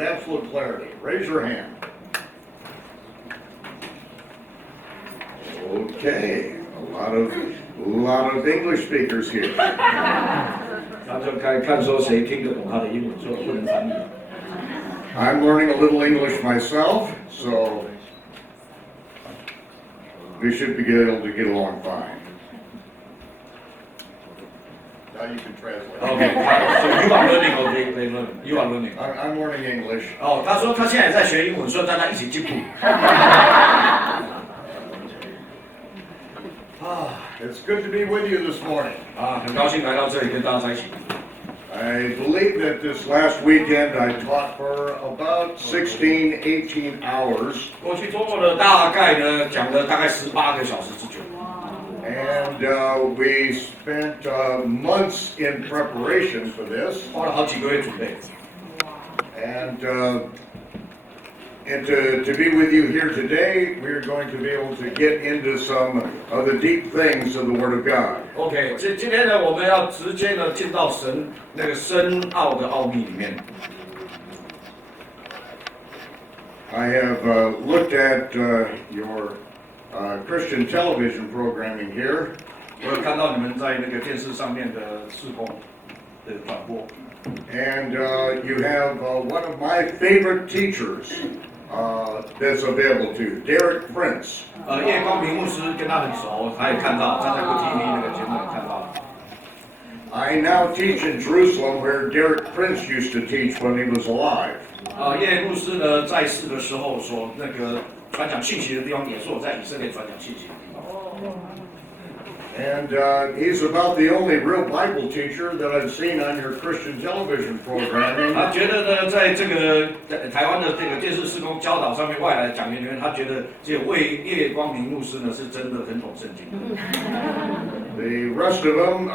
with absolute clarity? Raise your hand. Okay, a lot of English speakers here. 那就该看说谁听得懂他的英文，说不能翻译。I'm learning a little English myself, so we should be able to get along fine. Now you can translate. Okay, so you are learning or they learn? You are learning. I'm learning English. 哦，他说他现在在学英文，所以大家一起进步。It's good to be with you this morning. 很高兴来到这里跟大家在一起。I believe that this last weekend I taught for about 16, 18 hours. 过去周末呢，大概呢讲了大概18个小时之久。And we spent months in preparation for this. 花了好几个月准备。And to be with you here today, we're going to be able to get into some of the deep things of the Word of God. OK， 今天呢，我们要直接呢进到神那个深奥的奥秘里面。I have looked at your Christian television programming here. 我有看到你们在那个电视上面的事工的转播。And you have one of my favorite teachers that's available to you, Derek Prince. 叶光明牧师跟他很熟，他也看到，他在TV 那个节目也看到。I now teach in Jerusalem where Derek Prince used to teach when he was alive. 叶牧师呢在世的时候所那个传讲信息的地方，也是我在以色列传讲信息的地方。And he's about the only real Bible teacher that I've seen on your Christian television programming. 他觉得呢，在这个台湾的这个电视事工教导上面，外来的讲员里面，他觉得只有叶光明牧师呢是真的很懂圣经。The rest of them,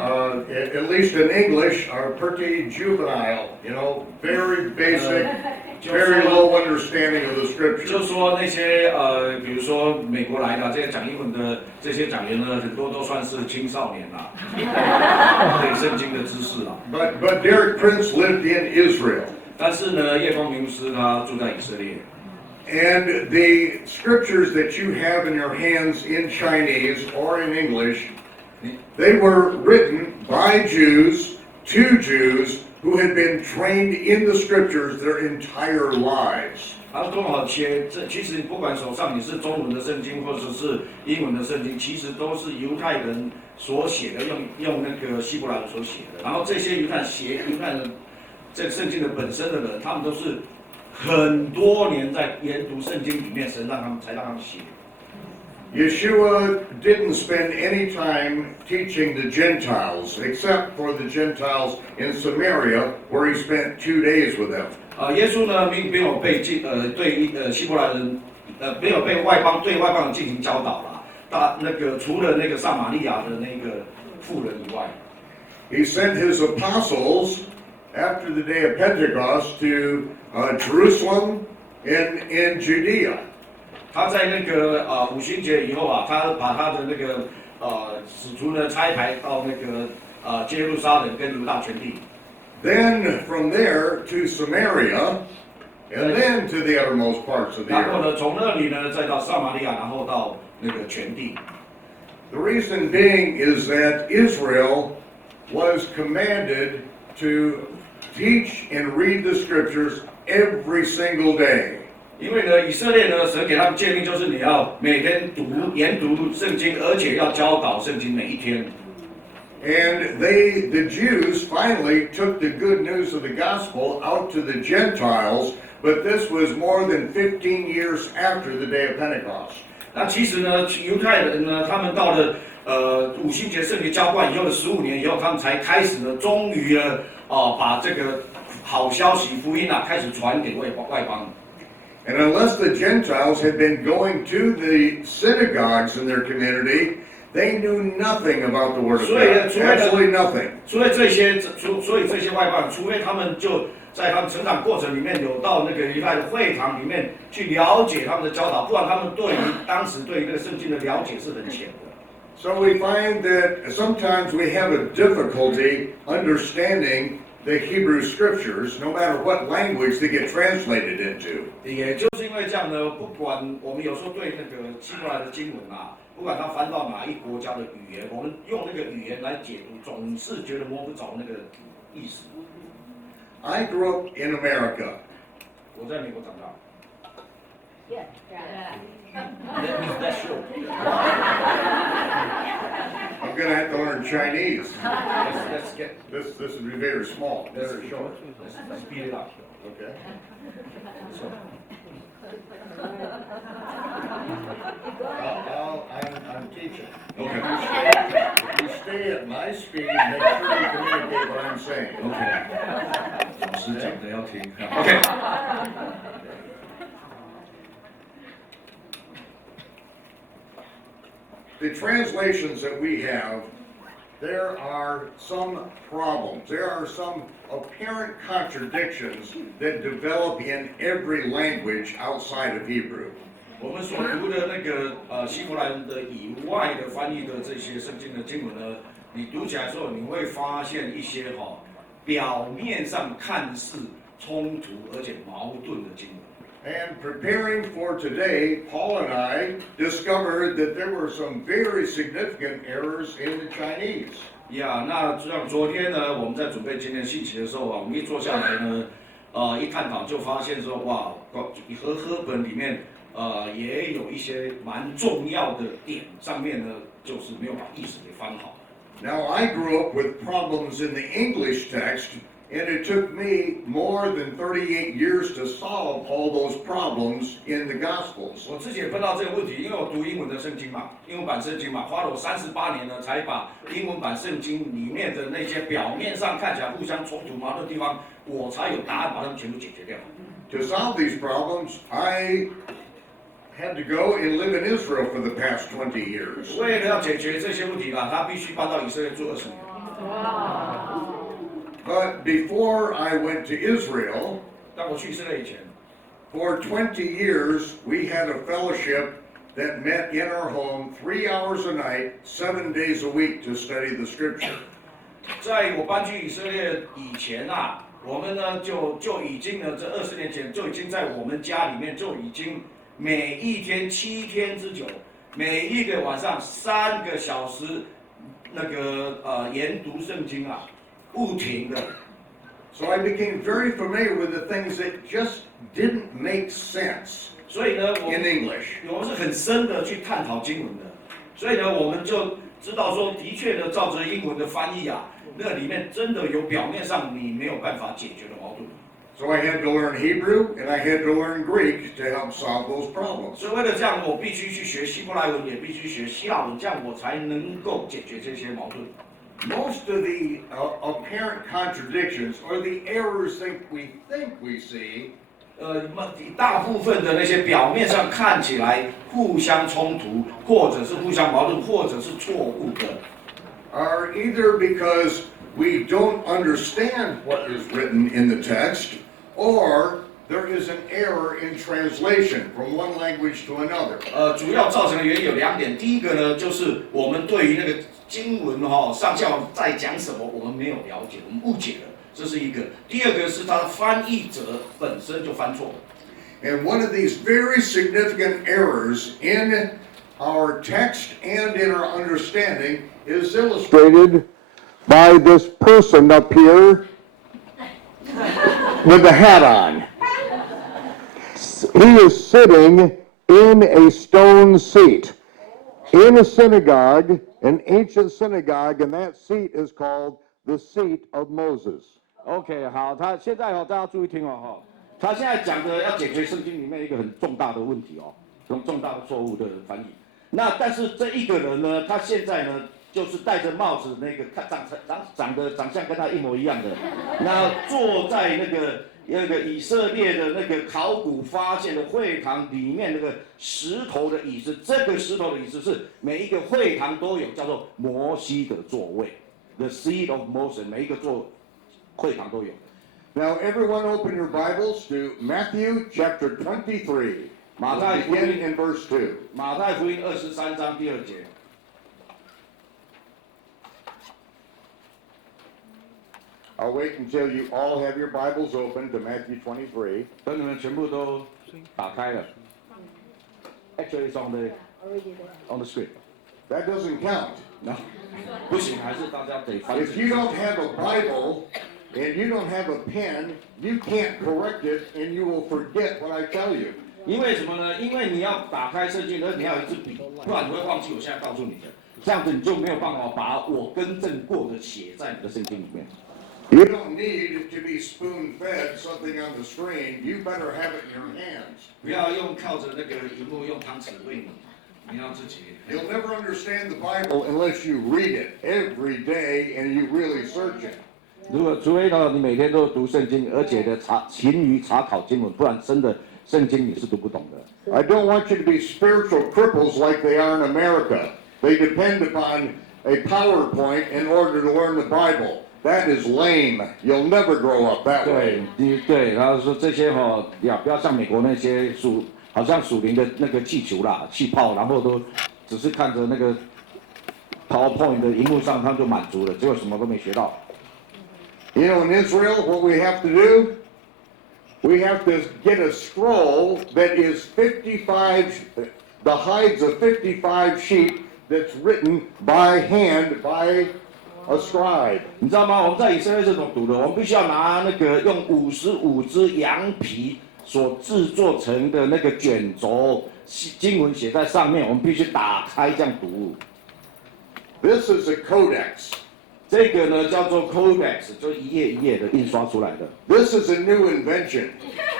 at least in English, are pretty juvenile. You know, very basic, very low understanding of the Scripture. 就说那些比如说美国来的这些讲英文的这些讲员呢，很多都算是青少年啦，对圣经的知识啦。But Derek Prince lived in Israel. 但是呢，叶光明牧师他住在以色列。And the scriptures that you have in your hands in Chinese or in English, they were written by Jews to Jews who had been trained in the scriptures their entire lives. 他多么好切！这其实不管手上你是中文的圣经或者是英文的圣经，其实都是犹太人所写的，用那个希伯来文所写的。然后这些犹太人这个圣经的本身的人，他们都是很多年在研读圣经里面，神让他们写。Yeshua didn't spend any time teaching the Gentiles, except for the Gentiles in Samaria, where he spent 2 days with them. 耶稣呢，没有被对希伯来人没有被对外邦人进行教导啦。除了那个撒玛利亚的那个妇人以外 He sent his apostles after the day of Pentecost to Jerusalem in Judea. 他在那个五旬节以后啊，他把他的那个使徒呢差派到那个耶路撒冷跟犹大全地。Then from there to Samaria, and then to the uttermost parts of the 然后 earth. 呢，从那里呢再到撒玛利亚，然后到那个全地。The reason being is that Israel was commanded to teach and read the scriptures every single day. 因为呢，以色列呢，神给他们诫命就是你要每天研读圣经，而且要教导圣经每一天。And the Jews finally took the good news of the gospel out to the Gentiles, but this was more than 15 years after the day of Pentecost. 那其实呢，犹太人呢，他们到了五旬节圣灵浇灌以后的15年以后，他们才开始呢，终于呢，把这个好消息福音开始传给外邦。And unless the Gentiles had been going to the synagogues in their community, they knew nothing about the Word of God. Absolutely nothing. 所以这些外邦人，除非他们就在他们成长过程里面有到那个犹太的会堂里面去了解他们的教导，不然他们对于当时对于这个圣经的了解是很浅的。So we find that sometimes we have a difficulty understanding the Hebrew scriptures, no matter what language they get translated into. 也就是因为这样呢，不管我们有时候对那个希伯来的经文啊，不管它翻到哪一国家的语言，我们用那个语言来解读，总是觉得摸不着那个意思。I grew up in America. 我在美国长大。Yeah. That's true. I'm going to have to learn Chinese. Let's get This would be very small, let's very short. Let's speed it up. Okay. I'm teaching. Okay. If you stay at my speed, make sure you communicate what I'm saying. OK， 老师讲的要听。OK。The translations that we have, there are some problems. There are some apparent contradictions that develop in every language outside of Hebrew. 我们所读的那个希伯来文的以外的翻译的这些圣经的经文呢，你读起来之后，你会发现一些表面上看似冲突而且矛盾的经文。And preparing for today, Paul and I discovered that there were some very significant errors in the Chinese. 那像昨天呢，我们在准备今天信息的时候啊，我们一坐下来呢，一探讨就发现说，哇，和合本里面也有一些蛮重要的点，上面呢就是没有把意思给翻好。Now, I grew up with problems in the English text, and it took me more than 38 years to solve all those problems in the Gospels. 我自己也碰到这个问题，因为我读英文的圣经嘛，英文版圣经嘛，花了我38年呢，才把英文版圣经里面的那些表面上看起来互相冲突矛盾的地方，我才有答案把它们全部解决掉。To solve these problems, I had to go and live in Israel for the past 20 years. 为了要解决这些问题啦，他必须搬到以色列住20年。But before I went to Israel, 当我去以色列以前， for 20 years, we had a fellowship that met in our home 3 hours a night, 7 days a week to study the scripture. 在我搬去以色列以前啊，我们呢就已经呢，这20年前就已经在我们家里面就已经每一天7天之久，每一个晚上3个小时，那个研读圣经啊，不停的。So I became very familiar with the things that just didn't make sense 所以呢， in English. 我们是很深的去探讨经文的。所以呢，我们就知道说，的确呢，照着英文的翻译啊，那里面真的有表面上你没有办法解决的矛盾。So I had to learn Hebrew and I had to learn Greek to help solve those problems. 所以为了这样，我必须去学希伯来文，也必须学希腊文，这样我才能够解决这些矛盾。Most of the apparent contradictions or the errors that we think we see 大部分的那些表面上看起来互相冲突，或者是互相矛盾，或者是错误的， are either because we don't understand what is written in the text, or there is an error in translation from one language to another. 主要造成的原因有2点，第一个呢，就是我们对于那个经文上下文在讲什么，我们没有了解，我们误解了，这是一个。第二个是他的翻译者本身就翻错。And one of these very significant errors in our text and in our understanding is illustrated by this person up here with the hat on. He is sitting in a stone seat in a synagogue, an ancient synagogue, and that seat is called the seat of Moses. OK， 好，他现在大家注意听他现在讲的要解决圣经里面一个很重大的问题很重大的错误的翻译。那但是这一个人呢，他现在呢就是戴着帽子，那个长相跟他一模一样的，那坐在那个以色列的那个考古发现的会堂里面那个石头的椅子，这个石头的椅子是每一个会堂都有，叫做摩西的座位 ，the seat of Moses， 每一个会堂都有。Now, everyone open your Bibles to Matthew chapter 23. Begin in verse 2. 马太福音23章第2节。I'll wait until you all have your Bibles open to Matthew 23. 等你们全部都打开了。Actually, it's on the screen. That doesn't count. No. 不行，还是大家得翻。If you don't have a Bible and you don't have a pen, you can't correct it and you will forget what I tell you. 因为什么呢？因为你要打开圣经，而你要有一支笔，不然你会忘记我现在告诉你的。这样子你就没有办法把我更正过的写在你的圣经里面。You don't need to be spoon-fed something on the screen. You better have it in your hands. 不要用靠着那个荧幕用汤匙喂你，你要自己。You'll never understand the Bible unless you read it every day and you really search it. 除非呢，你每天都读圣经，而且呢勤于查考经文，不然真的圣经你是读不懂的。I don't want you to be spiritual cripples like they are in America. They depend upon a PowerPoint in order to learn the Bible. That is lame. You'll never grow up that way. 对，然后说这些不要像美国那些好像属灵的那个气球啦、气泡，然后都只是看着那个 PowerPoint 的荧幕上，他们就满足了，结果什么都没学到。You know, in Israel, what we have to do, we have to get a scroll that is 55, the hides of 55 sheep that's written by hand by a scribe. 你知道吗？我们在以色列是怎么读的？我们必须要拿那个用55只羊皮所制作成的那个卷轴，经文写在上面，我们必须打开这样读。This is a codex. 这个呢叫做 codex， 就是一页一页的印刷出来的。This is a new invention.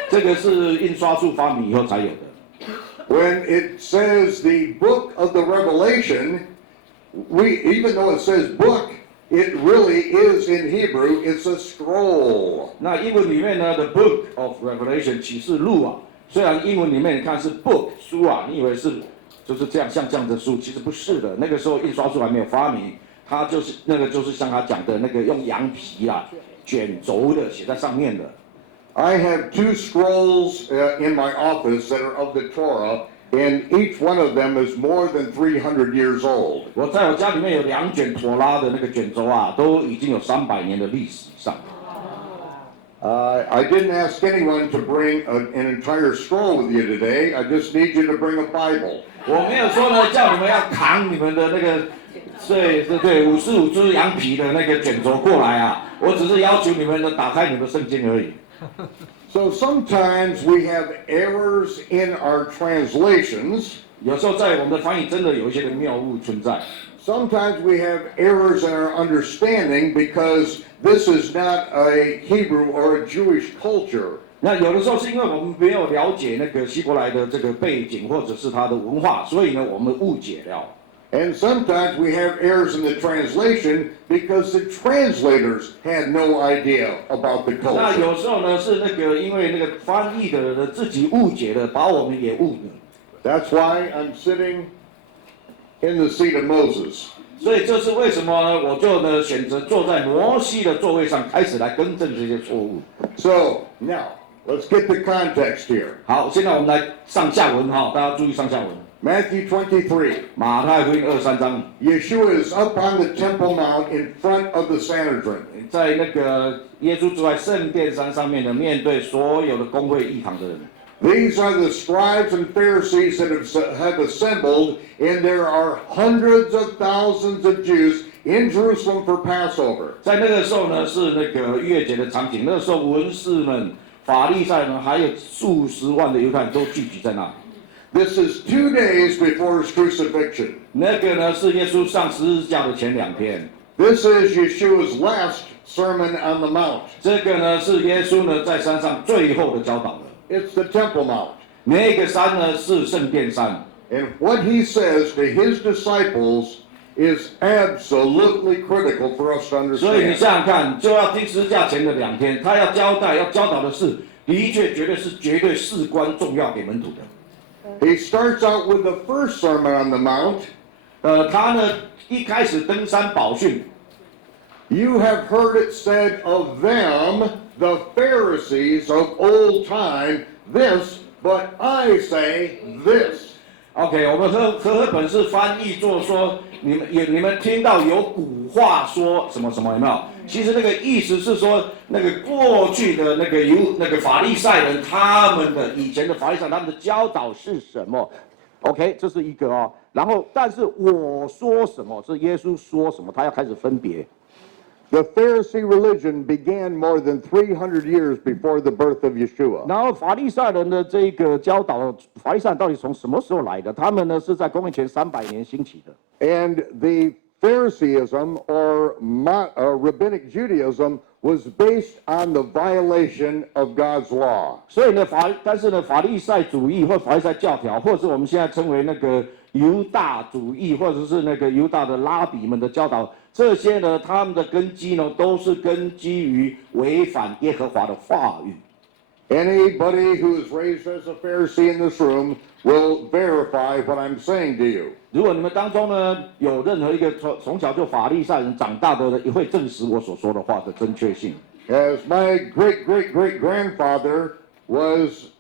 这个是印刷术发明以后才有的。When it says the book of the Revelation, even though it says book, it really is in Hebrew, it's a scroll. 那英文里面呢 ，The Book of Revelation 启示录啊，虽然英文里面你看是 book 书啊，你以为是就是这样像这样的书，其实不是的。那个时候印刷术还没有发明，它就是像他讲的那个用羊皮啊卷轴的写在上面的。I have 2 scrolls in my office that are of the Torah, and each one of them is more than 300 years old. 我在我家里面有2卷妥拉的那个卷轴啊，都已经有300年的历史以上。I didn't ask anyone to bring an entire scroll with you today. I just need you to bring a Bible. 我没有说呢，叫你们要扛你们的那个，对，55只羊皮的那个卷轴过来啊，我只是要求你们呢打开你们的圣经而已。So sometimes we have errors in our translations. 有时候在我们的翻译真的有一些的谬误存在。Sometimes we have errors in our understanding because this is not a Hebrew or a Jewish culture. 那有的时候是因为我们没有了解那个希伯来的这个背景或者是它的文化，所以呢我们误解了。And sometimes we have errors in the translation because the translators had no idea about the 那 culture. 有时候呢是因为那个翻译的人自己误解了，把我们也误了。That's why I'm sitting in the seat of Moses. 所以这是为什么呢？我就呢选择坐在摩西的座位上，开始来更正这些错误。So now let's get the context here. 好，现在我们来上下文哈，大家注意上下文。Matthew 23. 马太福音23章， Yeshua is up on the Temple Mount in front of the Sanhedrin. 在那个耶稣住在圣殿山上面的，面对所有的公会议堂的人。These are the scribes and Pharisees that have assembled, and there are hundreds of thousands of Jews in Jerusalem for Passover. 在那个时候呢，是那个逾越节的场景。那个时候文士们、法利赛人还有数十万的犹太人都聚集在那里。This is 2 days before his crucifixion. 那个呢是耶稣上十字架的前2天。This is Yeshua's last sermon on the mount. 这个呢是耶稣呢在山上最后的教导了。It's the Temple Mount. 那个山呢是圣殿山。And what he says to his disciples is absolutely critical for us to 所以你 understand. 想想看，就要听十字架前的2天，他要教导的是，的确绝对事关重要给门徒的。He starts out with the first sermon on the mount. 他呢一开始登山宝训。You have heard it said of them, the Pharisees of old time, this, but I say this. OK， 我们和本是翻译作说，你们听到有古话说什么什么有没有？其实那个意思是说，那个过去的那个法利赛人，他们的以前的法利赛人，他们的教导是什么 ？OK， 这是一个哦。然后，但是我说什么是耶稣说什么，他要开始分别。The Pharisee religion began more than 300 years before the birth of Yeshua. 然后法利赛人的这个教导，法利赛人到底从什么时候来的？他们呢是在公元前300年兴起的。And the Phariseeism or rabbinic Judaism was based on the violation of God's law. 所以呢，但是呢，法利赛主义或法利赛教条，或者是我们现在称为那个犹大主义，或者是那个犹大的拉比们的教导，这些呢，他们的根基呢，都是根基于违反耶和华的话语。Anybody who is raised as a Pharisee in this room will verify what I'm saying to you. 如果你们当中呢有任何一个从小就法利赛人长大的人，也会证实我所说的话的正确性。As my great-great-great-grandfather was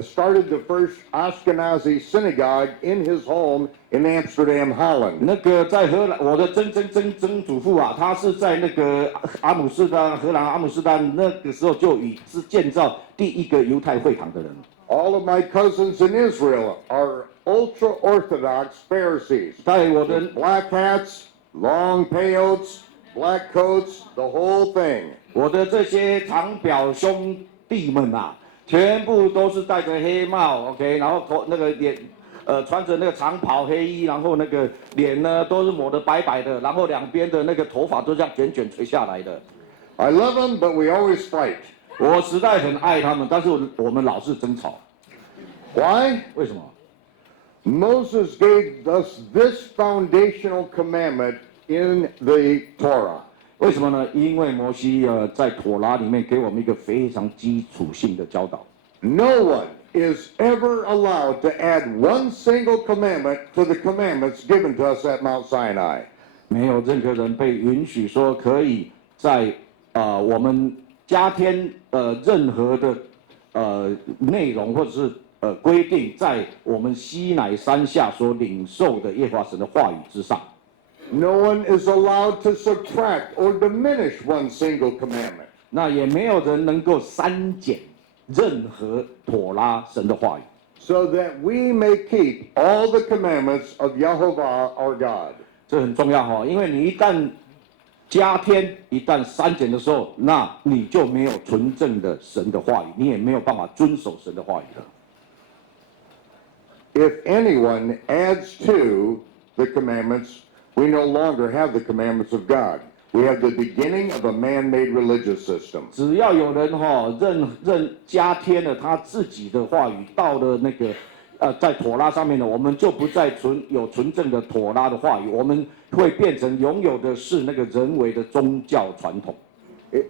started the first Ashkenazi synagogue in his home in Amsterdam, Holland. 那个在荷兰，我的曾祖父啊，他是在那个荷兰阿姆斯特丹那个时候是建造第一个犹太会堂的人。All of my cousins in Israel are ultra-Orthodox Pharisees. 在我的 Black hats, long peyotes, black coats, the whole thing. 我的这些堂表兄弟们啊，全部都是戴着黑帽 ，OK， 然后那个脸，穿着那个长袍黑衣，然后那个脸呢都是抹得白白的，然后两边的那个头发都这样卷垂下来的。I love them, but we always fight. 我实在很爱他们，但是我们老是争吵。Why? 为什么？ Moses gave us this foundational commandment in the Torah. 为什么呢？因为摩西在妥拉里面给我们一个非常基础性的教导。No one is ever allowed to add one single commandment to the commandments given to us at Mount Sinai. 没有任何人被允许说可以在我们加添任何的内容或者是规定在我们西乃山下所领受的耶和华神的话语之上。No one is allowed to subtract or diminish one single commandment. 那也没有人能够删减任何妥拉神的话语。So that we may keep all the commandments of Yehovah our God. 这很重要哈，因为你一旦加添、一旦删减的时候，那你就没有纯正的神的话语，你也没有办法遵守神的话语了。If anyone adds to the commandments, we no longer have the commandments of God. We have the beginning of a man-made religious system. 只要有人加添了他自己的话语，到了那个在妥拉上面呢，我们就不再有纯正的妥拉的话语，我们会变成拥有的是那个人为的宗教传统。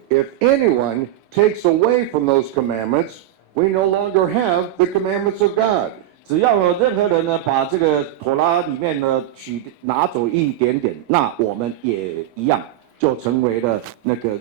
If anyone takes away from those commandments, we no longer have the commandments of God. 只要有任何人呢把这个妥拉里面呢拿走一点点，那我们也一样就成为了那个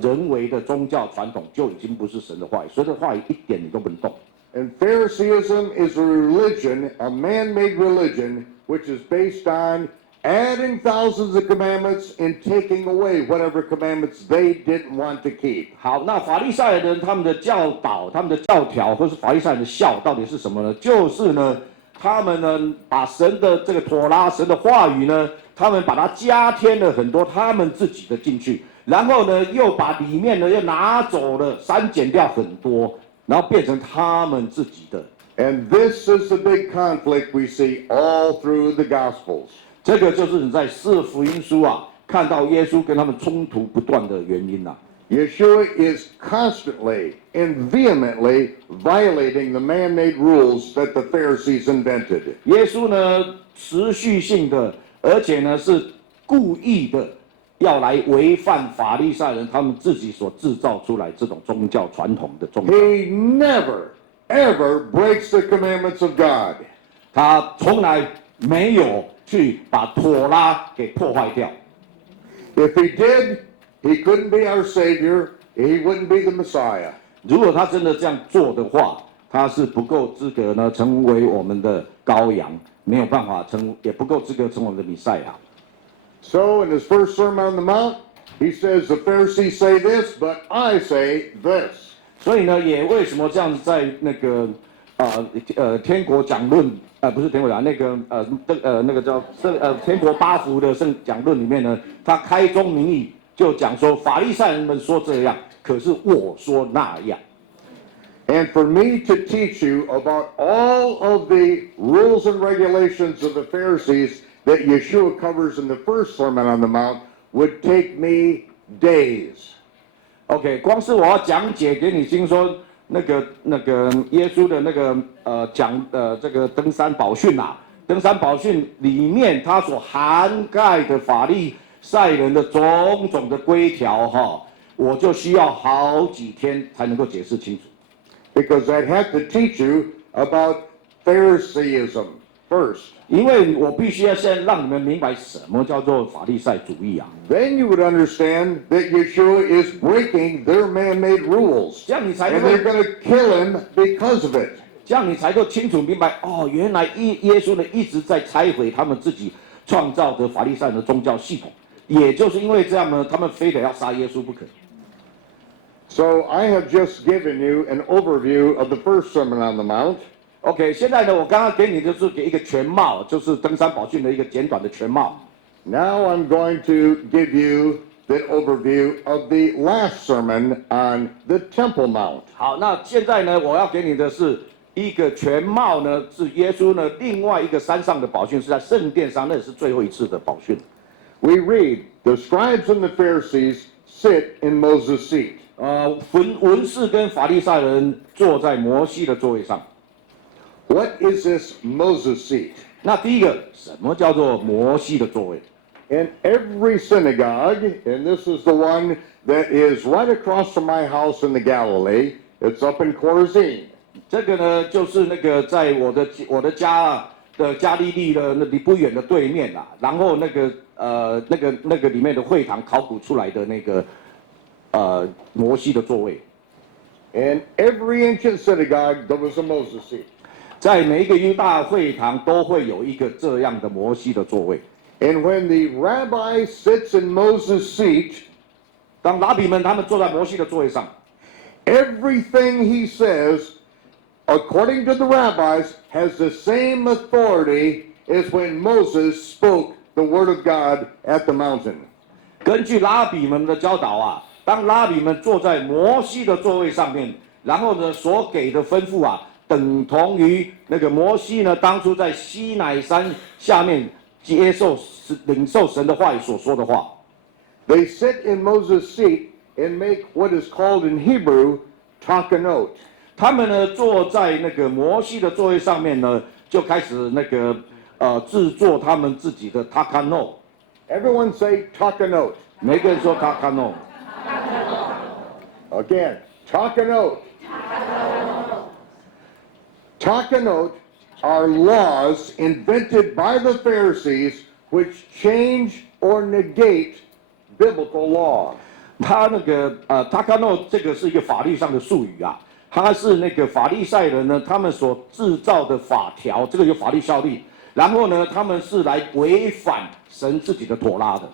人为的宗教传统，就已经不是神的话语，神的话语一点你都不能动。And Phariseeism is a religion, a man-made religion, which is based on adding thousands of commandments and taking away whatever commandments they didn't want to keep. 好，那法利赛人他们的教导、他们的教条，或是法利赛人的孝，到底是什么呢？就是呢，他们呢把神的这个妥拉、神的话语呢，他们把它加添了很多他们自己的进去，然后呢又把里面呢又拿走了、删减掉很多，然后变成他们自己的。And this is the big conflict we see all through the Gospels. 这个就是你在四福音书啊看到耶稣跟他们冲突不断的原因呐。Yeshua is constantly and vehemently violating the man-made rules that the Pharisees invented. 耶稣呢持续性的，而且呢是故意的要来违反法利赛人他们自己所制造出来这种宗教传统的宗教。He never, ever breaks the commandments of God. 他从来没有去把妥拉给破坏掉。If he did, he couldn't be our Savior. He wouldn't be the Messiah. 如果他真的这样做的话，他是不够资格呢成为我们的羔羊，没有办法也不够资格成为我们的弥赛亚。So in his first Sermon on the Mount, he says, the Pharisees say this, but I say this. 所以呢，也为什么这样子在那个天国讲论不是天国讲那个那个叫天国八福的讲论里面呢，他开宗明义就讲说法利赛人们说这样，可是我说那样。And for me to teach you about all of the rules and regulations of the Pharisees that Yeshua covers in the first Sermon on the Mount would take me days. OK， 光是我要讲解给你听说那个耶稣的那个这个登山宝训啊，登山宝训里面它所涵盖的法利赛人的种种的规条哈，我就需要好几天才能够解释清楚。Because I'd have to teach you about Phariseeism first. 因为我必须要先让你们明白什么叫做法利赛主义啊。Then you would understand that Yeshua is breaking their man-made rules. 这样你才 And 能够 they're going to kill him because of it. 这样你才够清楚明白哦，原来耶稣呢一直在拆毁他们自己创造的法利赛人的宗教系统，也就是因为这样呢，他们非得要杀耶稣不可。So I have just given you an overview of the first Sermon on the Mount. OK， 现在呢，我刚刚给你的是给一个全貌，就是登山宝训的一个简短的全貌。Now I'm going to give you the overview of the last sermon on the Temple Mount. 好，那现在呢，我要给你的是一个全貌呢，是耶稣呢另外一个山上的宝训，是在圣殿上，那也是最后一次的宝训。We read, the scribes and the Pharisees sit in Moses' seat. 文士跟法利赛人坐在摩西的座位上。What is this Moses' seat? 那第一个，什么叫做摩西的座位？ In every synagogue, and this is the one that is right across from my house in the Galilee, it's up in Chorazin. 这个呢，就是那个在我的家的加利利的那里不远的对面啦。然后那个里面的会堂考古出来的那个摩西的座位。In every ancient synagogue, there was a Moses seat. 在每一个犹大会堂都会有一个这样的摩西的座位。And when the rabbi sits in Moses' seat, 当拉比们他们坐在摩西的座位上， everything he says, according to the rabbis, has the same authority as when Moses spoke the word of God at the mountain. 根据拉比们的教导啊，当拉比们坐在摩西的座位上面，然后呢所给的吩咐啊，等同于那个摩西呢当初在西乃山下面领受神的话语所说的话。They sit in Moses' seat and make what is called in Hebrew takanot. 他们呢坐在那个摩西的座位上面呢，就开始那个制作他们自己的 takanot。 Everyone say takanot. 每个人说 takanot。 Again, takanot. Takanot are laws invented by the Pharisees which change or negate biblical law. 他那个takanot 这个是一个法律上的术语啊，它是那个法利赛人呢他们所制造的法条，这个有法律效力。然后呢，他们是来违反神自己的妥拉的。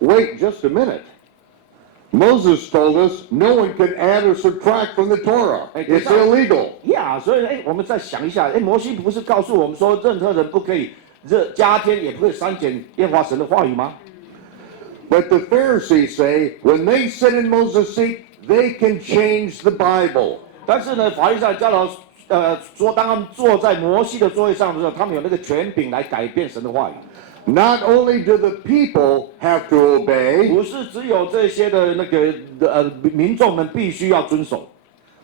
Wait just a minute. Moses told us no one can add or subtract from the Torah. It's illegal. 呀，所以我们再想一下，摩西不是告诉我们说，任何人不可以加添，也不可以删减耶和华神的话语吗？ But the Pharisees say when they sit in Moses' seat, they can change the Bible. 但是呢，法利赛教导说，当他们坐在摩西的座位上的时候，他们有那个权柄来改变神的话语。Not only do the people have to obey, 不是只有这些的那个民众们必须要遵守，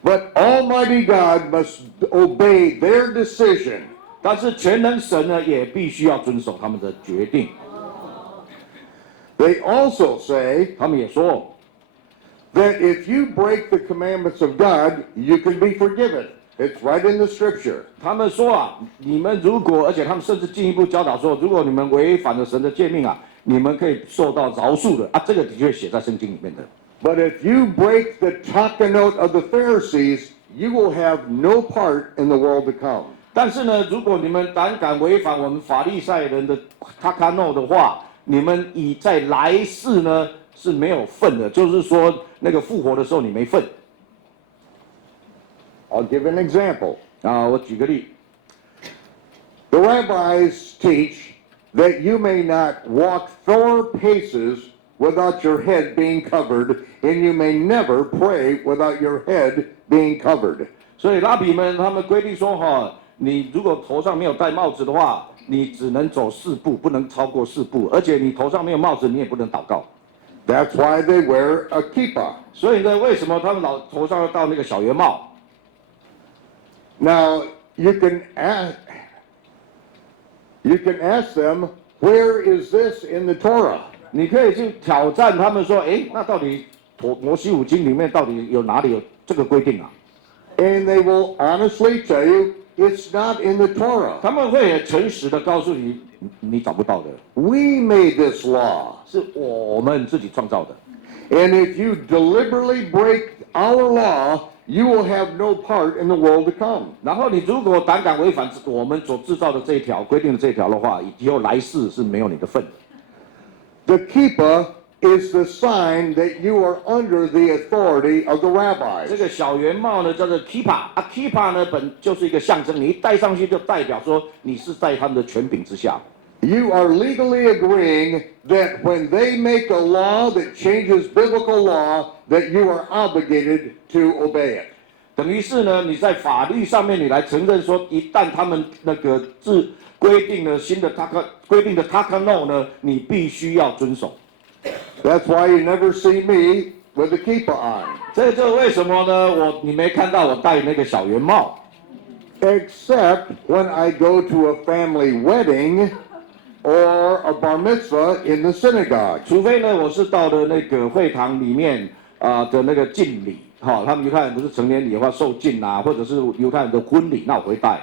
but Almighty God must obey their decision. 但是全能神呢也必须要遵守他们的决定。 They also say 他们也说， that if you break the commandments of God, you can be forgiven. It's right in the scripture. 他们说啊，你们如果，而且他们甚至进一步教导说，如果你们违反了神的诫命啊，你们可以受到饶恕的啊，这个的确写在圣经里面的。 But if you break the takanot of the Pharisees, you will have no part in the world to come. 但是呢，如果你们胆敢违反我们法利赛人的塔卡诺的话，你们已在来世呢是没有份的，就是说那个复活的时候你没份。I'll give an example. 我举个例， The rabbis teach that you may not walk 4 paces without your head being covered, and you may never pray without your head being covered. 所以拉比们他们规定说你如果头上没有戴帽子的话，你只能走4步，不能超过4步，而且你头上没有帽子，你也不能祷告。That's why they wear a kippah. 所以呢，为什么他们头上要戴那个小圆帽？ Now, you can ask them, where is this in the Torah? 你可以去挑战他们说，那到底摩西五经里面到底有哪里有这个规定啊？ And they will honestly tell you, it's not in the Torah. 他们会很诚实的告诉你，你找不到的， We made this law. 是我们自己创造的。 And if you deliberately break our law, you will have no part in the world to come. 然后你如果胆敢违反我们所制造的这一条规定的这一条的话，以后来世是没有你的份。 The kippah is the sign that you are under the authority of the 这 rabbis. 个小圆帽呢叫做 kippah，kippah 呢本就是一个象征，你一戴上去就代表说你是在他们的权柄之下。 You are legally agreeing that when they make a law that changes biblical law, that you are obligated to obey it. 等于是呢，你在法律上面你来承认说，一旦他们那个规定了新的规定的 takano 呢，你必须要遵守。 That's why you never see me with a kippah on. 这就为什么呢？你没看到我戴那个小圆帽， Except when I go to a family wedding or a bar mitzvah in the synagogue. 除非呢我是到了那个会堂里面的那个敬礼，他们犹太人不是成年礼的话受敬啊，或者是犹太人的婚礼，那我会戴。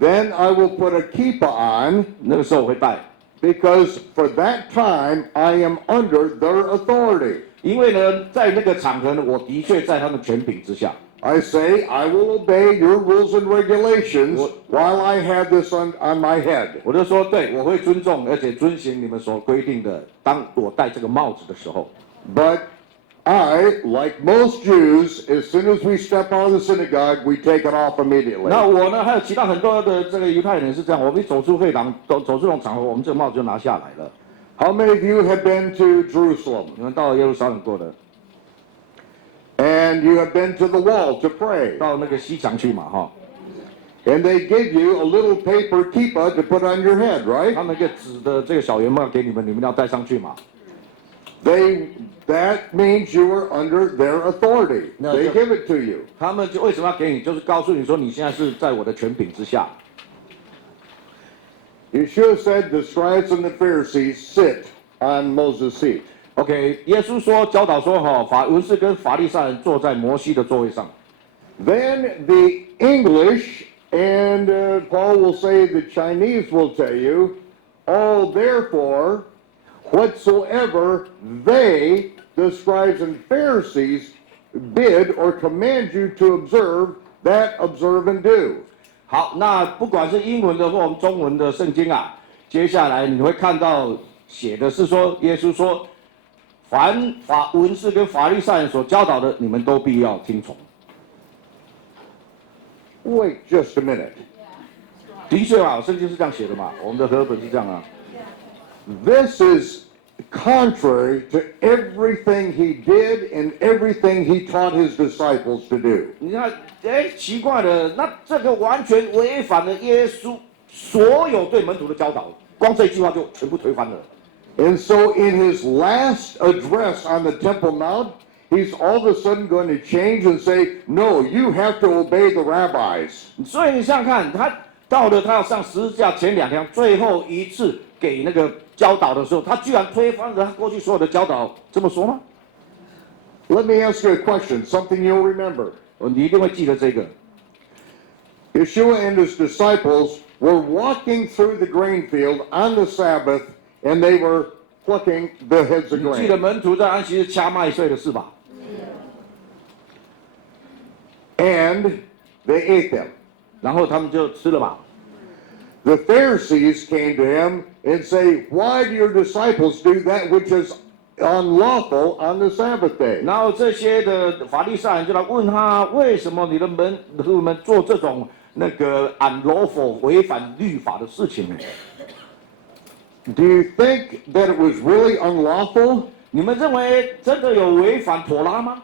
Then I will put a kippah on. 那个时候我会戴。 Because for that time, I am under their authority. 因为呢，在那个场合呢，我的确在他们权柄之下。 I say, I will obey your rules and regulations while I have this on my head. 我就说，对，我会尊重而且遵循你们所规定的。当我戴这个帽子的时候 But I, like most Jews, as soon as we step out of the synagogue, we take it off immediately. 那我呢，还有其他很多的这个犹太人是这样，我们一走出会堂，走出这种场合，我们这个帽子就拿下来了。 How many of you have been to Jerusalem? 你们到了耶路撒冷过的， And you have been to the wall to pray. 到那个西墙去嘛， And they give you a little paper kippah to put on your head, right? 他们一个纸的这个小圆帽给你们，你们要戴上去嘛。 That means you are under their authority. No, They no. give it to you. 他们就为什么要给你？就是告诉你说你现在是在我的权柄之下。 Yeshua said the scribes and the Pharisees sit on Moses' seat. OK， 耶稣说教导说文士跟法利赛人坐在摩西的座位上。 Then the English and Paul will say the Chinese will tell you, oh, therefore, whatsoever they, the scribes and Pharisees, bid or command you to observe, that observe and do. 好，那不管是英文的或我们中文的圣经啊，接下来你会看到写的是说，耶稣说，凡文士跟法利赛人所教导的，你们都必要听从。 Wait just a minute. 的确啊，圣经是这样写的嘛，我们的和本是这样啊。 This is contrary to everything he did and everything he taught his disciples to do. 你看，奇怪了，那这个完全违反了耶稣所有对门徒的教导，光这一句话就全部推翻了。 And so in his last address on the Temple Mount, he's all of a sudden going to change and say, no, you have to obey the rabbis. 所以你想想看，他到了他要上十字架前2天，最后一次给那个教导的时候，他居然推翻了他过去所有的教导，这么说吗？ Let me ask you a question, something you'll remember. 你一定会记得这个。 Yeshua and his disciples were walking through the grain field on the Sabbath, and they were plucking the heads of 你记得 grain. 门徒在安息日掐麦穗的事吧？ And they ate them. 然后他们就吃了嘛。 The Pharisees came to him and say, "Why do your disciples do that which is unlawful on the Sabbath day?" 然后这些的法利赛人就来问他，为什么你的门徒们做这种那个 unlawful 违反律法的事情呢？ Do you think that it was really unlawful? 你们认为真的有违反妥拉吗？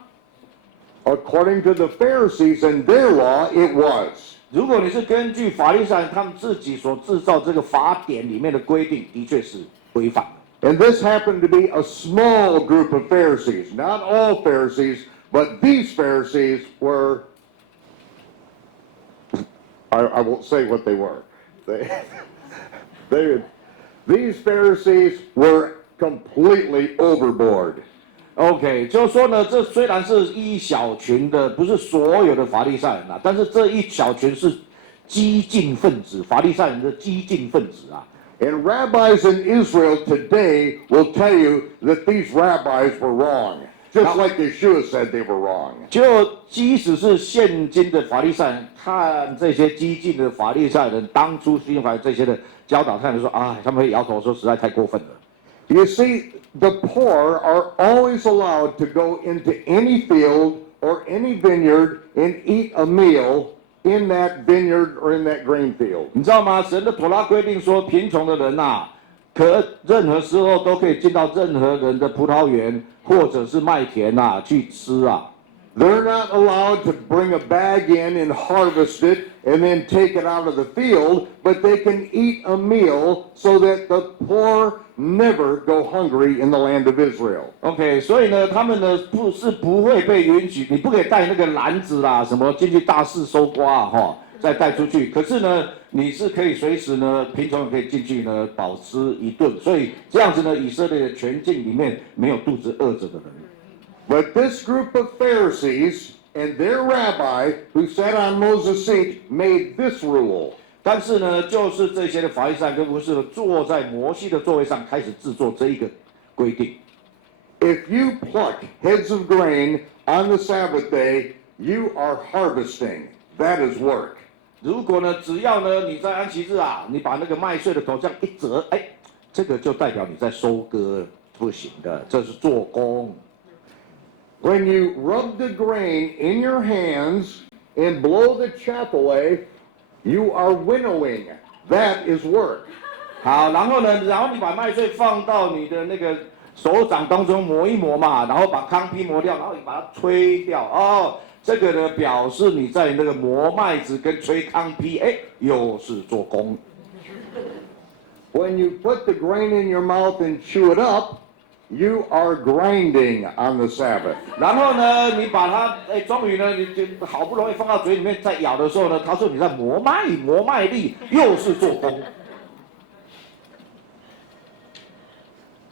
According to the Pharisees and their law, it was. 如果你是根据法利赛人他们自己所制造这个法典里面的规定，的确是违反的。 And this happened to be a small group of Pharisees. Not all Pharisees, but these Pharisees were, I won't say what they were. These Pharisees were completely overboard. OK， 就是说呢，这虽然是一小群的，不是所有的法利赛人啊，但是这一小群是激进分子，法利赛人的激进分子啊。 And rabbis in Israel today will tell you that these rabbis were wrong, just like Yeshua said they were wrong. 就即使是现今的法利赛人，看这些激进的法利赛人当初宣怀这些的教导，看就说啊，他们会摇头说实在太过分了。 You see, the poor are always allowed to go into any field or any vineyard and eat a meal in that vineyard or in that grain field. 你知道吗？神的妥拉规定说，贫穷的人呐、可任何时候都可以进到任何人的葡萄园或者是麦田呐、去吃啊。 They're not allowed to bring a bag in and harvest it and then take it out of the field, but they can eat a meal so that the poor never go hungry in the land of Israel. OK， 所以呢，他们呢不会被允许，你不可以带那个篮子啦，什么进去大肆收刮啊，哈，再带出去。可是呢，你是可以随时呢，贫穷人可以进去呢，饱吃一顿。所以这样子呢，以色列的全境里面没有肚子饿着的人。 But this group of Pharisees and their rabbi who sat on Moses' seat made this rule. 但是呢，就是这些的法利赛人跟文士呢，坐在摩西的座位上，开始制作这一个规定。 If you pluck heads of grain on the Sabbath day, you are harvesting. That is work. 如果呢，只要呢你在安息日啊，你把那个麦穗的头这样一折，哎，这个就代表你在收割，不行的，这是做工。 When you rub the grain in your hands and blow the chaff away, you are winnowing. That is work. 好，然后呢，然后你把麦穗放到你的那个手掌当中磨一磨嘛，然后把糠坯磨掉，然后你把它吹掉。哦，这个呢表示你在那个磨麦子跟吹糠坯，哎，又是做工。 When you put the grain in your mouth and chew it up, you are grinding on the Sabbath. 然后呢，你把它，哎，终于呢，你就好不容易放到嘴里面，在咬的时候呢，他说你在磨麦粒，又是做工。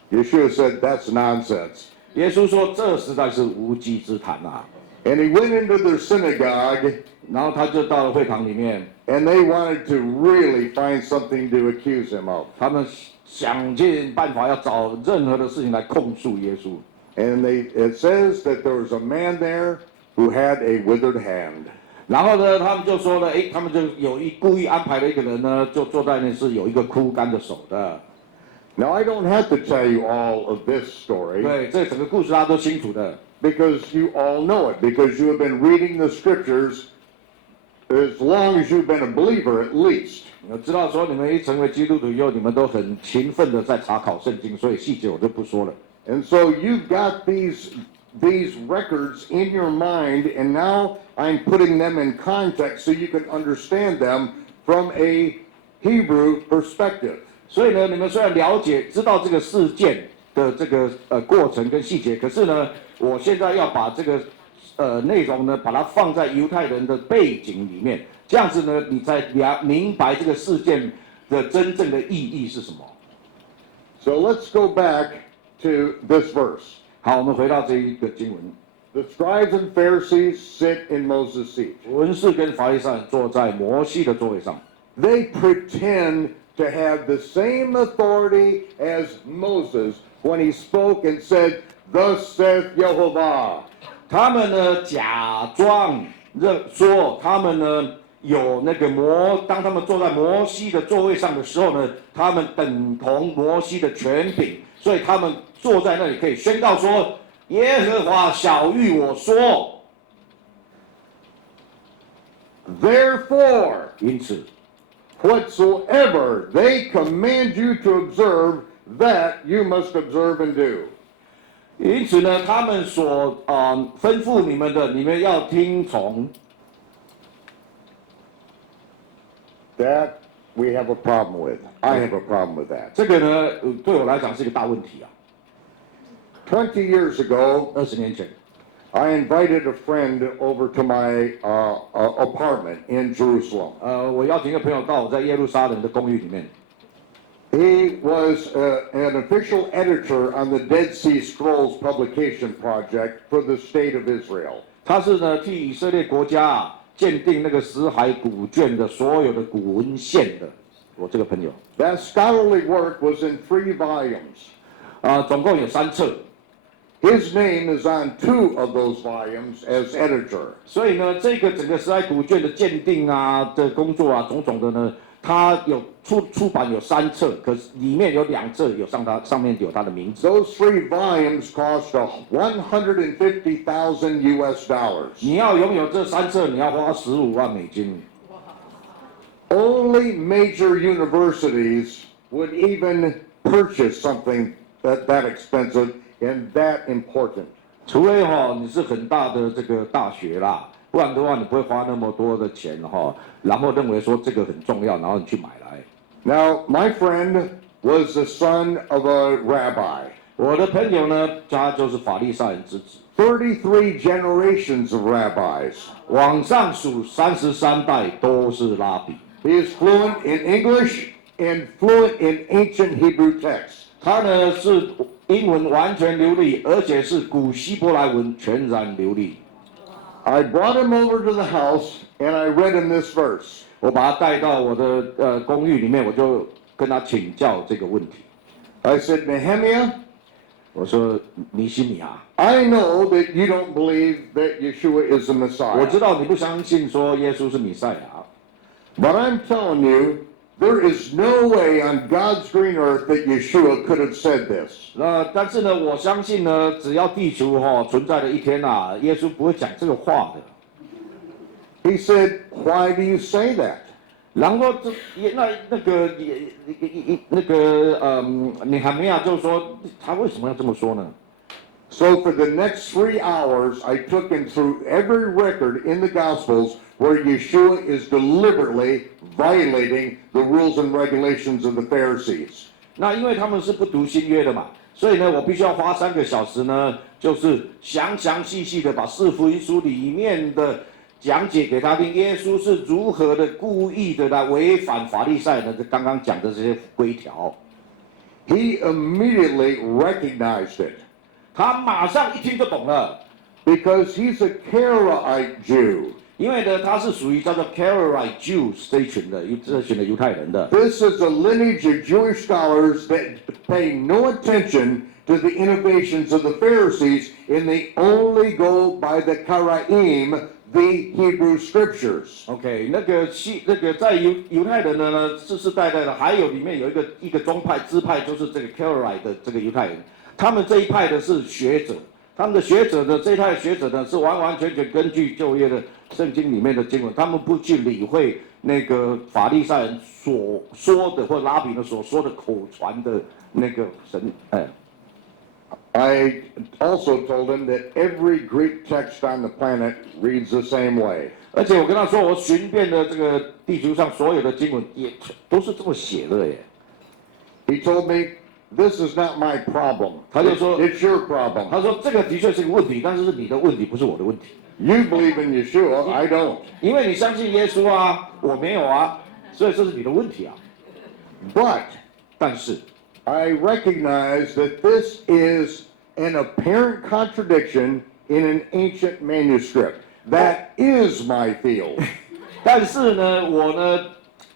Yeshua said, "That's nonsense." 耶稣说这实在是无稽之谈啊。 And he went into their synagogue, 然后他就到了会堂里面， and they wanted to really find something to accuse him of. 他们想尽办法要找任何的事情来控诉耶稣。 And it says that there was a man there who had a withered hand. 然后呢，他们就说了，哎，他们就故意安排了一个人呢，就坐在那是有一个枯干的手的。 Now, I don't have to tell you all of this story 对，这整个故事大家都清楚的。 because you all know it, because you have been reading the scriptures as long as you've been a believer at least. 我知道说你们一成为基督徒以后，你们都很勤奋的在查考圣经，所以细节我就不说了。 And so you've got these records in your mind, and now I'm putting them in context so you can understand them from a Hebrew perspective. 所以呢，你们虽然知道这个事件的这个过程跟细节，可是呢，我现在要把这个内容呢，把它放在犹太人的背景里面，这样子呢，你才明白这个事件的真正的意义是什么。 So let's go back to this verse. 好，我们回到这一个经文， The scribes and Pharisees sit in Moses' seat. 文士跟法利赛人坐在摩西的座位上， They pretend to have the same authority as Moses when he spoke and said, "Thus saith Jehovah." 他们呢假装说他们呢有那个当他们坐在摩西的座位上的时候呢，他们等同摩西的权柄，所以他们坐在那里可以宣告说：耶和华晓谕我说。Therefore, 因此， whatsoever they command you to observe, that you must observe and do. 因此呢，他们所吩咐你们的，你们要听从。That we have a problem with. I have a problem with that. 这个呢，对我来讲是一个大问题啊。 20 years ago, 20年前， I invited a friend over to my apartment in Jerusalem. 我邀请一个朋友到我在耶路撒冷的公寓里面。 He was an official editor on the Dead Sea Scrolls publication project for the state of Israel. 他是呢替以色列国家鉴定那个死海古卷的所有的古文献的。我这个朋友， That scholarly work was in 3 volumes. 总共有3册。 His name is on 2 of those volumes as editor. 所以呢，这个整个死海古卷的鉴定啊的工作啊，种种的呢，他有出版有3册，可是里面有2册有上面有他的名字。 Those 3 volumes cost $150,000 US. 你要拥有这3册，你要花15万美金。 Only major universities would even purchase something that expensive and that important. 除非你是很大的这个大学啦，不然的话你不会花那么多的钱然后认为说这个很重要，然后你去买来。 Now, my friend was the son of a rabbi. 我的朋友呢，他就是法利赛人之子， 33 generations of rabbis. 往上数33代都是拉比。 He is fluent in English and fluent in ancient Hebrew texts. 他呢是英文完全流利，而且是古希伯来文全然流利。 I brought him over to the house and I read him this verse. 我把他带到我的公寓里面，我就跟他请教这个问题。 I said, Nehemiah, 我说尼西米啊， I know that you don't believe that Yeshua is the 我 Messiah. 知道你不相信说耶稣是弥赛亚， But I'm telling you, there is no way on God's green earth that Yeshua could have said this. 但是呢，我相信呢，只要地球存在的一天啊，耶稣不会讲这个话的。 He said, why do you say that? 然后你还没有就是说他为什么要这么说呢？ So for the next 3 hours, I took him through every record in the Gospels where Yeshua is deliberately violating the rules and regulations of the Pharisees. 那因为他们是不读新约的嘛，所以呢，我必须要花3个小时呢，就是详细的把4福音书里面的讲解给他听，耶稣是如何的故意的来违反法利赛人的刚刚讲的这些规条。 He immediately recognized it 他马上一听就懂了， because he's a Karaite Jew. 因为呢，他是属于叫做 Karaite Jews 这群的犹太人的。 This is a lineage of Jewish scholars that pay no attention to the innovations of the Pharisees, and they only go by the Karaim, the Hebrew scriptures. OK， 那个在犹太人的呢，世世代代的，还有里面有一个宗派支派，就是这个 Karaite 的这个犹太人，他们这一派的是学者，他们的学者呢，这一派的学者呢，是完全根据旧约的圣经里面的经文，他们不去理会那个法利赛人所说的或拉比呢所说的口传的那个神，I also told him that every Greek text on the planet reads the same way. 而且我跟他说，我寻遍了这个地球上所有的经文，也都是这么写的耶。He told me, this is not my problem. 他就说 It's your problem. 他说这个的确是个问题，但是是你的问题，不是我的问题。 You believe in Yeshua, I don't. 因为你相信耶稣啊，我没有啊，所以这是你的问题啊。 But 但是 I recognize that this is an apparent contradiction in an ancient manuscript. That is my field. 但是呢，我呢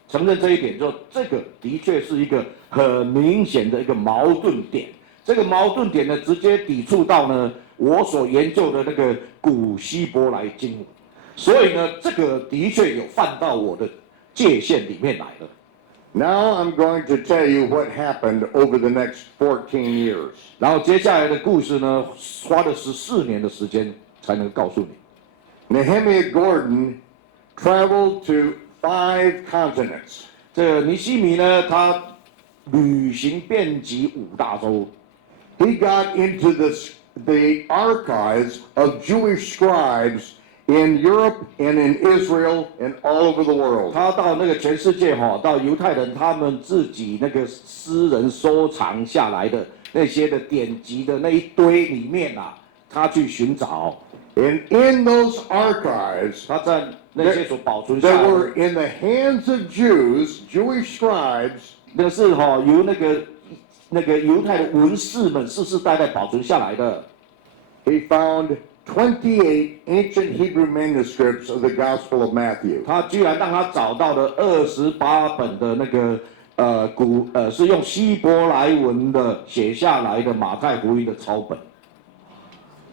承认这一点，就这个的确是一个很明显的一个矛盾点。这个矛盾点呢，直接抵触到呢我所研究的那个古希伯来经文。所以呢，这个的确有犯到我的界限里面来了。Now I'm going to tell you what happened over the next 14 years. 然后接下来的故事呢，花了14年的时间才能告诉你。Nehemiah Gordon traveled to 5 continents. 这个尼希米呢，他旅行遍及5大洲。He got into the archives of Jewish scribes in Europe and in Israel and all over the world. 他到那个全世界到犹太人他们自己那个私人收藏下来的那些的典籍的那一堆里面啊，他去寻找。And in those archives, 他在那些所保存下 that 来 were 的， in the hands of Jews, Jewish scribes, 那是由那个犹太的文士们世世代代保存下来的。he found 28 ancient Hebrew manuscripts of the Gospel of Matthew. 他居然让他找到了28本的那个是用希伯来文的写下来的马太福音的抄本。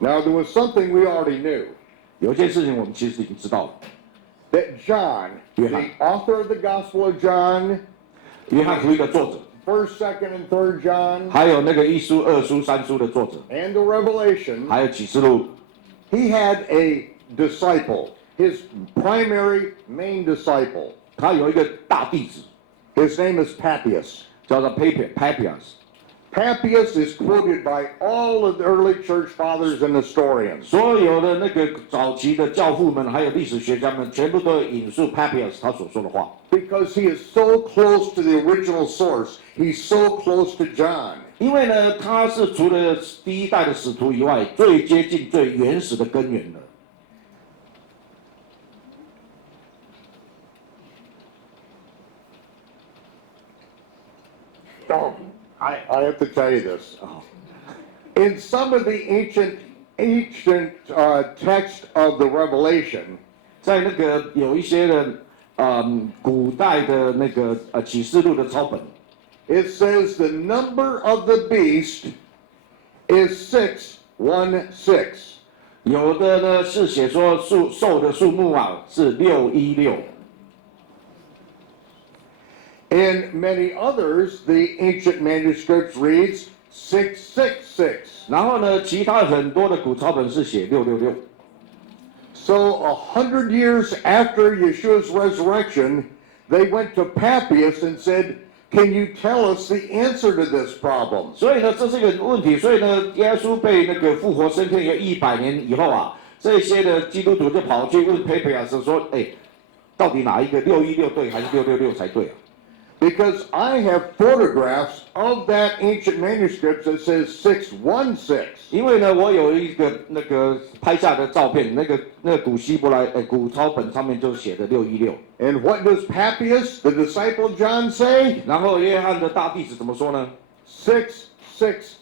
Now there was something we already knew, 有一件事情我们其实已经知道了， that John, the author of the Gospel of John, 约翰福音的作者， 1st, 2nd, and 3rd John, 还有那个1书、2书、3书的作者， and the Revelation, 还有启示录， he had a disciple, his primary main disciple. 他有一个大弟子， His name is Papias. 叫做 Papias。 Papias is quoted by all of the early church fathers and historians. 所有的那个早期的教父们，还有历史学家们，全部都有引述 Papias 他所说的话。 Because he is so close to the original source. He's so close to John. 因为呢，他是除了第一代的使徒以外，最接近最原始的根源的。Oh, I have to tell you this. In some of the ancient text of the Revelation, 在那个有一些的古代的那个启示录的抄本， it says the number of the beast is 616. 有的呢是写说兽的数目啊是616。 In many others, the ancient manuscripts reads 666. 然后呢，其他很多的古抄本是写666。 So 100 years after Yeshua's resurrection, they went to Papias and said, "Can you tell us the answer to this problem?" 所以呢，这是一个问题。所以呢，耶稣被那个复活升天有100年以后啊，这些的基督徒就跑去问 Papias 说：“哎，到底哪一个616对，还是666才对啊？” Because I have photographs of that ancient manuscript that says 616. 因为呢，我有一个那个拍下的照片，那个古希伯来古抄本上面就写的616。And what does Papias, the disciple John, say? 然后约翰的大弟子怎么说呢？ 666.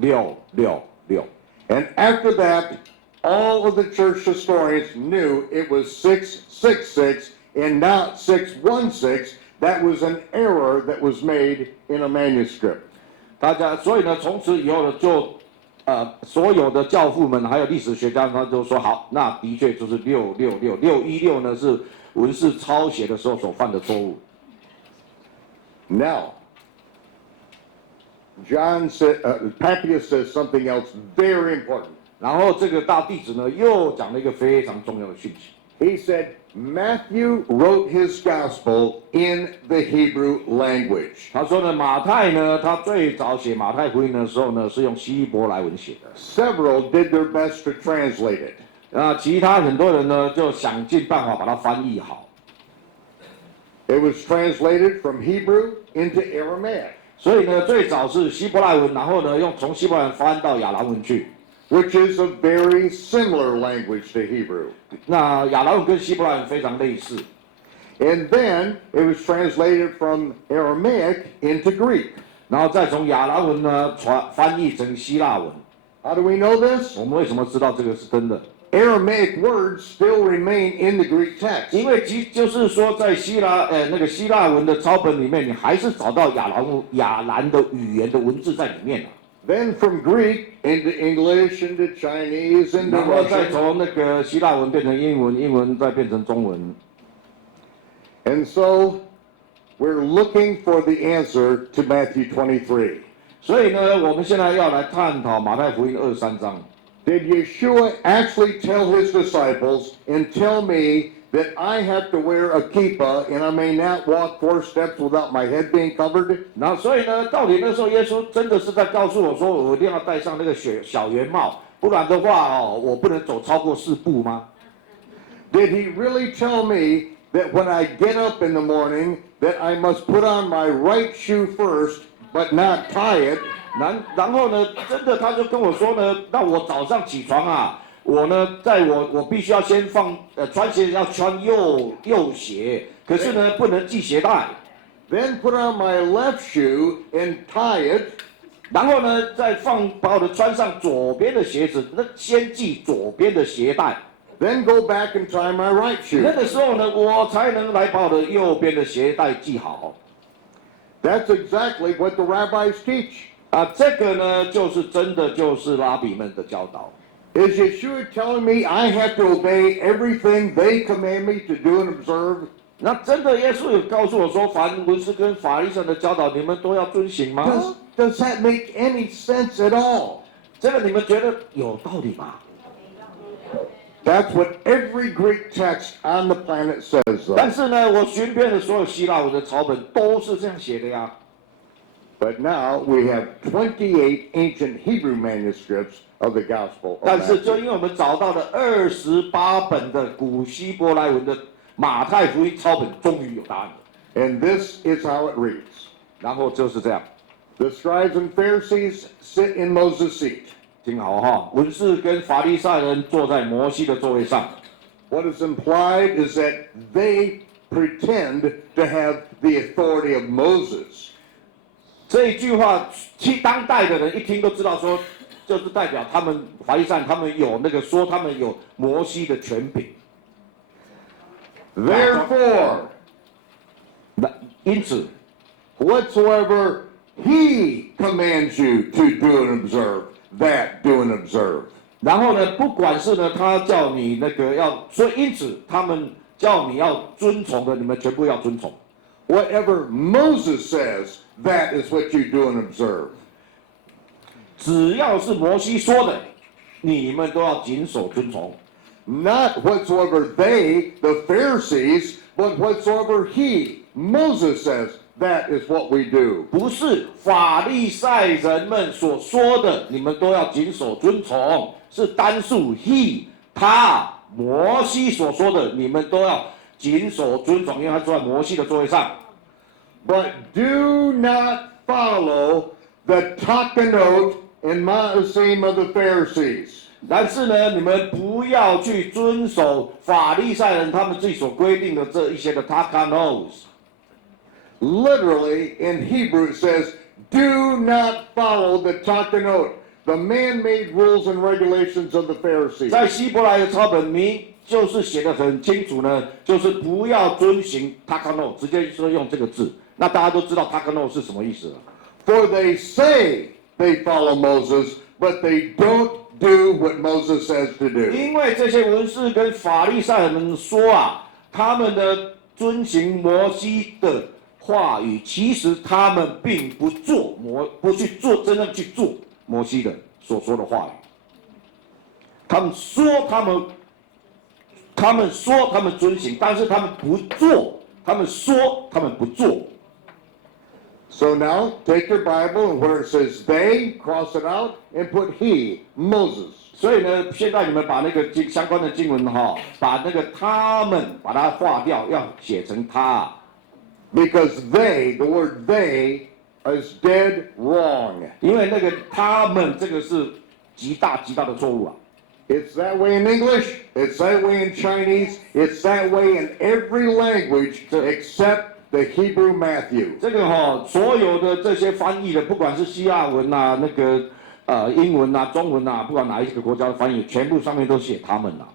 666。 And after that, all of the church historians knew it was 666 and not 616. That was an error that was made in a manuscript. 所以呢，从此以后呢，就所有的教父们还有历史学家，他都说好，那的确就是616呢是文士抄写的时候所犯的错误。Now, Papias says something else very important. 然后这个大弟子呢又讲了一个非常重要的讯息。He said Matthew wrote his gospel in the Hebrew language. 他说呢，马太呢，他最早写马太福音的时候呢，是用希伯来文写的。Several did their best to translate it. 其他很多人呢，就想尽办法把它翻译好。It was translated from Hebrew into Aramaic. 所以呢，最早是希伯来文，然后呢，从希伯来文翻到亚兰文去。Which is a very similar language to Hebrew. 那亚兰文跟希伯来文非常类似。And then it was translated from Aramaic into Greek. 然后再从亚兰文呢翻译成希腊文。How do we know this? 我们为什么知道这个是真的？ Aramaic words still remain in the Greek text. 因为就是说，在那个希腊文的抄本里面，你还是找到亚兰的语言的文字在里面啊。Then from Greek into English, into Chinese, into 然后再 Russian. 从那个希腊文变成英文，英文再变成中文。 And so we're looking for the answer to Matthew 23. 所以呢，我们现在要来探讨马太福音23章。 Did Yeshua actually tell his disciples and tell me that I have to wear a kippah and I may not walk 4 steps without my head being covered? 那所以呢，到底那时候耶稣真的是在告诉我说，我一定要戴上那个小圆帽，不然的话哦，我不能走超过4步吗？ Did he really tell me that when I get up in the morning that I must put on my right shoe first but not tie it? 然后呢，真的他就跟我说呢，那我早上起床啊，我呢，我必须要先穿鞋要穿右鞋，可是呢不能系鞋带， Then put on my left shoe and tie it. 然后呢把我的穿上左边的鞋子，那先系左边的鞋带， Then go back and tie my right 那 shoe. 个时候呢，我才能来把我的右边的鞋带系好。 That's exactly what the rabbis teach. 啊，这个呢，真的就是拉比们的教导。 Is Yeshua telling me I have to obey everything they command me to do and observe? 那真的耶稣有告诉我说，凡文士跟法利赛人的教导，你们都要遵行吗？ Does that make any sense at all? 这个你们觉得有道理吗？ That's what every Greek text on the planet says, 但 though. 是呢，我寻遍的所有希腊文的草本都是这样写的呀。 But now we have 28 ancient Hebrew manuscripts of the Gospel of 但是 Matthew. 就因为我们找到了28本的古希伯来文的马太福音抄本，终于有答案了。 And this is how it reads. 然后就是这样， The scribes and Pharisees sit in Moses' seat. 听好哈，文士跟法利赛人坐在摩西的座位上。 What is implied is that they pretend to have the authority of Moses. 这一句话，当代的人一听都知道说，就是代表他们法利赛人他们有说他们有摩西的权柄。 Therefore, 那因此， whatsoever he commands you to do and observe, that do and observe. 然后呢，不管是呢，他叫你要，所以因此他们叫你要遵从的，你们全部要遵从。 Whatever Moses says, that is what you do and observe. 只要是摩西说的，你们都要谨守遵从。 Not whatsoever they, the Pharisees, but whatsoever he, Moses says, that is what we do. 不是法利赛人们所说的，你们都要谨守遵从，是单数 he 他摩西所说的，你们都要谨守遵从，因为他坐在摩西的座位上。 But do not follow the takanot and ma'asim of the Pharisees. 但是呢，你们不要去遵守法利赛人他们自己所规定的这一些的 takanos。 Literally, in Hebrew it says, do not follow the takanot, the man-made rules and regulations of the Pharisees. 在希伯来的抄本就是写得很清楚呢，就是不要遵行 takano， 直接说用这个字。那大家都知道 takano 是什么意思了。 For they say they follow Moses, but they don't do what Moses says to do. 因为这些文士跟法利赛人们说啊，他们的遵行摩西的话语，其实他们并不去做真正去做摩西的所说的话语。他们说他们遵行，但是他们不做。他们说他们不做。 So now take your Bible and where it says they, cross it out and put he, Moses. 所以呢，现在你们把那个相关的经文把那个他们把它划掉，要写成他。 Because they, the word they, is dead wrong. 因为那个他们这个是极大的错误啊。 It's that way in English, it's that way in Chinese, it's that way in every language except the Hebrew Matthew. 这个所有的这些翻译的，不管是希腊文啊，英文啊、中文啊，不管哪一个国家的翻译，全部上面都写他们啊。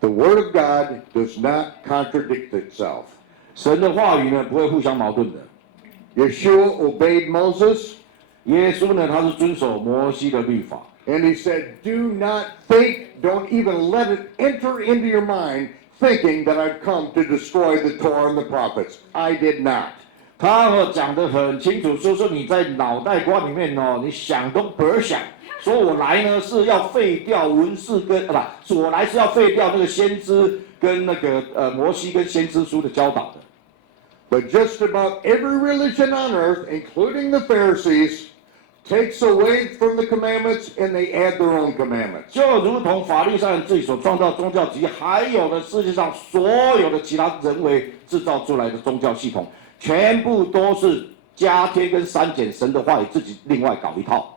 The Word of God does not contradict itself. 神的话语呢，不会互相矛盾的。Yeshua obeyed Moses, 耶稣呢，他是遵守摩西的律法。 and he said, do not think, don't even let it enter into your mind, thinking that I've come to destroy the Torah and the prophets. I did not. 他讲得很清楚，说你在脑袋瓜里面你想都别想，说我来呢是要废掉文士跟我来是要废掉那个先知跟那个摩西跟先知书的教导的。 But just about every religion on earth, including the Pharisees, takes away from the commandments and they add their own commandments. 就如同法利赛人自己所创造宗教及还有的世界上所有的其他人为制造出来的宗教系统，全部都是加添跟删减神的话语，自己另外搞一套。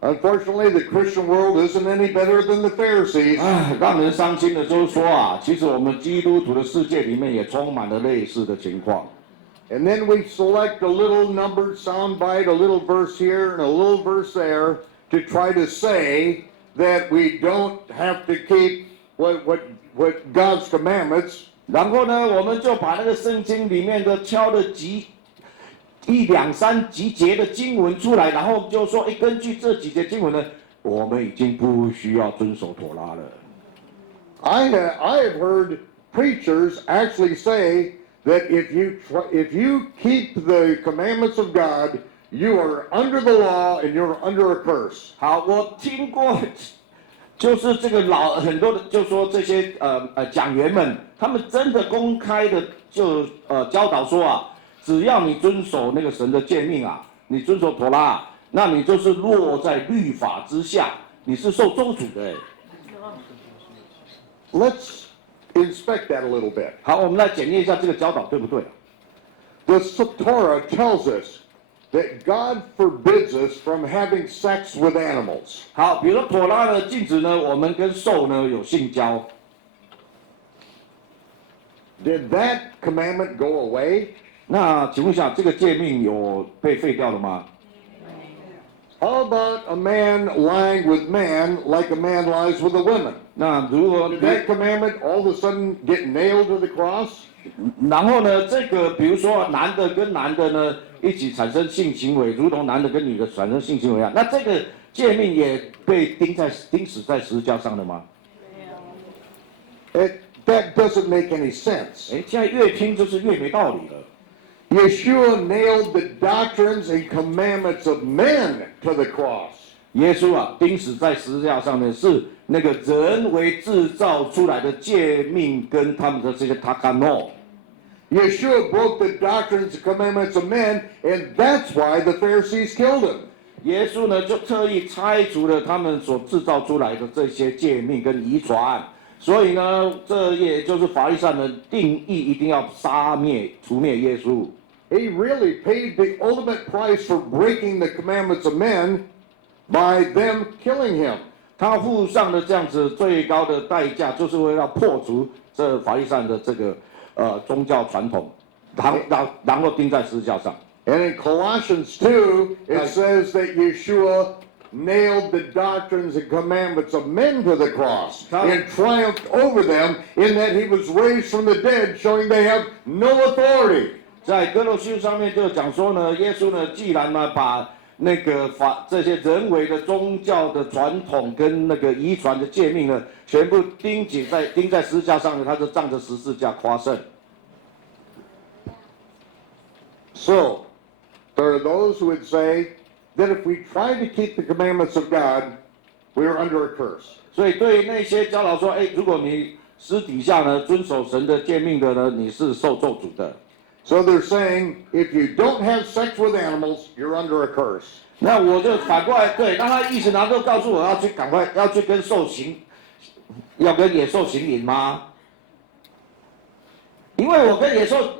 Unfortunately, the Christian world isn't any better than the Pharisees. 让人伤心的就是说其实我们基督徒的世界里面也充满了类似的情况。 And then we select a little numbered soundbite, a little verse here and a little verse there to try to say that we don't have to keep what God's commandments. 然后呢，我们就把那个圣经里面的挑了一两三几节的经文出来，然后就说，根据这几节经文呢，我们已经不需要遵守妥拉了。I have heard preachers actually say that if you keep the commandments of God, you are under the law and you're under a curse. 好，我听过，就是这个很多的，就说这些讲员们，他们真的公开的就教导说只要你遵守那个神的诫命你遵守妥拉那你就是落在律法之下，你是受咒诅的。Let's inspect that a little bit. 好，我们来检验一下这个教导对不对。 The Torah tells us that God forbids us from having sex with animals. 好，比如说妥拉呢禁止呢我们跟兽呢有性交。 Did that commandment go away? 那请问一下，这个诫命有被废掉了吗？ How about a man lying with man like a man lies with a woman? 那如果 Did that commandment all of a sudden get nailed to the cross? 然后呢，这个比如说男的跟男的呢一起产生性行为，如同男的跟女的产生性行为一样，那这个诫命也被钉死在十字架上了吗？ That doesn't make any sense. 现在越听就是越没道理了。 Yeshua nailed the doctrines and commandments of men to the cross. 耶稣钉死在十字架上面是那个人为制造出来的诫命跟他们的这些塔卡诺。 Yeshua broke the doctrines and commandments of men, and that's why the Pharisees killed him. 耶稣呢就特意拆除了他们所制造出来的这些诫命跟遗传，所以呢，这也就是法利赛人的定义，一定要除灭耶稣。 He really paid the ultimate price for breaking the commandments of men by them killing him. 他付上了这样子最高的代价，就是为了破除这法利赛人的这个宗教传统，然后钉在十字架上。 And in Colossians 2, it says that Yeshua nailed the doctrines and commandments of men to the cross and triumphed over them in that he was raised from the dead, showing they have no authority. 在哥罗西上面就讲说呢，耶稣呢，既然呢把那个这些人为的宗教的传统跟那个遗传的诫命呢，全部钉在十字架上呢，他就仗着十字架夸胜。 So, there are those who would say that if we try to keep the commandments of God, we are under a curse. 所以对那些教导说，如果你私底下呢遵守神的诫命的呢，你是受咒诅的。 So they're saying, if you don't have sex with animals, you're under a curse. 那我就反过来对，那他意思难道告诉我赶快要去跟跟野兽行淫吗？因为我跟野兽，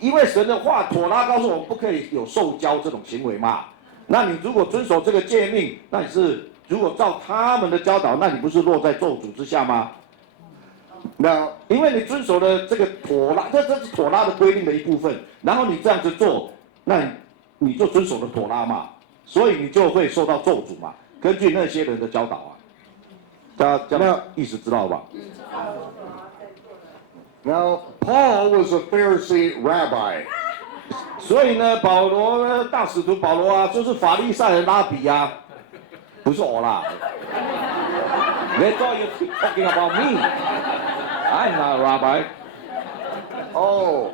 因为神的话妥拉告诉我们不可以有兽交这种行为嘛。那你如果遵守这个诫命，那你是如果照他们的教导，那你不是落在咒诅之下吗？ Now, 因为你遵守了这个妥拉，这是妥拉的规定的一部分，然后你这样子做，那你就遵守了妥拉嘛，所以你就会受到咒诅嘛。根据那些人的教导大家这样意思知道吧？ Now, Paul was a Pharisee rabbi. 所以呢，保罗呢，大使徒保罗啊，就是法利赛人拉比啊，不是我啦。They thought you talking about me. I'm not a rabbi. 哦，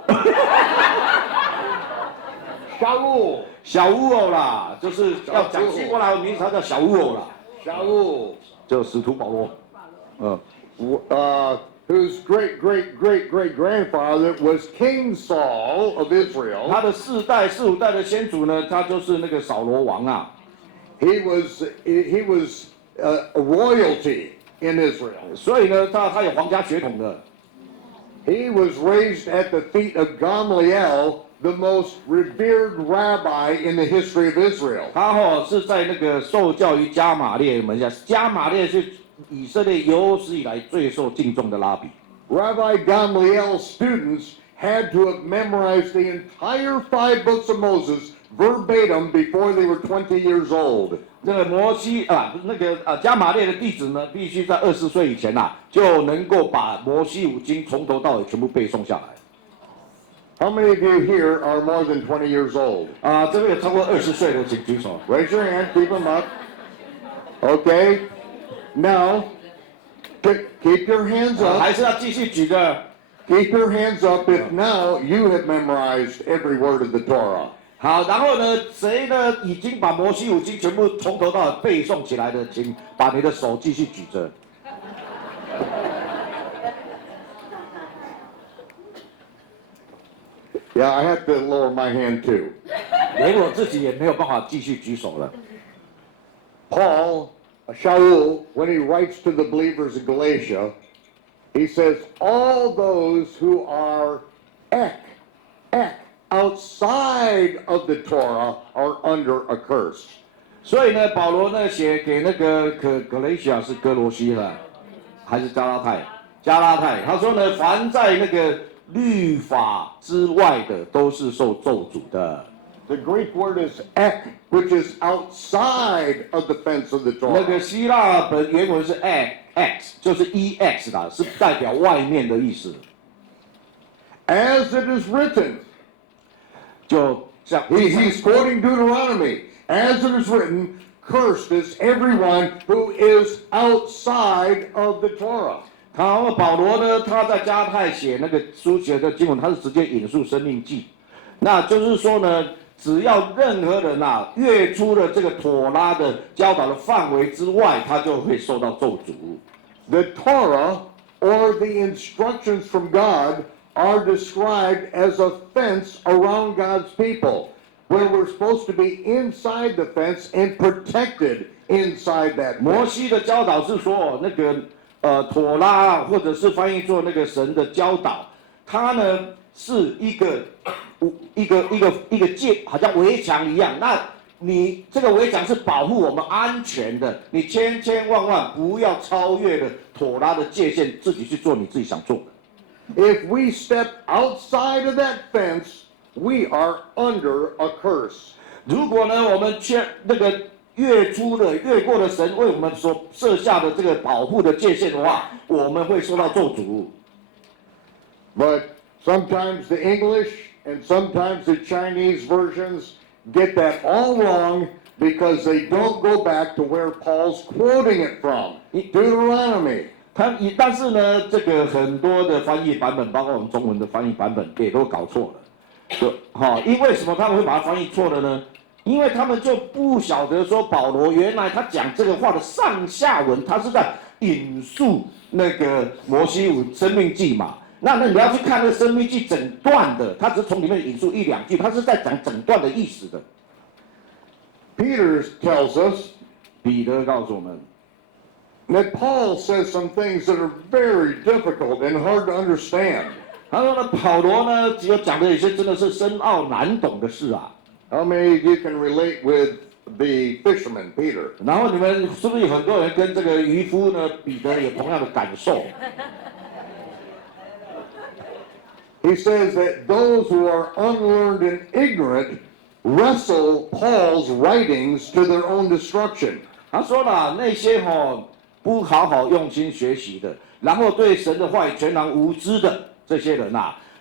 小乌偶啦，就是要讲希伯来文名字，他叫小乌偶啦。小乌，就使徒保罗。whose great-great-great-great-grandfather was King Saul of Israel. 他的四五代的先祖呢，他就是那个扫罗王啊。He was a royalty in Israel. 所以呢，他有皇家血统的。He was raised at the feet of Gamaliel, the most revered rabbi in the history of Israel. 他是在那个受教于加玛列门下，加玛列是以色列有史以来最受敬重的拉比。Rabbi Gamaliel's students had to have memorized the entire 5 books of Moses verbatim before they were 20 years old. 那个摩西加玛列的弟子呢，必须在20岁以前就能够把摩西五经从头到尾全部背诵下来。How many of you here are more than 20 years old? 这边有超过20岁的，请举手。Raise your hand, keep them up. Okay. Now, keep your hands up. 还是要继续举着。Keep your hands up if now you have memorized every word of the Torah. 好，然后呢，谁呢已经把摩西五经全部从头到尾背诵起来的，请把你的手继续举着。Yeah, I have to lower my hand too. 连我自己也没有办法继续举手了。Paul, Shaul, when he writes to the believers of Galatia, he says, all those who are outside of the Torah are under a curse. 所以呢，保罗呢写给那个格雷西亚是哥罗西了，还是加拉太？他说呢，凡在那个律法之外的，都是受咒诅的。The Greek word is which is outside of the fence of the 那 Torah. 个希腊本原文是 x， 就是 ex 啦，是代表外面的意思。As it is written. 就像 He's quoting Deuteronomy. As it is written, cursed is everyone who is outside of the Torah. 保罗呢，他在加泰写那个书写的经文，他是直接引述申命记，那就是说呢，只要任何人越出了这个妥拉的教导的范围之外，他就会受到咒诅。The Torah, or the instructions from God, are described as a fence around God's people, where we're supposed to be inside the fence and protected inside that fence. 摩西的教导是说，那个妥拉或者是翻译作那个神的教导，它呢是一个界，好像围墙一样。那你这个围墙是保护我们安全的，你千万不要超越了妥拉的界限，自己去做你自己想做的。If we step outside of that fence, we are under a curse. 如果呢，我们越过了神为我们所设下的这个保护的界限的话，我们会受到咒诅。But sometimes the English and sometimes the Chinese versions get that all wrong because they don't go back to where Paul's quoting it from, Deuteronomy. 但是呢，这个很多的翻译版本，包括我们中文的翻译版本，也都搞错了。因为什么他们会把它翻译错了呢？因为他们就不晓得说保罗原来他讲这个话的上下文，他是在引述那个摩西五生命记嘛。那你要去看那个生命记整段的，他只是从里面引述1-2句，他是在讲整段的意思的。Peter tells us, 彼得告诉我们。that Paul says some things that are very difficult and hard to understand. 他说呢，保罗呢，只有讲的有些真的是深奥难懂的事啊。How many of you can relate with the fisherman, Peter? 然后你们是不是有很多人跟这个渔夫呢，彼得有同样的感受？ He says that those who are unlearned and ignorant wrestle Paul's writings to their own destruction. 他说了，那些不好好用心学习的，然后对神的话语全然无知的这些人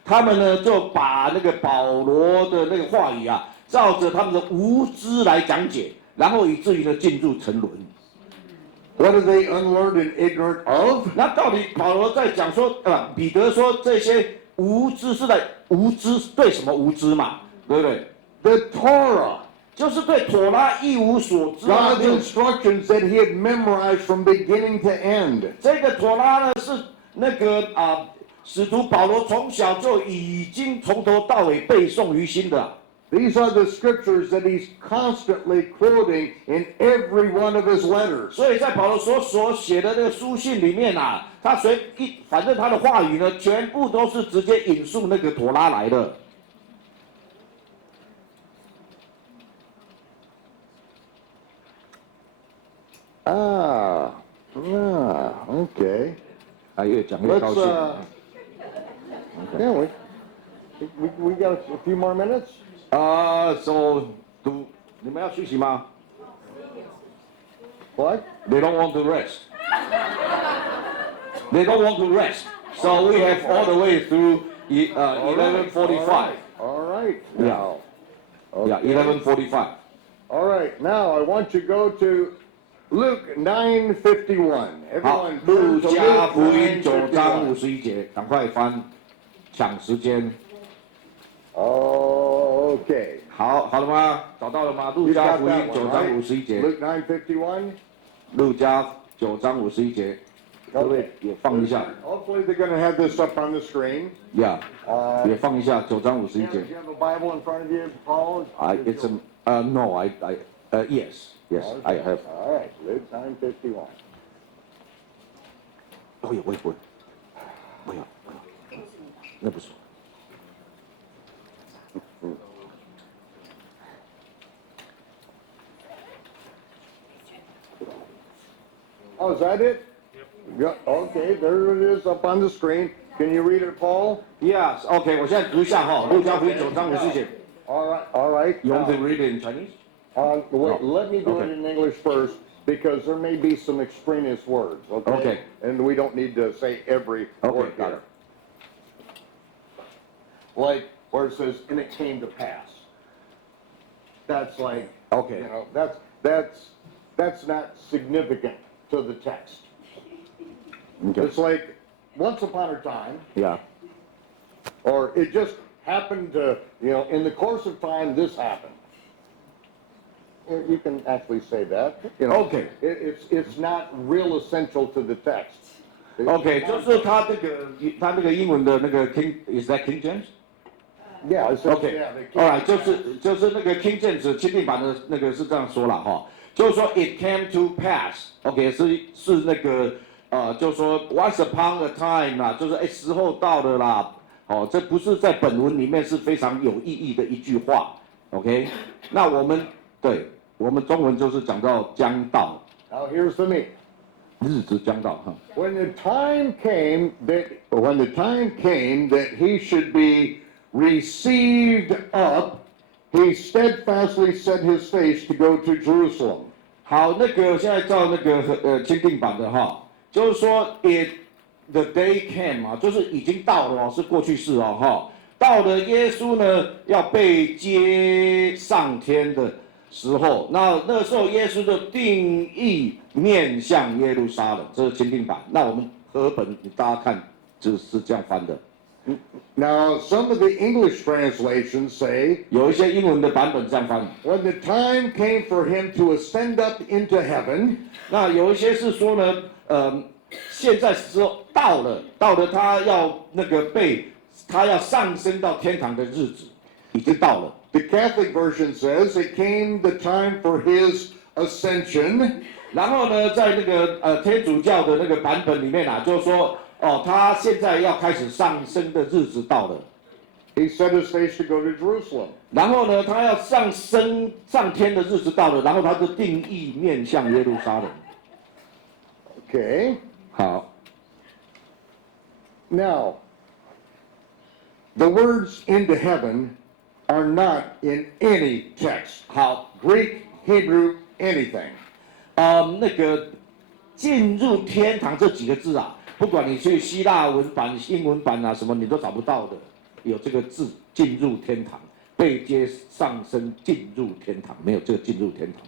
他们呢就把那个保罗的那个话语啊，照着他们的无知来讲解，然后以至于呢进入沉沦。What are they unlearned and ignorant of? 那到底保罗在讲说，彼得说这些无知是在无知对什么无知嘛，对不对？ The Torah. 就是对妥拉一无所知。 God's instructions that he had memorized from beginning to end. 这个妥拉呢是那个使徒保罗从小就已经从头到尾背诵于心的。 These are the scriptures that he's constantly quoting in every one of his letters. 所以在保罗所写的那个书信里面啊，反正他的话语呢，全部都是直接引述那个妥拉来的。Okay. 他越讲越高兴。Yeah, we got a few more minutes.你们要休息吗 What?？They don't want to rest. They don't want to rest. So we have all the way through 11:45. All right. Yeah. Now. Yeah, 11:45. All right. Now I want you to go to Luke 9:51. 好， Everyone 路 turn to 加 Luke 福音9章 9:51. 51节，赶快翻，抢时间。 Okay. 好了吗？找到了吗？路 You 加 got 福音 that 9 one, 章 right? 51节， Luke 9:51. 路加9章51节，各位也放一下 Hopefully they're going to have this up on the screen. ，Yeah，也放一下9章51 Do you 节。 have a Bible in front of you, Paul? It's no, yes, I have. All right. Luke 9:51. 不要，那不是。 Oh, is that it? Yeah, okay, there it is up on the screen. Can you read it, Paul? Yes, OK， 我现在读一下哈，路加福音9章51节。 All right. You want to read it in Chinese? Wait, let me do Okay. it in English first because there may be some extraneous words, okay? Okay. And we don't need to say every Okay, word got here. it. Like where it says, and it came to pass. That's like, Okay. you know, that's not significant to the text. Okay. It's like, once upon a time, Yeah. or it just happened to, you know, in the course of time, this happened. You can actually say that. You know, Okay. It's not real essential to the text. OK， 就是他那个英文的那个 King is that King James？ Yeah. It's, OK， yeah, they 后来就是那个 King James 钦定版的那个是这样说了哈，就是说 it came to pass，OK 是那个就是说 once upon a time 啦，就是时候到了啦，哦，这不是在本文里面是非常有意义的一句话 ，OK， 那我们中文就是讲到将到， Now here's the meat. 日子将到哈。When the time came that he should be received up, he steadfastly set his face to go to Jerusalem. 好，那个现在照那个钦定版的哈，就是说 the day came 啊，就是已经到了哦，是过去式哦哈。到了耶稣呢要被接上天的时候，那个时候耶稣的定义面向耶路撒冷，这是钦定版。那我们和本大家看，就是这样翻的。 Now, some of the English translations say, 有一些英文的版本这样翻。 when the time came for him to ascend up into heaven, 那有一些是说呢，现在是说到了他要他要上升到天堂的日子，已经到了。 the Catholic version says it came the time for his ascension. 然后呢，在那个天主教的那个版本里面啊，就是说哦，他现在要开始上升的日子到了。 He set his face to go to Jerusalem. 然后呢，他要上天的日子到了，然后他的定义面向耶路撒冷。 Okay. 好， Now, the words into heaven are not in any text. 好， Greek, Hebrew, anything. 那个进入天堂这几个字啊，不管你去希腊文版、英文版啊什么，你都找不到的。有这个字进入天堂，被接上升进入天堂，没有这个进入天堂。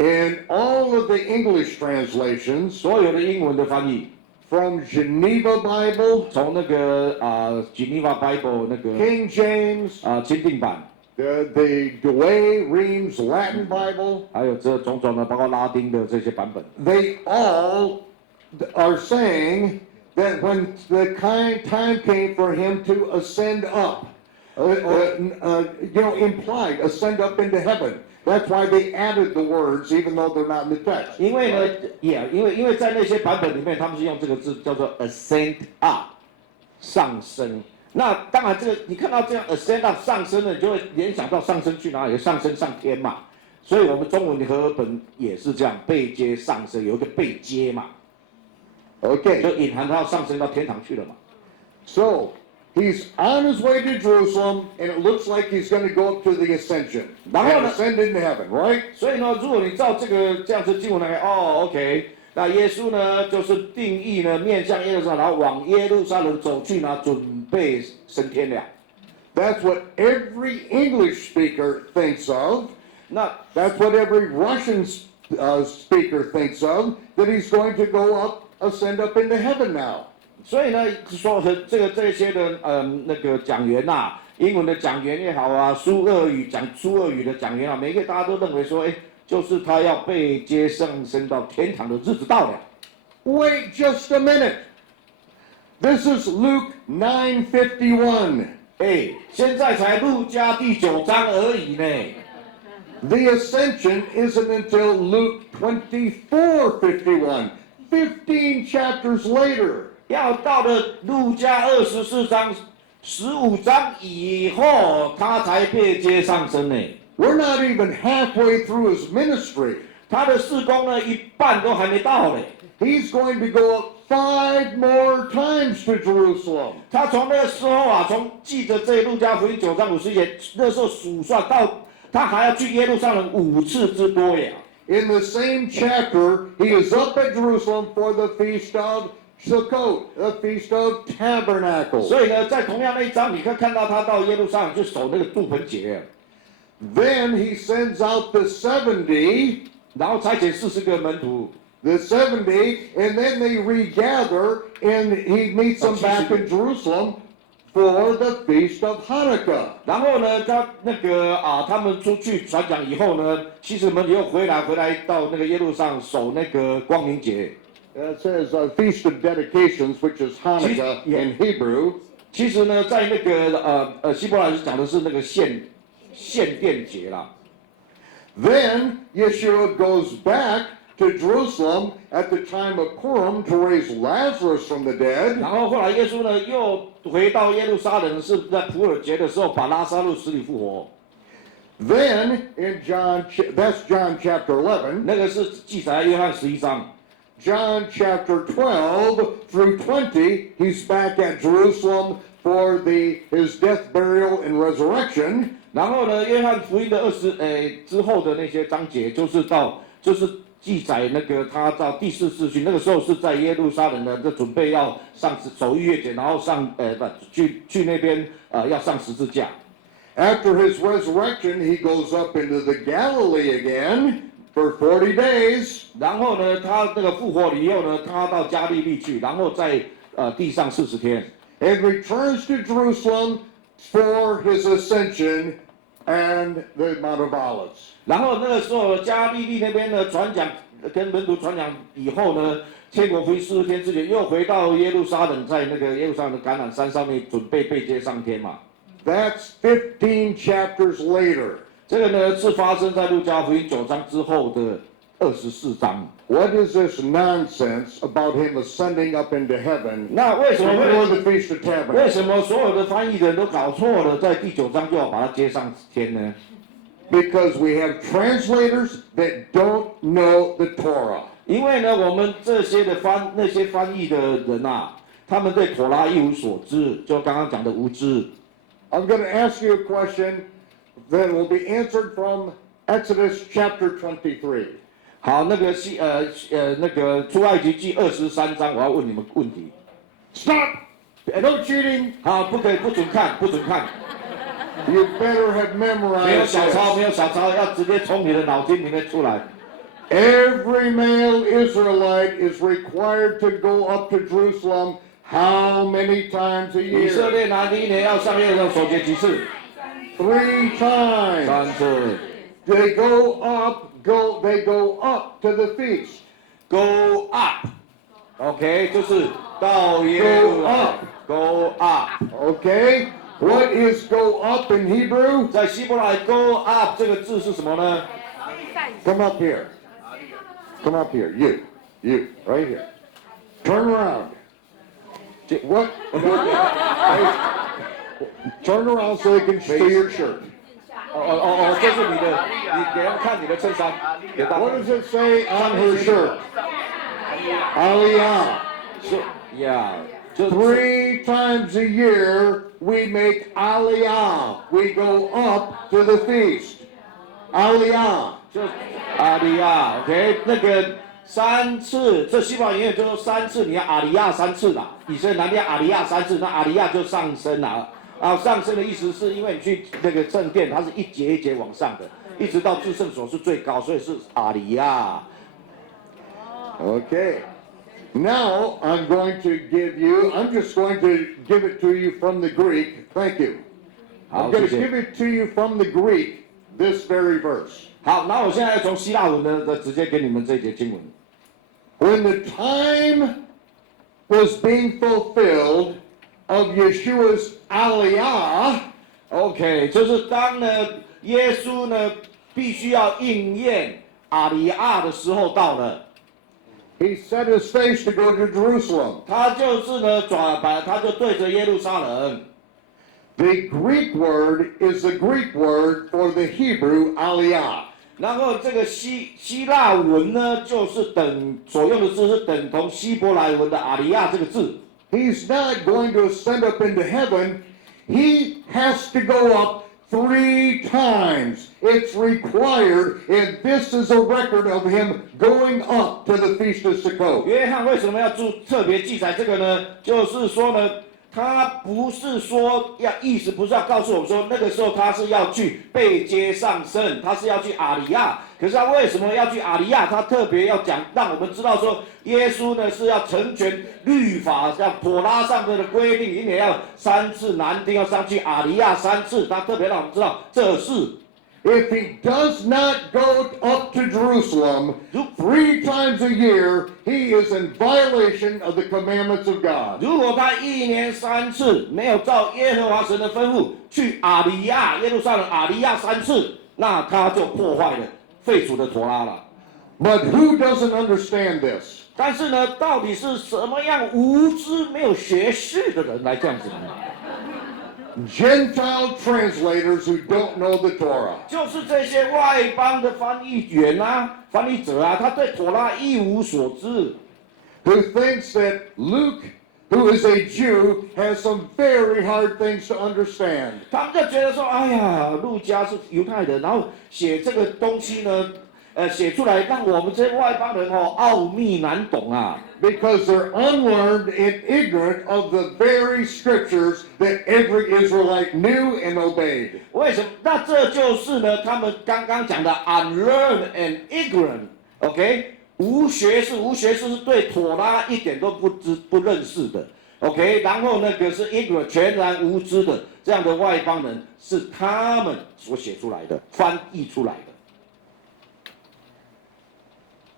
In all of the English translations, 所有的英文的翻译， from Geneva Bible, 从那个Geneva Bible 那个 King James, 钦定版， the Douay Rheims Latin Bible, 还有这种种的，包括拉丁的这些版本， they all are saying that when the time came for him to ascend up, implied ascend up into heaven. That's why they added the words, even though they're not in the text. 因为呢，因为在那些版本里面，他们是用这个字叫做 ascend up， 上升。那当然，这个你看到这样 ascend up 上升呢，你就会联想到上升去哪里？上升上天嘛。所以我们中文的和合本也是这样，被接上升，有一个被接嘛。Okay. 就隐含他要上升到天堂去了嘛。So he's on his way to Jerusalem, and it looks like he's going to go up to the ascension and ascend into heaven, right? 所以呢，如果你照这样子经文来看，OK， 那耶稣呢就是定义呢面向耶路撒冷，然后往耶路撒冷走去呢，准备升天了。That's what every English speaker thinks of. 那 That's what every Russian speaker thinks of, that he's going to go up, ascend up into heaven now. 所以呢，说这些的那个讲员呐，英文的讲员也好啊，苏俄语的讲员啊，每个大家都认为说，就是他要被接上升到天堂的日子到了。Wait just a minute. This is Luke 9:51. 现在才路加第9章而已呢。The ascension isn't until Luke 24:51, 15 chapters later. 要到了路加24章15章以后，他才被接上升呢。We're not even halfway through his ministry. 他的事工呢，一半都还没到嘞。He's going to go up 5 more times to Jerusalem. 他从那时候啊，记着这路加福音9章50节，那时候数算到他还要去耶路撒冷5次之多呀。In the same chapter, he is up at Jerusalem for the feast of Sukkot, the feast of Tabernacles. 所以呢，在同样那一章，你可以看到他到耶路撒冷去守那个住棚节。Then he sends out the 70, 然后差遣40个门徒。the 70, and then they regather, and he meets them back in Jerusalem for the feast of Hanukkah. 然后呢，他们出去传讲以后呢，70门徒又回来到那个耶路撒冷守那个光明节。It says feast of dedications, which is Hanukkah in Hebrew. 其实呢，在那个希伯来是讲的是那个献殿节啦。Then Yeshua goes back to Jerusalem at the time of Purim to raise Lazarus from the dead. 然后后来耶稣呢又回到耶路撒冷，是在普尔节的时候把拉撒路死里复活。Then in that's John chapter 11. 那个是记载在约翰11章。John chapter 12 through 20, he's back at Jerusalem for his death, burial, and resurrection. 然后呢，约翰福音的之后的那些章节，就是记载那个他到第4次去，那个时候是在耶路撒冷呢，就准备要上守逾越节，然后去那边要上十字架。After his resurrection, he goes up into the Galilee again for 40 days. 然后呢，他那个复活了以后呢，他到加利利去，然后在地上40天。And returns to Jerusalem for his ascension and the Mount of Olives. 然后那个时候加利利那边呢传讲，跟门徒传讲以后呢，天国福音40天之前又回到耶路撒冷，在那个耶路撒冷的橄榄山上面准备被接上天嘛。That's 15 chapters later. 这个呢是发生在路加福音9章之后的24章。What is this nonsense about him ascending up into heaven 那为什么 before the Feast of Tabernacles? 为什么所有的翻译人都搞错了，在第9章就要把它接上天呢？ Because we have translators that don't know the Torah. 因为呢，我们那些翻译的人啊，他们对妥拉一无所知，就刚刚讲的无知。I'm going to ask you a question that will be answered from Exodus chapter 23. 好，那个出埃及记23章，我要问你们问题。 Stop! No cheating. 好，不可以，不准看，不准看。 You better have 没有 memorized 小抄， this. 没有小抄，要直接从你的脑筋里面出来。 Every male Israelite is required to go up to Jerusalem how many times a 以色 year? 列男第一年要上耶路撒冷守节几次？ 3 times. 3次。 They go up to the feast. Go up。OK， 就是到耶路撒冷。Go up。 Okay? What is go up in Hebrew? 在希伯来 go up 这个字是什么呢？ Come up here. Come up here. You, right here. Turn around. What? Turn around so they can see your shirt. 这是你的，你给他们看你的衬衫。给大家 What does it say on her shirt? Aliyah. 是呀，就是 3 times a year we make Aliyah. We go up to the feast. Aliyah. 就阿里亚 ，OK， 那个3次，这希伯来语就是3次，你要阿里亚3次啦。以色列男要阿里亚3次，那阿里亚就上升了。上升的意思是因为你去那个圣殿，它是一节一节往上的，一直到至圣所是最高，所以是阿里亚。 Okay. Now I'm just going to give it to you from the Greek. Thank you. I'm going to give it to you from the Greek, this very verse. 好，那我现在从希腊文的直接给你们这一节经文。 When the time was being fulfilled of Yeshua's Aliyah, OK， 就是当呢耶稣呢必须要应验阿里亚的时候到了。 he set his face to go to Jerusalem. 他就是呢他就对着耶路撒冷。 The Greek word is the Greek word for the Hebrew Aliyah. 然后这个希腊文呢，就是所用的字是等同希伯来文的阿里亚这个字。 He's not going to ascend up into heaven. He has to go up 3 times. It's required, and this is a record of him going up to the Feast of Sukkot. 约翰为什么要特别记载这个呢？就是说呢，他不是说意思不是要告诉我们说那个时候他是要去被接上升，他是要去阿里亚。可是他为什么要去阿里亚？他特别要讲，让我们知道说，耶稣呢是要成全律法，要妥拉上面的规定，一年要3次男丁要上去阿里亚3次。他特别让我们知道这是。 If he does not go up to Jerusalem 3 times a year, he is in violation of the commandments of God. 如果他1年3次没有照耶和华神的吩咐去阿里亚耶路撒冷阿里亚3次，那他就破坏了废除的妥拉了。 But who doesn't understand this? 但是呢，到底是什么样无知没有学识的人来这样子呢？ Gentile translators who don't know the Torah. 就是这些外邦的翻译员啊、翻译者啊，他对妥拉一无所知。 Who thinks that Luke, who is a Jew, has some very hard things to understand. 他们就觉得说，哎呀，路加是犹太人，然后写这个东西呢，写出来让我们这些外邦人奥秘难懂啊。 Because they're unlearned and ignorant of the very scriptures that every Israelite knew and obeyed. 为什么？那这就是呢，他们刚刚讲的 unlearned and ignorant，OK？ 无学士是对妥拉一点都不认识的 ，OK？ 然后那个是 ignorant 全然无知的这样的外邦人，是他们所写出来的、翻译出来的。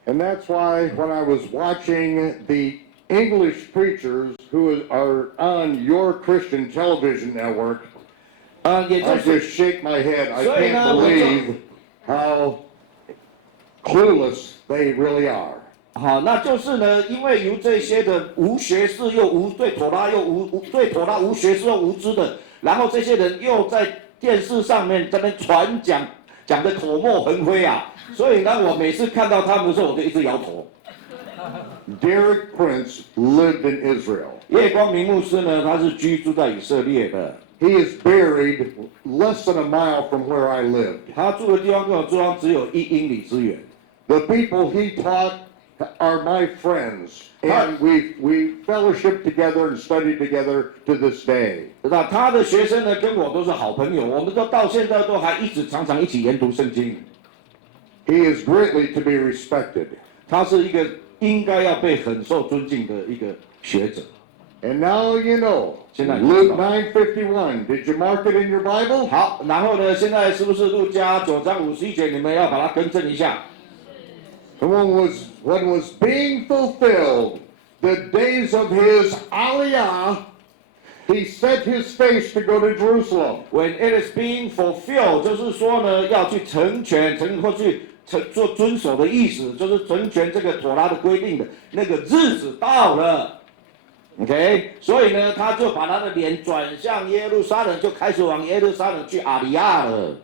And that's why when I was watching the English preachers who are on your Christian television network, I just shake my head. I can't believe how clueless they really are. 好，那就是呢，因为由这些的无学识又对妥拉对妥拉无学识又无知的，然后这些人又在电视上面在那传讲的口沫横飞啊。 所以呢，我每次看到他们的时候，我就一直摇头。Derek Prince lived in Israel. 叶光明牧师呢，他是居住在以色列的。He is buried less than a mile from where I lived. 他住的地方跟我住的地方只有1英里之远。The people he taught are my friends, and we fellowship together and study together to this day. 那他的学生呢，跟我都是好朋友，我们都到现在都还常常一起研读圣经。He is greatly to be respected. 他是一个应该要被很受尊敬的一个学者。And now you know. 现在 Luke 9:51. Did you mark it in your Bible? 好，然后呢，现在是不是路加9章51节，你们要把它更正一下？ When was being fulfilled the days of his aliyah, he set his face to go to Jerusalem. When it is being fulfilled， 就是说呢，要去成全，或去做遵守的意思，就是成全这个妥拉的规定的那个日子到了。OK， 所以呢，他就把他的脸转向耶路撒冷，就开始往耶路撒冷去阿里亚了。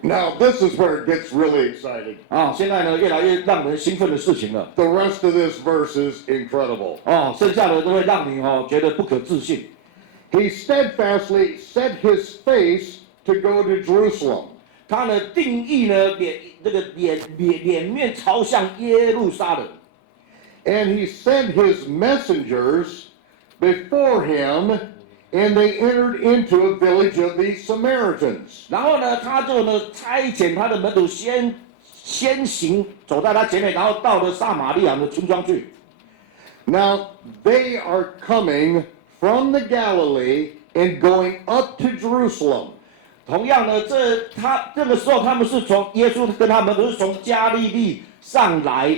Now this is where it gets really exciting. 现在呢，越来越让人兴奋的事情了。The rest of this verse is incredible. 剩下的都会让你觉得不可置信。He steadfastly set his face to go to Jerusalem. 他呢定义呢脸面朝向耶路撒冷。And he sent his messengers before him, and they entered into a village of the Samaritans. 然后呢，他就呢差遣他的门徒先行走在他前面，然后到了撒玛利亚的村庄去。Now they are coming from the Galilee and going up to Jerusalem. 同样呢，这个时候他们是从耶稣跟他们都是从加利利上来，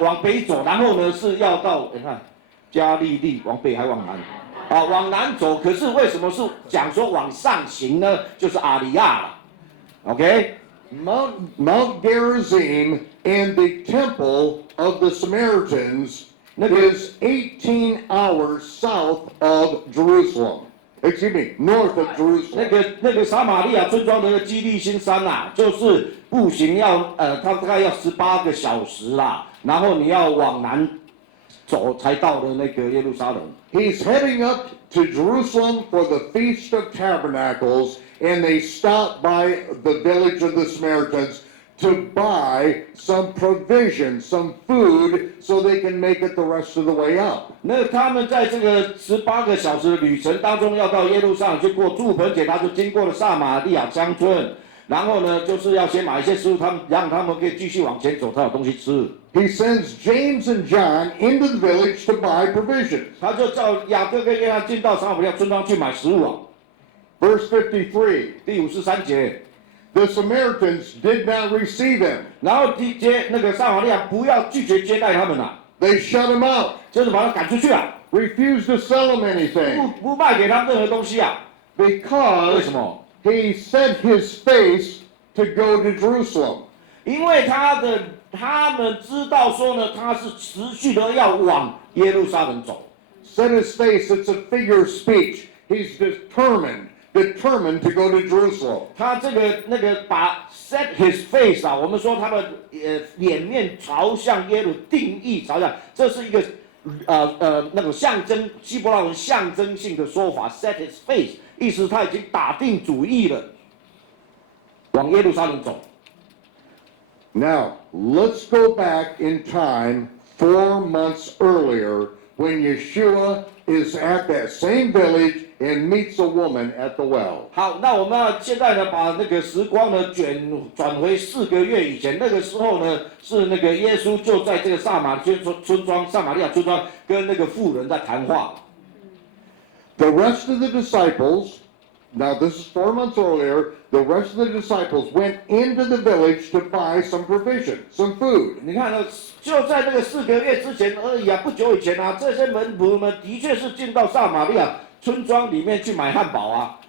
往北走，然后呢是要到你看加利利往北还往南，往南走。可是为什么是讲说往上行呢？就是阿里亚了。OK， Mount Gerizim and the temple of the Samaritans is 18 hours south of Jerusalem. Excuse me, north of Jerusalem. 那个撒玛利亚村庄的基利心山就是步行它大概要18个小时啦，然后你要往南走才到的那个耶路撒冷。He's heading up to Jerusalem for the Feast of Tabernacles, and they stop by the village of the Samaritans to buy some provision, some food, so they can make it the rest of the way up. 那他们在这个18个小时的旅程当中，要到耶路撒冷去过住棚节，他就经过了撒玛利亚乡村，然后呢，就是要先买一些食物，让他们可以继续往前走，才有东西吃。He sends James and John into the village to buy provisions. 他就叫雅各跟约翰进到撒玛利亚村庄去买食物。Verse 53. 第53节。The Samaritans did not receive him. 然后那个撒玛利亚不要拒绝接待他们了， They shut him out. 就是把他赶出去了， Refused to sell him anything. 不卖给他们任何东西啊。为 Because 什么？ he set his face to go to Jerusalem. 因为他们知道说呢，他是持续的要往耶路撒冷走。Set his face, it's a figure of speech. He's determined to go to Jerusalem. 他把 set his face 我们说他的脸面朝向耶路，定义朝向，这是一个那种象征希伯来文象征性的说法 ，set his face， 意思他已经打定主意了，往耶路撒冷走。Now, let's go back in time 4 months earlier when Yeshua is at that same village and meets a woman at the well. 好，那我们现在呢，把那个时光呢转回4个月以前，那个时候呢，是那个耶稣就在这个撒玛利亚村庄跟那个妇人在谈话。The rest of the disciples, now this is 4 months earlier, the rest of the disciples went into the village to buy some provision, some food. 你看呢，就在那个4个月之前而已不久以前这些门徒们的确是进到撒玛利亚村庄里面去买汉堡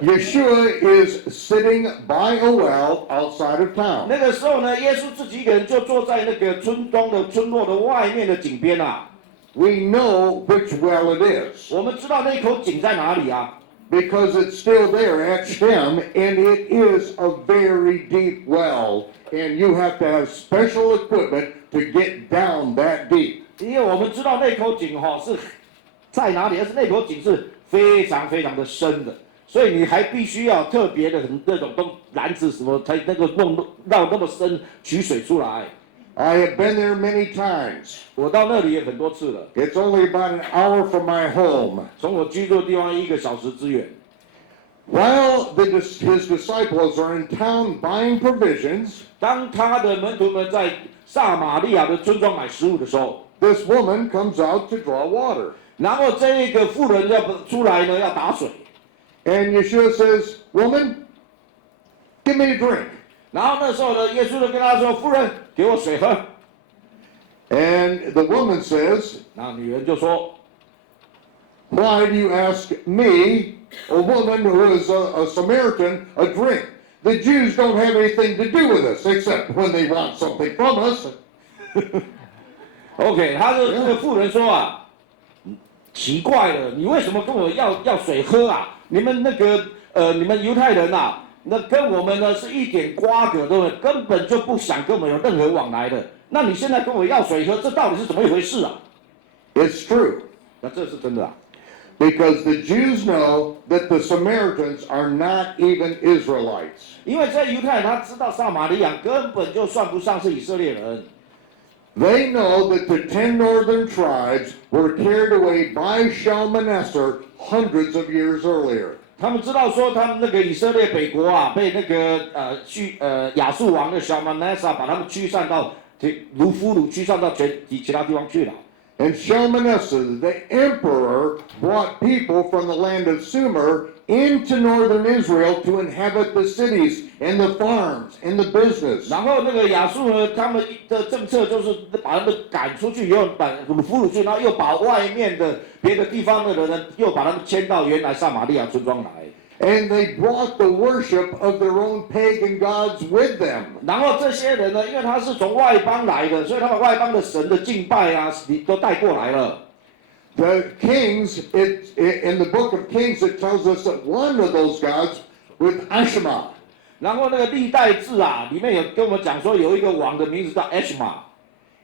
Yeshua is sitting by a well outside of town. 那个时候呢，耶稣自己一个人就坐在那个村落的外面的井边We know which well it is. 我们知道那口井在哪里Because it's still there at Shem, and it is a very deep well, and you have to have special equipment to get down that deep. 因为我们知道那口井是在哪里，而是那口井是非常非常的深的，所以你还必须要特别的那种篮子什么才能够绕那么深取水出来。I have been there many times. 我到那里也很多次了， It's only about an hour from my home. 从我居住的地方1个小时之远。 While his disciples are in town buying provisions, 当他的门徒们在撒玛利亚的村庄买食物的时候， this woman comes out to draw water. 然后这个妇人要出来呢，要打水， And Yeshua says, Woman, give me a drink. 然后那时候呢，耶稣就跟他说：“夫人，给我水喝。” And the woman says, 然后女人就说 Why do you ask me, a woman who is a Samaritan, a drink? The Jews don't have anything to do with us except when they want something from us. ：“OK。”他说：“这个妇人说啊，奇怪了，你为什么跟我要水喝啊？你们你们犹太人啊，那跟我们呢是一点瓜葛都没有，根本就不想跟我们有任何往来的。那你现在跟我要水喝，这到底是怎么一回事啊？” It's true. 那这是真的啊。 Because the Jews know that the Samaritans are not even Israelites. 因为这犹太人他知道撒玛利亚根本就算不上是以色列人， They know that the 10 northern tribes were carried away by Shalmaneser hundreds of years earlier. 他们知道说他们那个以色列北国啊，被那个亚述王的小马奈撒把他们驱散到卢夫鲁驱散到其他地方去了。 And Shalmaneser, the emperor, brought people from the land of Sumer into northern Israel to inhabit the cities and the farms and the business. 然后那个亚述呢，他们的政策就是把他们赶出去，又把卢夫鲁去，然后又把外面的别的地方的人呢，又把他们迁到原来撒玛利亚村庄来。 And they brought the worship of their own pagan gods with them. 然后这些人呢，因为他是从外邦来的，所以他把外邦的神的敬拜啊，都带过来了。 The kings, in the book of Kings, it tells us that one of those gods was Ashima. 然后那个历代志啊，里面有跟我们讲说，有一个王的名字叫 Ashma。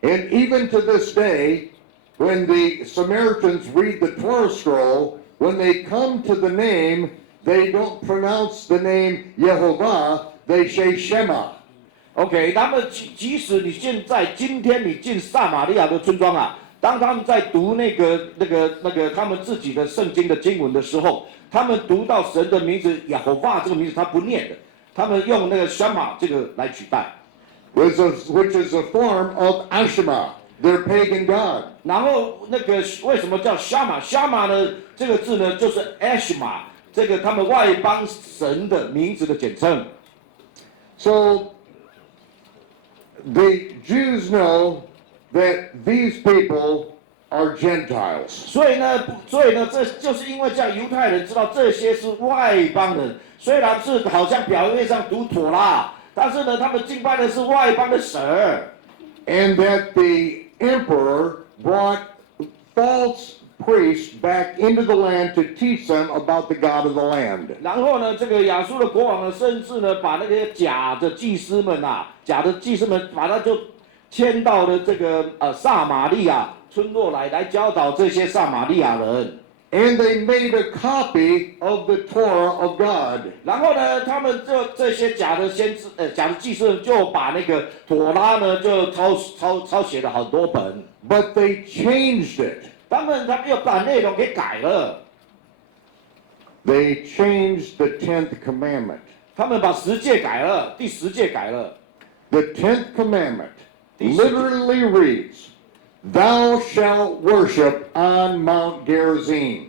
And even to this day, when the Samaritans read the Torah scroll, when they come to the name, they don't pronounce the name Yehovah, they say Shema. OK， 他们即使你今天你进撒玛利亚的村庄啊，当他们在读那个他们自己的圣经的经文的时候，他们读到神的名字耶和华这个名字他不念的，他们用那个 Shema 这个来取代。 Which is a form of Ashima, their pagan god. 然后那个为什么叫 Shama 呢？这个字呢就是 Ashma。 这个他们外邦神的名字的简称。 So the Jews know that these people are Gentiles. 所以呢，这就是因为这样，犹太人知道这些是外邦人，虽然是好像表面上读妥拉，但是呢，他们敬拜的是外邦的神。 And that the emperor brought false priests back into the land to teach them about the God of the land. 然后呢，这个亚述的国王呢，甚至呢，把那些假的祭司们把他就迁到了这个撒玛利亚村落来教导这些撒玛利亚人。 And they made a copy of the Torah of God. 然后呢，他们这些假的祭司就把那个妥拉呢，就抄写了很多本。 But they changed it. 他们又把内容给改了。 They changed the 10th commandment. 他们把10诫改了，第10诫改了。 The 10th commandment literally reads, Thou shalt worship on Mount Gerizim.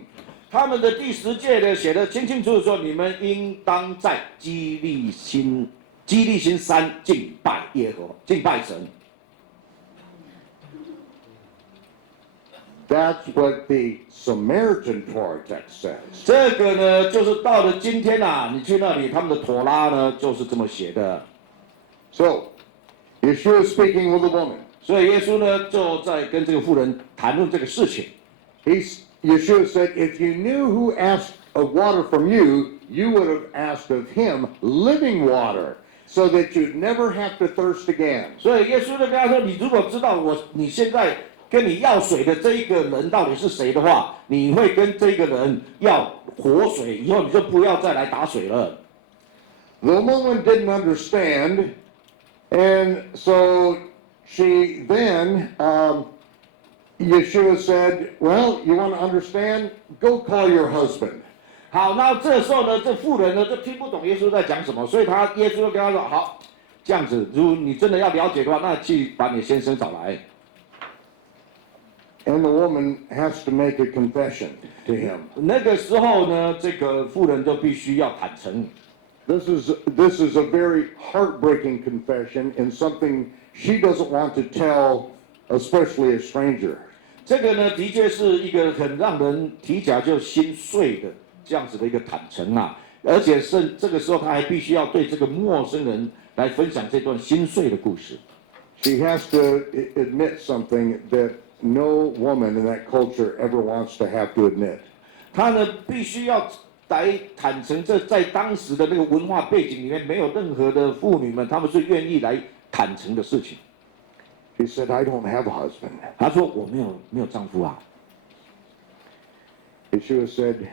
他们的第10诫呢，写得清清楚楚说，你们应当在基利心山敬拜耶和华，敬拜神。 That's what the Samaritan Torah text says. 这个呢，就是到了今天啊，你去那里，他们的妥拉呢，就是这么写的。 So, Yeshua is speaking with a woman. 所以耶稣呢，就在跟这个妇人谈论这个事情。 Yeshua said, if you knew who asked of water from you, you would have asked of him living water, so that you'd never have to thirst again. 所以耶稣就跟他说：“你如果知道你现在跟你要水的这一个人到底是谁的话，你会跟这个人要活水，以后你就不要再来打水了。” The woman didn't understand, and so she then, Yeshua said, well, you want to understand? Go call your husband. 好，那这时候呢，这妇人呢就听不懂耶稣在讲什么，所以耶稣就跟他说：好，这样子，如果你真的要了解的话，那去把你先生找来。And the woman has to make a confession to him. 那个时候呢，这个妇人就必须要坦诚。This is a very heartbreaking confession and something she doesn't want to tell, especially a stranger. 这个呢，的确是一个很让人提起来就心碎的这样子的一个坦诚啊，而且是这个时候他还必须要对这个陌生人来分享这段心碎的故事。She has to admit something that no woman in that culture ever wants to have to admit. 他呢必须要来坦诚，这在当时的那个文化背景里面，没有任何的妇女们，她们是愿意来坦诚的事情。She said, I don't have a husband. 她说我没有丈夫啊。Yeshua said,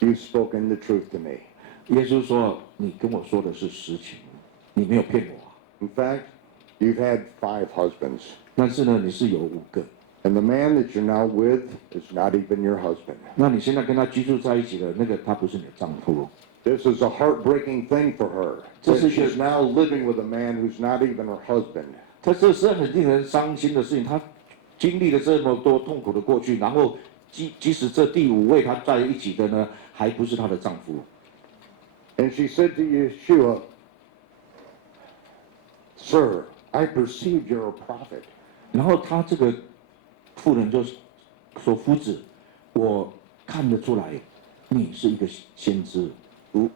you've spoken the truth to me. 耶稣说你跟我说的是实情，你没有骗我啊。In fact, you've had 5 husbands. 但是呢，你是有5个。And the man that you're now with is not even your husband. 那你现在跟他居住在一起的那个，他不是你的丈夫。This is a heartbreaking thing for her. That she's now living with a man who's not even her husband. 这是很令人伤心的事情。她经历了这么多痛苦的过去，然后即使这第5位她在一起的呢，还不是她的丈夫。And she said to Yeshua, Sir, I perceive you're a prophet. 然后她这个妇人就说：“夫子，我看得出来，你是一个先知。”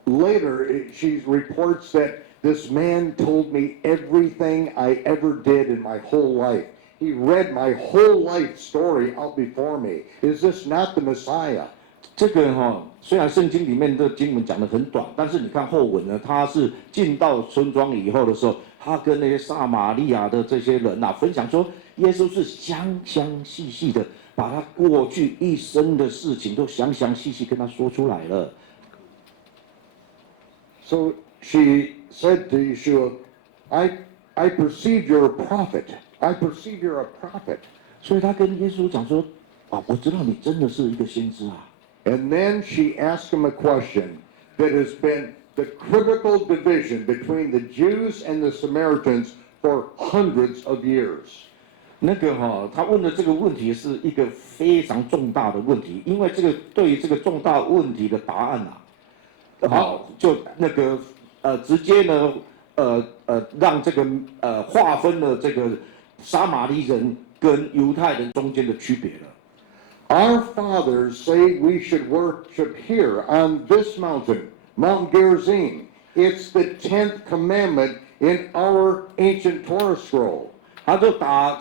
Later, she reports that this man told me everything I ever did in my whole life. He read my whole life story out before me. Is this not the Messiah? 这个虽然圣经里面的经文讲得很短，但是你看后文呢，他是进到村庄以后的时候，他跟那些撒玛利亚的这些人分享说，耶稣是详详细细的把他过去一生的事情都详详细细跟他说出来了。So she said to Yeshua, I perceive you're a prophet. I perceive you're a prophet. 所以他跟耶稣讲说，我知道你真的是一个先知啊。And then she asked him a question that has been the critical division between the Jews and the Samaritans for hundreds of years. 那个他问的这个问题是一个非常重大的问题，因为这个对于这个重大问题的答案就那个直接呢让这个划分了这个撒玛利人跟犹太人中间的区别了。Our fathers say we should worship here on this mountain, Mount Gerizim. It's the 10th commandment in our ancient Torah scroll. 他就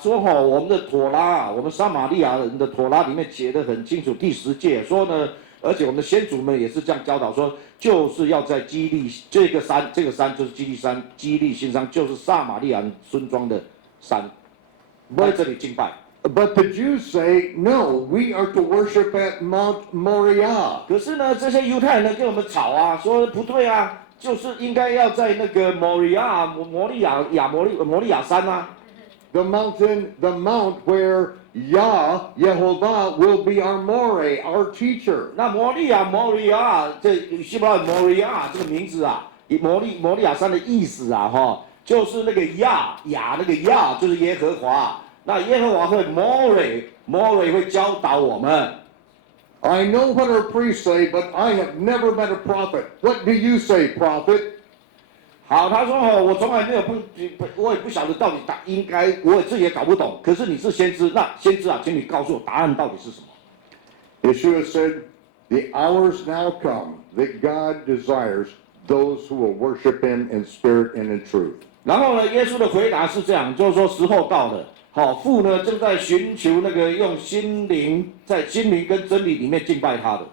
说我们的妥拉，我们撒玛利亚人的妥拉里面写得很清楚，第10诫说呢，而且我们的先祖们也是这样教导说，就是要在基利这个山就是基利山，基利新山就是撒玛利亚人村庄的山，在这里敬拜。But the Jews say, no, we are to worship at Mount Moriah. 可是呢，这些犹太人跟我们吵说不对啊，就是应该要在那个摩利亚山啊。The mount where Yehovah will be our more, our teacher. 那摩利亚，这希伯来摩利亚这个名字摩利亚山的意思就是那个亚那个亚就是耶和华。那耶和华会摩瑞会教导我们。I know what our priests say, but I have never met a prophet. What do you say, prophet? 好，他说我从来没有我也不晓得到底应该，我自己也搞不懂。可是你是先知，那先知请你告诉我答案到底是什么。Yeshua said, the hours now come that God desires those who will worship him in spirit and in truth. 然后呢，耶稣的回答是这样，就是说时候到了。父呢正在寻求那个用在心灵跟真理里面敬拜他的。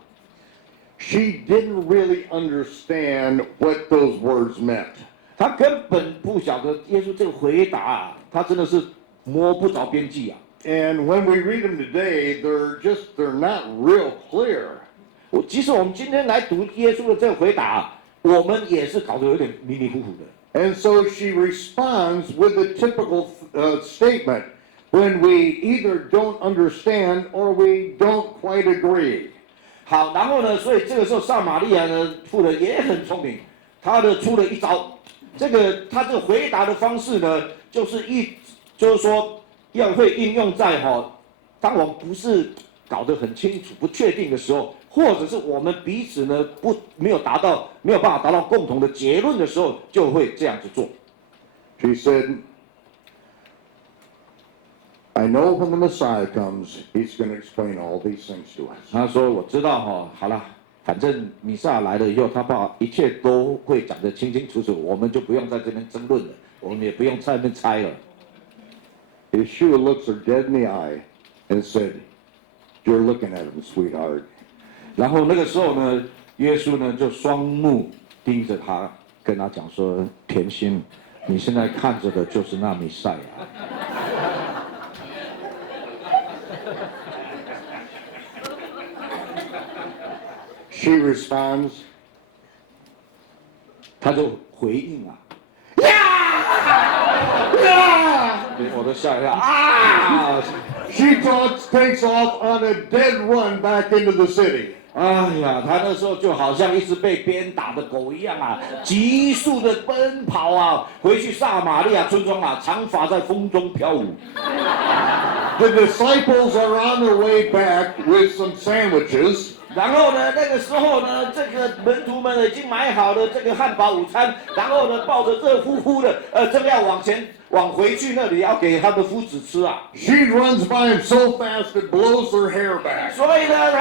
She didn't really understand what those words meant. 她根本不晓得耶稣这个回答她真的是摸不着边际啊。And when we read them today, they're not real clear. 即使我们今天来读耶稣的这个回答，我们也是搞得有点迷迷糊糊的。And so she responds with the typical statement when we either don't understand or we don't quite agree. 好，然后呢，所以这个时候撒玛利亚呢妇人也很聪明，他的出了一招，他这个回答的方式呢，就是说要会应用在当我们不是搞得很清楚、不确定的时候，或者是我们彼此呢没有办法达到共同的结论的时候，就会这样子做。She said, I know when the Messiah comes, he's going to explain all these things to us. 他说：“我知道好了，反正弥赛亚来了以后，他把一切都会讲得清清楚楚，我们就不用在这边争论了，我们也不用在那边猜了。” Yeshua looks her dead in the eye and said, You're looking at him, sweetheart. 然后那个时候呢，耶稣呢就双目盯着他，跟他讲说：“甜心，你现在看着的就是那弥赛亚。” She responds, 他就回应啊，我都吓一跳啊！ She takes off on a dead run back into the city. 哎呀，他那时候就好像一只被鞭打的狗一样啊，急速的奔跑啊，回去撒玛利亚村庄啊，长发在风中飘舞。The disciples are on their way back with some sandwiches. 然后呢，那个时候呢，这个门徒们已经买好了这个汉堡午餐，然后呢，抱着热乎乎的，正要往回去那里要给他的夫子吃啊。She runs by him so fast it blows her hair back. 所以呢，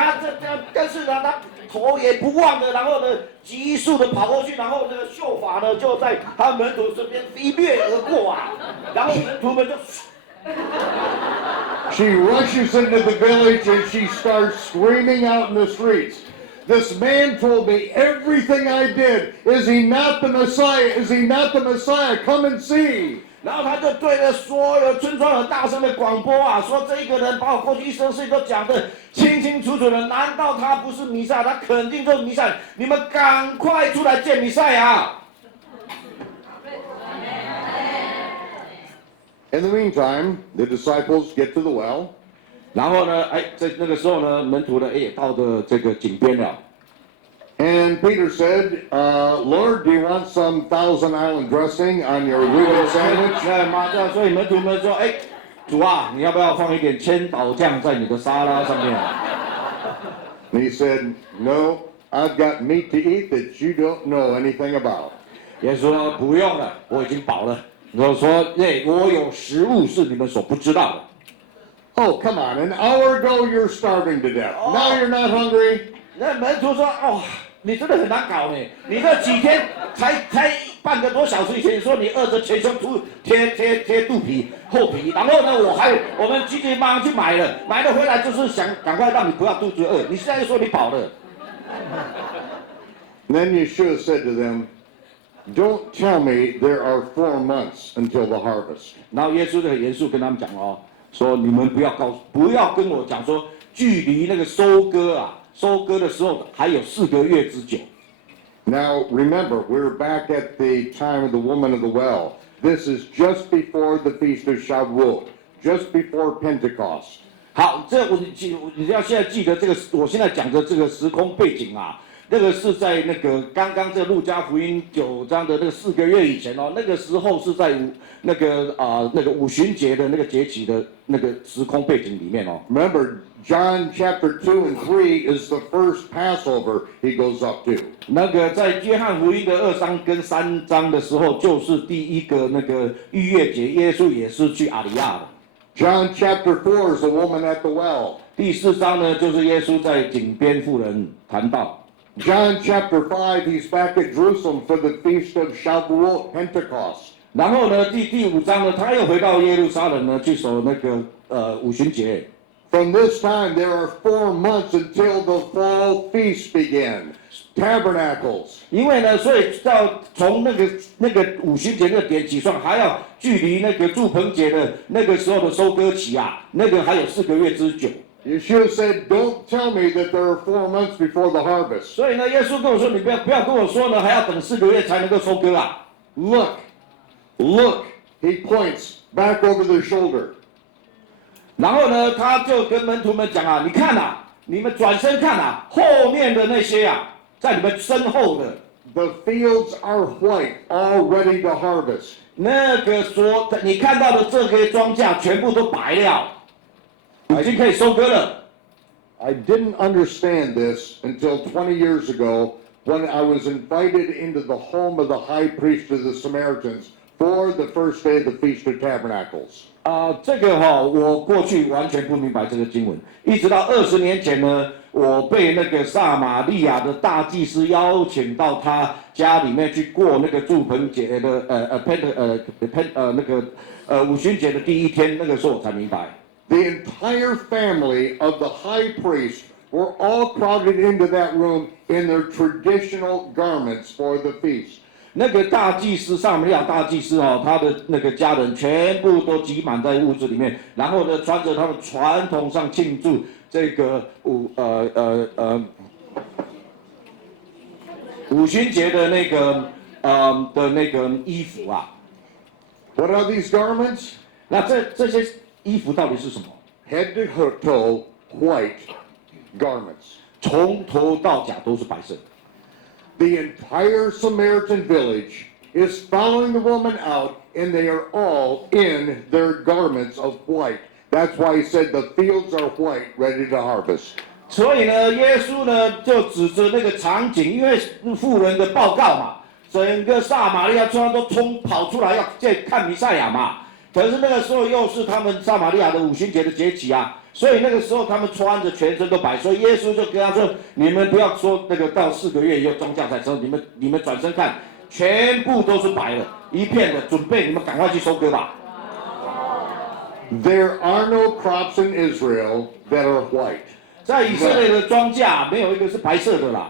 但是呢，他头也不忘的，然后呢，急速的跑过去，然后这个秀发呢就在他门徒身边一掠而过啊，然后门徒们就。She rushes into the village and she starts screaming out in the streets. This man told me everything I did. Is he not the Messiah? Is he not the Messiah? Come and see. 然后他就对着所有村庄很大声的广播啊，说这个人把我过去一生事情都讲得清清楚楚的，难道他不是弥赛亚？他肯定就是弥赛亚，你们赶快出来见弥赛亚。In the meantime, the disciples get to the well. 然后呢，在那个时候呢，门徒呢也到了这个井边了。And Peter said, Lord, do you want some Thousand Island dressing on your Reuben sandwich? 所以门徒们说，主啊，你要不要放一点千岛酱在你的沙拉上面？ And he said, No, I've got meat to eat that you don't know anything about. 耶稣说不用了，我已经饱了。我说，我有食物是你们所不知道的。 Oh, come on, an hour ago you're starving to death. Now you're not hungry? 那门徒说，你真的很难搞呢。你这几天才半个多小时以前，你说你饿着全身贴肚皮厚皮，然后呢，我们急急忙忙去买了回来就是想赶快让你不要肚子饿。你现在又说你饱了。Then Yeshua said to them, Don't tell me there are 4 months until the harvest. 然后耶稣就很严肃跟他们讲说你们不要跟我讲说距离那个收割的时候还有4个月之久。 Now remember, we're back at the time of the woman of the well. This is just before the feast of Shavuot, just before Pentecost. 好，你要现在记得这个，我现在讲的这个时空背景啊。 那个是在那个刚刚这路加福音9章的那个4个月以前那个时候是在那个五旬节的那个节期的那个时空背景里面Remember, John chapter 2 and 3 is the first Passover he goes up to. 那个在约翰福音的2章跟3章的时候，就是第一个那个逾越节，耶稣也是去阿里亚的。 John chapter 4 is the woman at the well. 第4章呢，就是耶稣在井边妇人谈到。 John chapter 5, he's back at Jerusalem for the feast of Shavuot, Pentecost. 然后呢，第5章呢，他又回到耶路撒冷呢，去守那个五旬节。 From this time, there are 4 months until the fall feast begin. Tabernacles. 因为呢，所以从那个五旬节那个点起算，还要距离那个住棚节的那个时候的收割期啊，那个还有4个月之久。 Yeshua said, Don't tell me that there are 4 months before the harvest. 所以呢，耶稣跟我说，你不要跟我说呢，还要等4个月才能够收割啊。Look, he points back over their shoulder. 然后呢，他就跟门徒们讲啊，你看啊，你们转身看啊，后面的那些啊，在你们身后的 The fields are white, all ready to harvest. 那个你看到的这些庄稼全部都白了，已经可以收割了。I didn't understand this until 20 years ago when I was invited into the home of the high priest of the Samaritans for the first day of the Feast of Tabernacles. 这个我过去完全不明白这个经文，一直到20年前呢，我被那个撒玛利亚的大祭司邀请到他家里面去过那个住棚节的五旬节的第一天，那个时候我才明白。The entire family of the high priest were all crowded into that room in their traditional garments for the feast. 那个大祭司撒玛利亚大祭司他的那个家人全部都挤满在屋子里面，然后呢，穿着他们传统上庆祝这个五旬节的那个衣服啊。What are these garments? 那这些衣服到底是什么？ Head to toe, white garments. 从头到脚都是白色的。The entire Samaritan village is following the woman out, and they are all in their garments of white. That's why he said the fields are white, ready to harvest. 所以呢，耶稣呢就指着那个场景，因为妇人的报告嘛，整个撒玛利亚村都跑出来要看弥赛亚嘛。可是那个时候又是他们撒玛利亚的五旬节的节期啊，所以那个时候他们穿着全身都白，所以耶稣就跟他说：“你们不要说那个到4个月以后宗教才收，你们转身看，全部都是白的，一片的，准备你们赶快去收割吧。” There are no crops in Israel that are white. 在以色列的庄稼没有一个是白色的啦。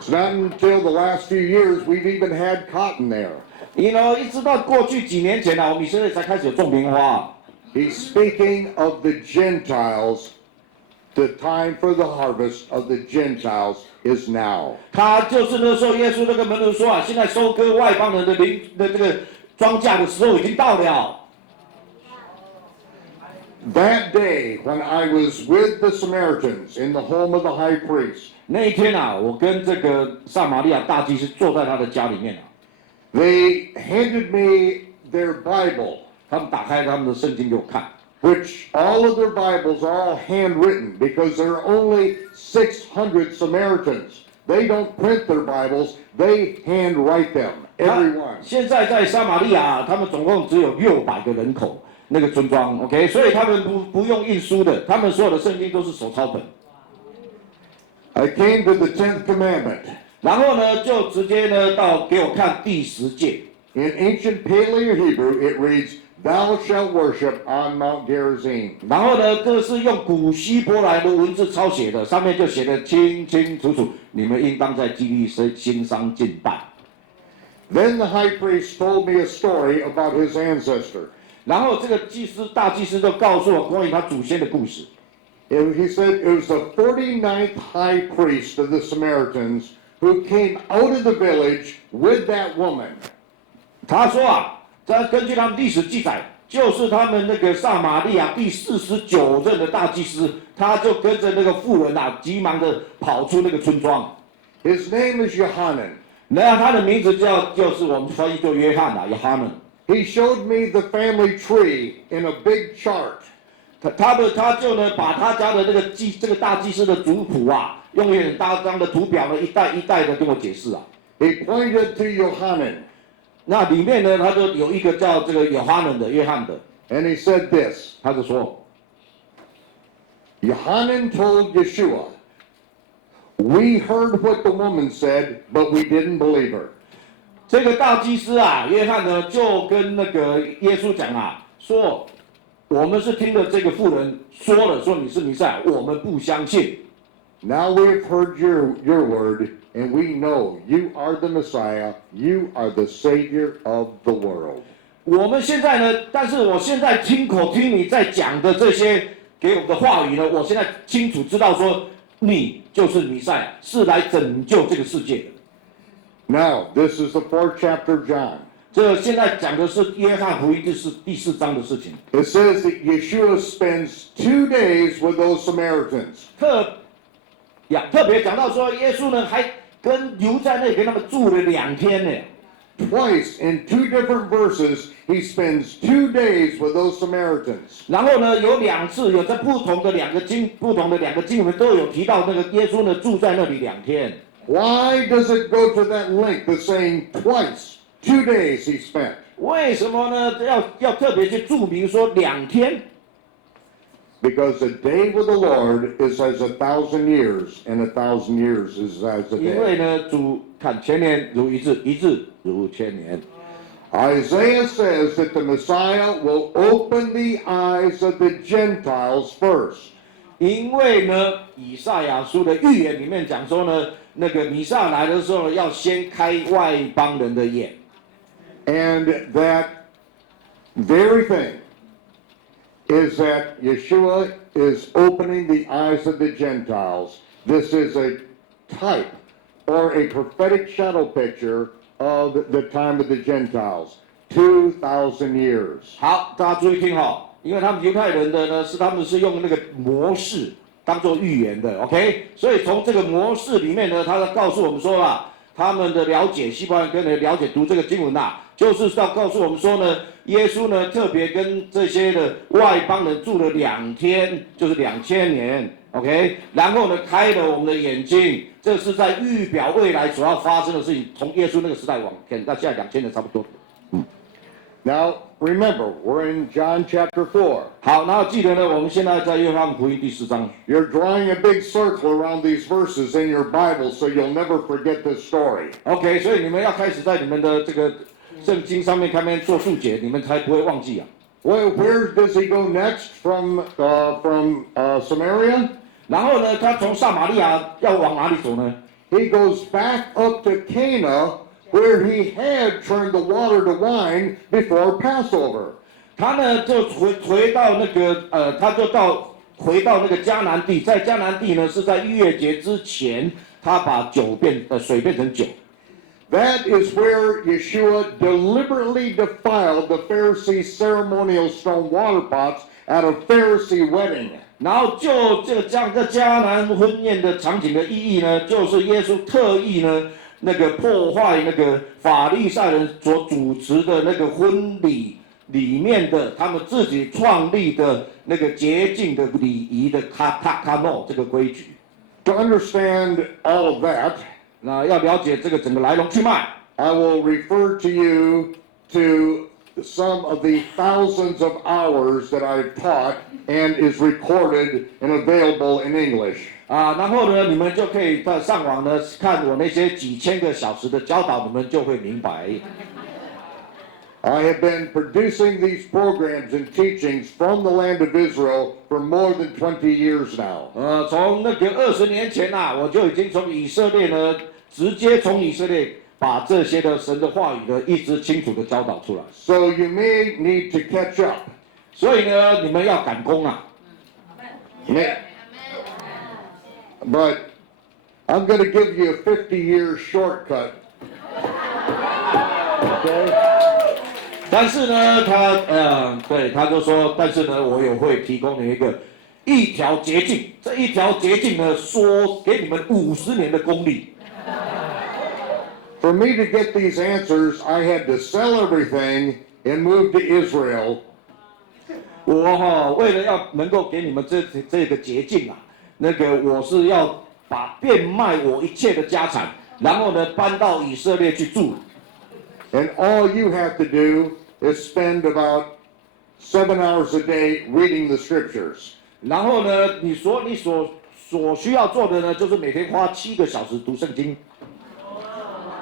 It's not until the last few years we've even had cotton there. 一直到过去几年前我们以色列才开始有种棉花。He's speaking of the Gentiles. The time for the harvest of the Gentiles is now. 他就是那时候耶稣那个门徒说啊，现在收割外邦人的这个庄稼的时候已经到了。That day when I was with the Samaritans in the home of the high priest. 那一天啊，我跟这个撒玛利亚大祭司坐在他的家里面啊。They handed me their Bible. 他们打开他们的圣经给我看。Which all of their Bibles are all handwritten because there are only 600 Samaritans. They don't print their Bibles, they handwrite them, every one. 现在在撒玛利亚，他们总共只有600个人口，那个村庄 ，OK， 所以他们不用印书的，他们所有的圣经都是手抄本。I came to the 10th commandment. 然后呢，就直接呢给我看第10诫。In ancient Paleo Hebrew, it reads, "Thou shalt worship on Mount Gerizim." 然后呢，这是用古希伯来的文字抄写的，上面就写得清清楚楚，你们应当在基利心上敬拜。Then the high priest told me a story about his ancestor. 然后这个大祭司就告诉我关于他祖先的故事。He said it was the 49th high priest of the Samaritans who came out of the village with that woman. 他说啊，根据他们历史记载，就是他们那个撒玛利亚第49任的大祭司，他就跟着那个妇人啊，急忙的跑出那个村庄。His name is Yohanan. 那他的名字就是我们翻译做约翰啊，Yohanan。He showed me the family tree in a big chart. 他就呢把他家的这个大祭司的族谱啊，用很大张的图表呢，一代一代的跟我解释啊。He pointed to Yohanan. 那里面呢，他就有一个叫这个约翰的， And he said this. 他就说 Yohanan told Yeshua, "We heard what the woman said, but we didn't believe her." 这个大祭司啊，约翰呢就跟那个耶稣讲啊，说我们是听了这个妇人说了，说你是弥赛亚，我们不相信。Now we have heard your word, and we know you are the Messiah, you are the Savior of the world. 我们现在呢，但是我现在听你在讲的这些给我们的话语呢，我现在清楚知道说你就是弥赛亚，是来拯救这个世界的。Now, this is the 4th chapter of John. 这现在讲的是约翰福音第四章的事情。It says that Yeshua spends 2 days with those Samaritans. 特别讲到说，耶稣呢还留在那里跟他们住了2天呢。Twice in 2 different verses, he spends 2 days with those Samaritans. 然后呢，有2次，有在不同的两个经文都有提到那个耶稣呢住在那里2天。Why does it go to that length of saying twice, 2 days he spent? 为什么呢？要特别去注明说2天？ Because a day with the Lord is as 1,000 years, and 1,000 years is as a 因为 day. 呢，主看千年如一日，一日如千年。Isaiah says that the Messiah will open the eyes of the Gentiles first. 因为呢，以赛亚书的预言里面讲说呢，那个弥赛亚来的时候呢，要先开外邦人的眼。And that very thing is that Yeshua is opening the eyes of the Gentiles. This is a type or a prophetic shadow picture of the time of the Gentiles, 2,000 years. 好，大家注意听哈，因为他们犹太人的呢，他们是用那个模式当做预言的 ，OK？ 所以从这个模式里面呢，他告诉我们说啦，他们的了解，西方人跟人了解读这个经文呐，就是要告诉我们说呢，耶稣呢特别跟这些的外邦人住了2天，就是2000年 ，OK？ 然后呢，开了我们的眼睛，这是在预表未来所要发生的事情，从耶稣那个时代往前，到现在2000年差不多。Now, remember, we're in John chapter 4. 好，然后记得呢，我们现在在约翰福音第4章。You're drawing a big circle around these verses in your Bible, so you'll never forget this story. OK， 所以你们要开始在你们的这个圣经上面做注解，你们才不会忘记啊。Well, where does he go next from Samaria? 然后呢，他从撒玛利亚要往哪里走呢？ He goes back up to Cana, where he had turned the water to wine before Passover. 他呢就回到那个他就回到那个迦南地，在迦南地呢是在逾越节之前，他把水变成酒。That is where Yeshua deliberately defiled the Pharisees' ceremonial stone water pots at a Pharisee wedding. 然后就这个迦南婚宴的场景的意义呢，就是耶稣特意呢那个破坏那个法利赛人所主持的那个婚礼里面的他们自己创立的那个洁净的礼仪的卡诺这个规矩。To understand all of that, 那要了解这个整个来龙去脉， I will refer to you to some of the thousands of hours that I've taught and is recorded and available in English. 然后呢，你们就可以上网呢看我那些几千个小时的教导，你们就会明白。I have been producing these programs and teachings from the land of Israel for more than 20 years now. 从那个20年前我就已经从以色列呢，直接从以色列把这些的神的话语呢，一直清楚的教导出来。So you may need to catch up. 所以呢，你们要赶工啊。But I'm going to give you a 50-year shortcut. Okay? 但是呢，他就说，但是呢，我也会提供你一条捷径，这一条捷径呢，说给你们50年的功力。For me to get these answers, I had to sell everything and move to Israel. 我为了要能够给你们这个捷径我是要变卖我一切的家产，然后呢搬到以色列去住。And all you have to do is spend about 7 hours a day reading the scriptures. 然后呢，你所需要做的呢，就是每天花7个小时读圣经。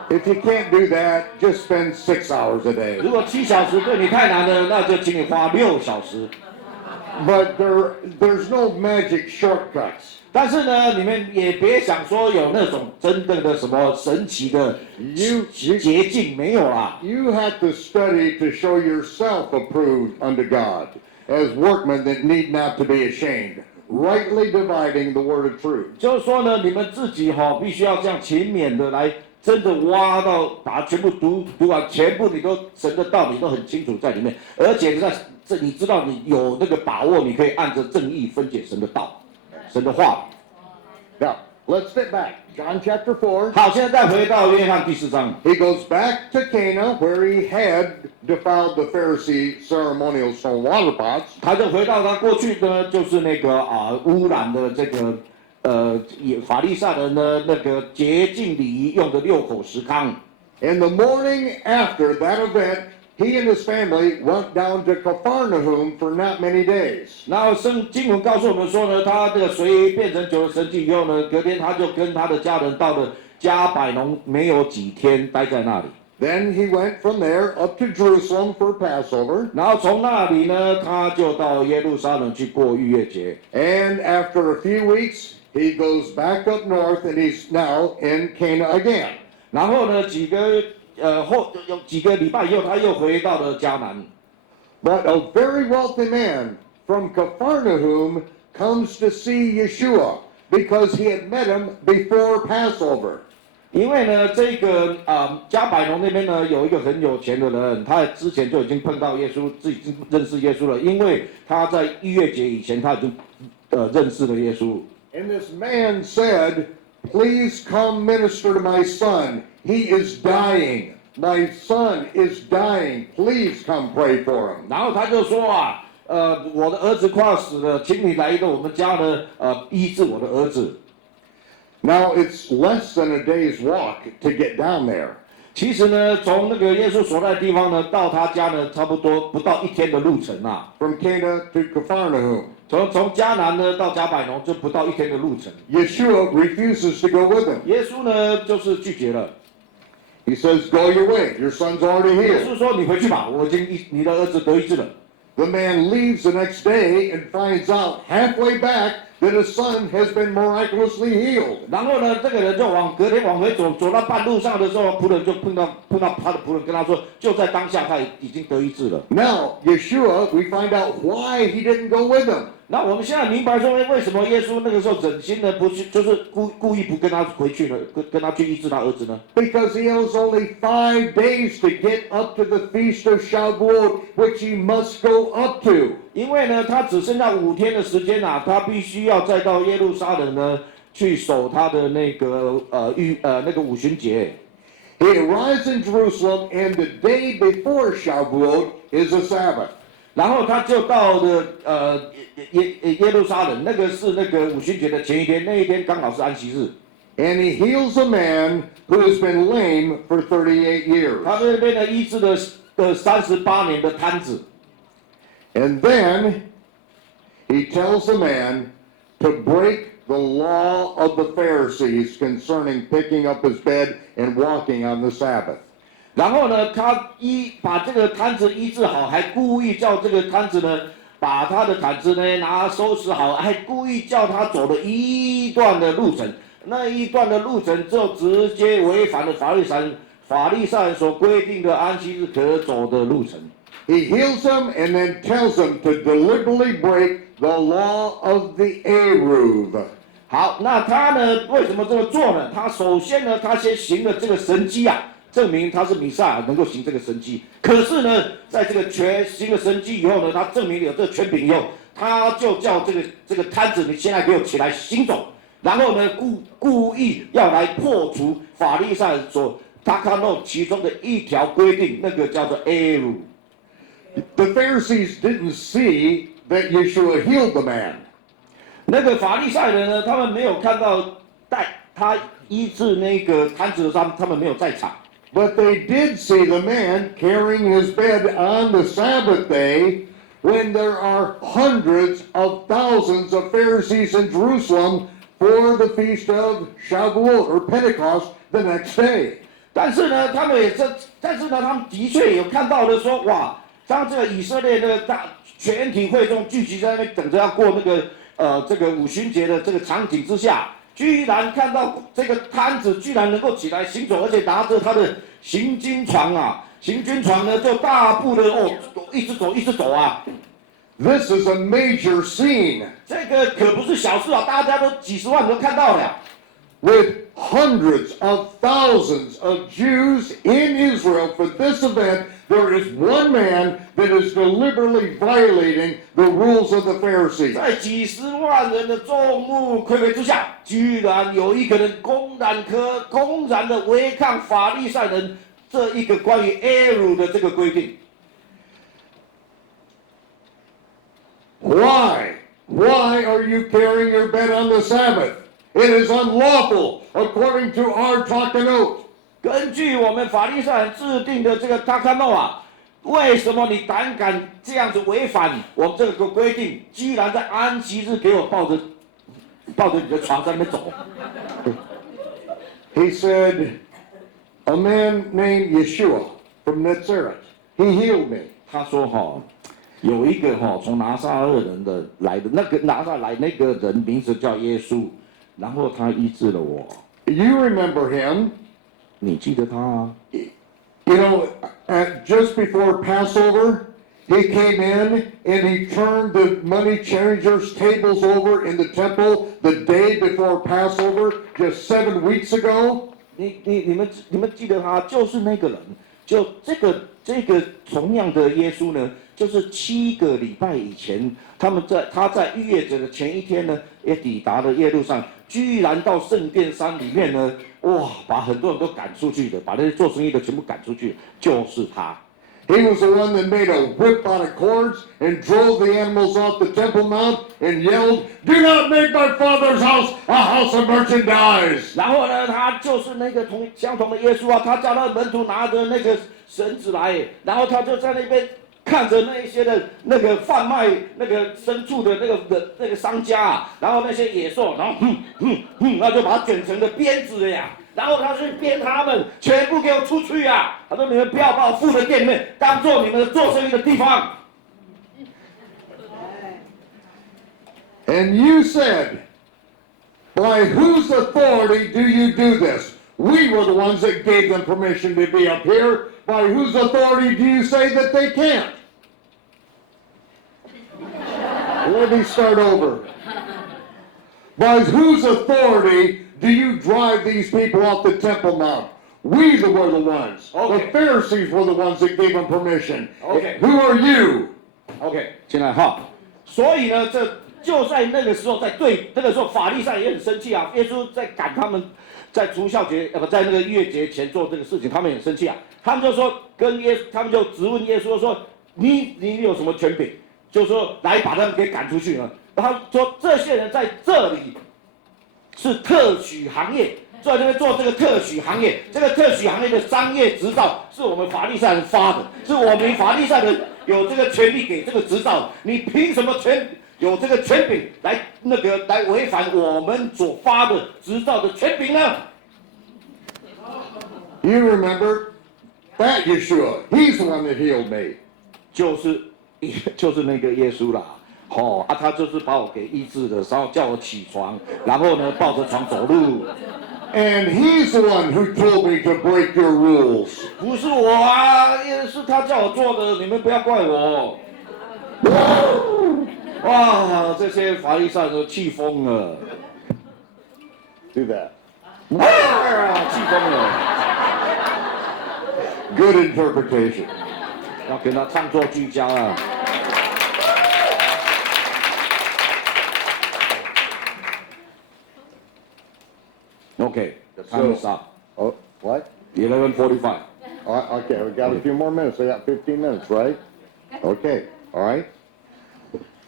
If you can't do that, just spend 6 hours a day. 如果7小时对你太难了，那就请你花6小时。But there's no magic shortcuts. 但是呢，你们也别想说有那种真正的什么神奇的捷径，没有啦。You have to study to show yourself approved unto God, as workmen that need not to be ashamed, rightly dividing the word of truth. 就是说呢，你们自己必须要这样勤勉的来真的挖到把它全部读完，全部你都神的道理都很清楚在里面，而且你知道你有那个把握，你可以按着正义分解神的道，神的话语。Now, let's step back. John chapter 4. 好，现在再回到约翰第4章。He goes back to Cana where he had defiled the Pharisee ceremonial stone water pots. 他就回到他过去呢，就是那个污染的这个法利赛人呢那个洁净礼仪用的6口石糠。In the morning after that event, he and his family went down to Capernaum for not many days. 然后经文告诉我们说呢，他这个水变成酒的神迹以后呢，隔天他就跟他的家人到了加百农，没有几天待在那里。Then he went from there up to Jerusalem for Passover. 然后从那里呢，他就到耶路撒冷去过逾越节。And after a few weeks, he goes back up north and he's now in Cana again. 然后呢，有几个礼拜以后，他又回到了迦南。But a very wealthy man from Capernaum comes to see Yeshua because he had met him before Passover. 因为呢，这个加百农那边呢有一个很有钱的人，他之前就已经碰到耶稣，自己认识耶稣了，因为他在逾越节以前他已经认识了耶稣。And this man said, "Please come minister to my son. He is dying. My son is dying. Please come pray for him." 然后他就说我的儿子快要死了，请你来到我们家呢，医治我的儿子。Now it's less than a day's walk to get down there. 其实呢，从那个耶稣所在的地方呢，到他家呢，差不多不到1天的路程啊。From Cana to Capernaum. 从迦南呢到加百农就不到1天的路程。Yeshua refuses to go with him. 耶稣呢就是拒绝了。He says, "Go your way. Your son's already 耶 healed." 稣说：“你回去吧，你的儿子得医治了。” The man leaves the next day and finds out halfway back that his son has been miraculously healed. 然后呢，这个人就隔天往回走到半路上的时候，仆人就碰到他的仆人跟他说，就在当下他已经得医治了。Now, Yeshua, we find out why he didn't go with him. 那我们现在明白说，为什么耶稣那个时候忍心呢不去，就是故意不跟他回去呢，跟他去医治他儿子呢？ Because he has only 5 days to get up to the feast of Shavuot, which he must go up to. 因为呢，他只剩下5天的时间啊，他必须要再到耶路撒冷呢去守他的那个那个五旬节。He arrives in Jerusalem, and the day before Shavuot is a Sabbath. 然后他就到了耶路撒冷，那个是那个五旬节的前一天，那一天刚好是安息日。And he heals a man who has been lame for 38 years. 他那边呢医治了38年的瘫子。And then he tells the man to break the law of the Pharisees concerning picking up his bed and walking on the Sabbath. 然后呢，他把这个摊子医治好，还故意叫这个摊子呢，把他的毯子呢收拾好，还故意叫他走了一段的路程。那一段的路程就直接违反了法利赛人所规定的安息日可走的路程。He heals him and then tells him to deliberately break the law of the Eruv. 好，那他呢为什么这么做呢？他首先呢，他先行了这个神迹啊，证明他是弥赛亚，能够行这个神迹。可是呢，在这个行了神迹以后呢，他证明有这个权柄以后，他就叫这个摊子，你现在给我起来行走。然后呢，故意要来破除法利赛人所他看到其中的一条规定，那个叫做 Eru。The Pharisees didn't see that Yeshua healed the man. 那个法利赛人呢，他们没有看到他医治那个摊子的时候，他们没有在场。But they did see the man carrying his bed on the Sabbath day when there are hundreds of thousands of Pharisees in Jerusalem for the feast of Shavuot or Pentecost the next day. 但是呢，他们的确有看到的说，哇，当这个以色列的全体会众聚集在那边等着要过那个这个五旬节的这个场景之下，居然看到这个摊子居然能够起来行走，而且拿着他的行军床啊，行军床呢就大步的一直走啊。This is a major scene. 这个可不是小事啊，大家都几十万人都看到了。With hundreds of thousands of Jews in Israel for this event, there is one man that is deliberately violating the rules of the Pharisees. 在几十万人的众目睽睽之下，居然有一个人公然的违抗法利赛人这一个关于 rule 的这个规定。Why? Why are you carrying your bed on the Sabbath? It is unlawful according to our Takanot. 根据我们法利赛人制定的这个塔卡诺啊，为什么你胆敢这样子违反我们这个规定？居然在安息日给我抱着你的床在那边走。He said, a man named Yeshua from Nazareth, he healed me. 他说有一个从拿撒勒人的来的那个拿撒来那个人名字叫耶稣，然后他医治了我。You remember him? 你记得他啊？ You know, just before Passover, he came in and he turned the money changers' tables over in the temple the day before Passover, just 7 weeks ago. 你们记得他就是那个人，就这个同样的耶稣呢，就是7个礼拜以前，他在逾越节的前一天呢，也抵达了耶路撒冷，居然到圣殿山里面呢，哇，把很多人都赶出去的，把那些做生意的全部赶出去，就是他。He was the one that made a whip out of cords and drove the animals off the Temple Mount and yelled, "Do not make my Father's house a house of merchandise." 然后呢，他就是那个相同的耶稣啊，他叫他的门徒拿着那个绳子来，然后他就在那边看着那一些的那个贩卖那个牲畜的那个商家啊，然后那些野兽，然后那就把它卷成个鞭子了呀。然后他去鞭他们，全部给我出去啊！他说：“你们不要把我父的店面当做你们做生意的地方。” And you said, "By whose authority do you do this? We were the ones that gave them permission to be up here. By whose authority do you say that they can't?" Let me start over. By whose authority do you drive these people off the Temple Mount? We were the ones. Okay. The Pharisees were the ones that gave them permission. Okay. Who are you? OK， 现在所以呢，这就在那个时候，那个时候法利赛也很生气啊。耶稣在赶他们，在除酵节在那个逾越节前做这个事情，他们也很生气啊。他们就说他们就质问耶稣说：“你有什么权柄？就是说来把他们给赶出去呢？”然后说这些人在这里是特许行业，在这边做这个特许行业，这个特许行业的商业执照是我们法利赛人发的，是我们法利赛人有这个权利给这个执照，你凭什么有这个权柄来违反我们所发的执照的权柄呢？ You remember that Yeshua? He's the one that healed me. 就是那个耶稣啦。他就是把我给医治的，然后叫我起床，然后呢抱着床走路。And he's the one who told me to break your rules. 不是我啊，也是他叫我做的，你们不要怪我。哇，这些法利赛人都气疯了。Do that. 气疯了。Good interpretation. 要跟他唱作俱佳啊。Okay, the time is up. Oh, what? 11:45. Okay, we got a few more minutes. We got 15 minutes, right? Okay, all right.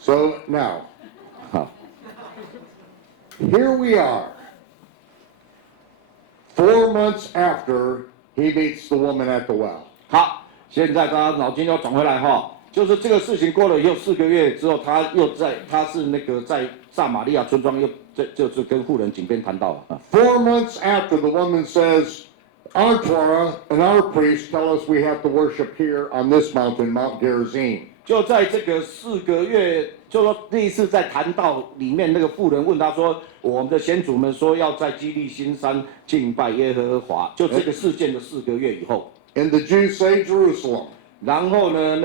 So now, here we are. 4 months after he meets the woman at the well. 好，现在大家脑筋要转回来就是这个事情过了以后4个月之后，他是那个在撒玛利亚村庄就是跟妇人井边谈到了。4 months after, the woman says, "Our Torah and our priests tell us we have to worship here on this mountain, Mount Gerizim." 就在这个4个月，就说第一次在谈道里面，那个妇人问他说：“我们的先祖们说要在基利心山敬拜耶和华。”就这个事件的4个月以后。And the Jews say Jerusalem. 然后呢，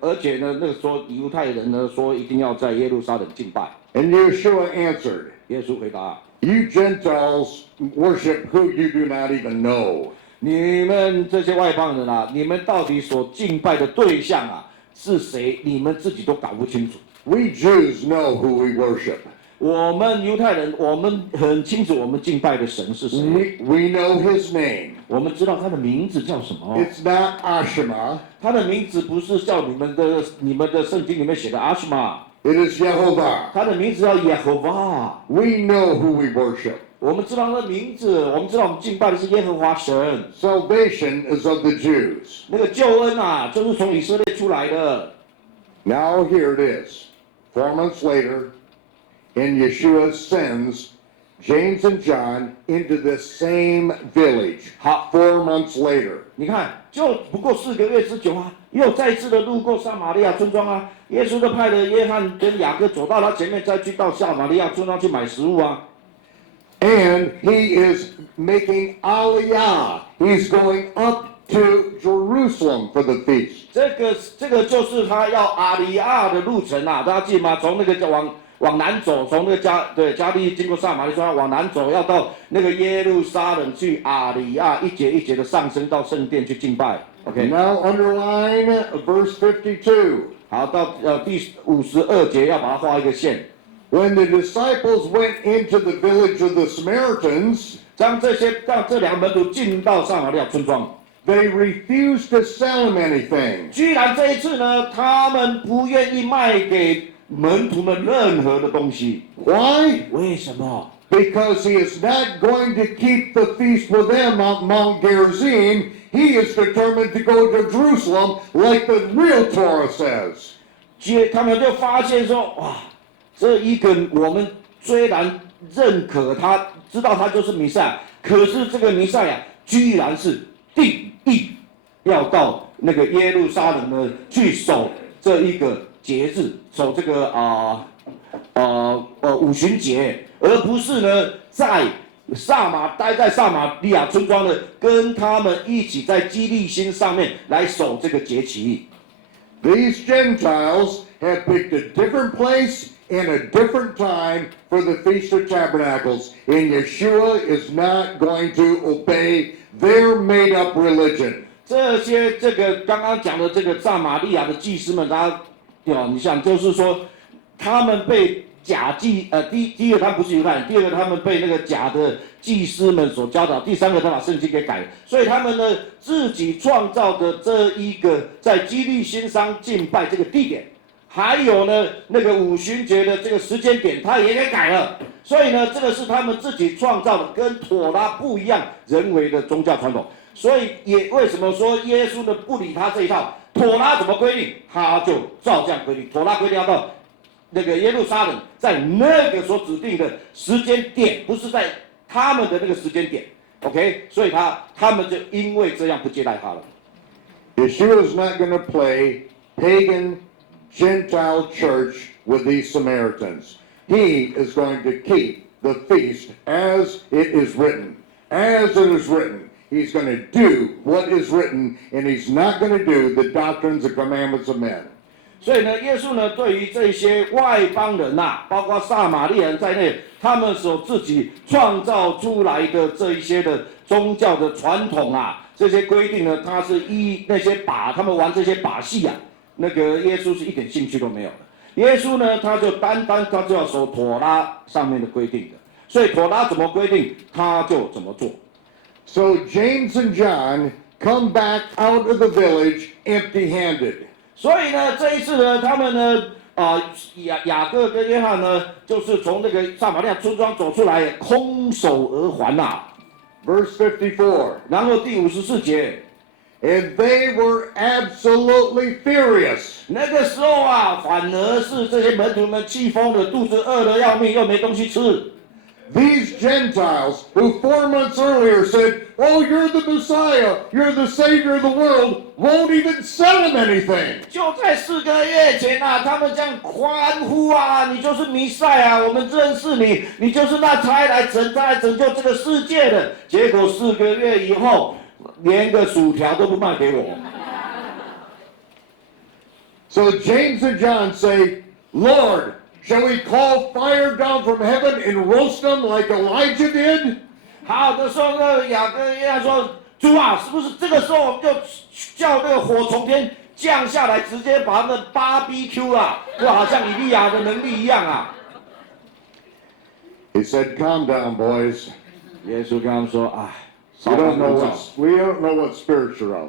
而且呢，那个时候犹太人呢说一定要在耶路撒冷敬拜。And Yeshua answered, 耶稣回答 You Gentiles worship who you do not even know. 你们这些外邦人啊，你们到底所敬拜的对象啊是谁？你们自己都搞不清楚。We Jews know who we worship. 我们犹太人，我们很清楚我们敬拜的神是谁。We know his name. 我们知道他的名字叫什么。It's not Ashima. 他的名字不是叫你们的圣经里面写的阿什玛， It is Jehovah. 他的名字叫耶和华。We know who we worship. 我们知道他的名字，我们知道我们敬拜的是耶和华神。Salvation is of the Jews. 那个救恩啊，就是从以色列出来的。Now here it is. 4 months later, and Yeshua sends James and John into the same village. 好， 4 months later. 你看，就不过4个月之久啊，又再次的路过撒玛利亚村庄啊。耶稣就派了约翰跟雅各走到他前面，再去到撒玛利亚村庄去买食物啊。And he is making Aliyah. He's going up to Jerusalem for the feast. 这个就是他要阿里亚的路程啊，大家记得吗？从那个往南走，从那个加利经过撒玛利亚往南走，要到那个耶路撒冷去阿里亚，一节一节的上升到圣殿去敬拜。OK。Now underline verse 52. 好，到第52节要把它画一个线。When the disciples went into the village of the Samaritans, 让这两个门徒进到撒玛利亚村庄， they refused to sell him anything. 居然这一次呢，他们不愿意卖给门徒们任何的东西。 Why? 为什么？ Because he is not going to keep the feast with them on Mount Gerizim. He is determined to go to Jerusalem like the real Torah says. 他们就发现说，哇，这一个我们虽然认可他，知道他就是弥赛亚，可是这个弥赛亚居然是定义要到那个耶路撒冷呢去守这一个节日，守这个五旬节，而不是呢在待在撒玛利亚村庄呢，跟他们一起在基利心上面来守这个节期。These Gentiles have picked a different place and a different time for the Feast of Tabernacles, and Yeshua is not going to obey their made-up religion. 这个刚刚讲的这个撒玛利亚的祭司们，你想就是说，他们被假祭第一个他们不是犹太人，第二个他们被那个假的祭司们所教导，第三个他把圣经给改了，所以他们呢自己创造的这一个在基利心上敬拜这个地点，还有呢那个五旬节的这个时间点，他也给改了。所以呢，这个是他们自己创造的，跟妥拉不一样人为的宗教传统。所以也为什么说耶稣呢不理他这一套？妥拉怎么规定，他就照这样规定。妥拉规定要到那个耶路撒冷，在那个所指定的时间点，不是在他们的那个时间点。OK， 所以他们就因为这样不接待他了。Yeshua is not going to play pagan Gentile church with these Samaritans. He is going to keep the feast as it is written. As it is written. He's going to do what is written, and he's not going to do the doctrines and commandments of men. 所以呢，耶稣呢，对于这些外邦人包括撒玛利亚人在内，他们所自己创造出来的这一些的宗教的传统这些规定呢，他是那些他们玩这些把戏那个耶稣是一点兴趣都没有的。耶稣呢，他就他就要守妥拉上面的规定的，所以妥拉怎么规定，他就怎么做。So James and John come back out of the village empty-handed. 所以呢，这一次呢，他们呢，雅各跟约翰呢，就是从那个撒玛利亚村庄走出来，空手而还Verse 54. 然后第54节， And they were absolutely furious. 那个时候反而是这些门徒们气疯了，肚子饿得要命，又没东西吃。These Gentiles, who 4 months earlier said, "Oh, you're the Messiah, you're the Savior of the world," won't even sell him anything. 就在4个月前他们这样欢呼你就是弥赛亚，我们认识你，你就是那差来拯救这个世界的。结果4个月以后，连个薯条都不卖给我。So James and John say, "Lord, Shall we call fire down from heaven and roast them like Elijah did? 好的时候呢，雅各约翰说：“主啊，是不是这个时候我们就叫那个火从天降下来，直接把他们BBQ 啊，就好像以利亚的能力一样啊？” He said, "Calm down, boys. 耶稣跟他们说：“哎， We 稍安 don't know 勿躁 we don't know what spirits you're of.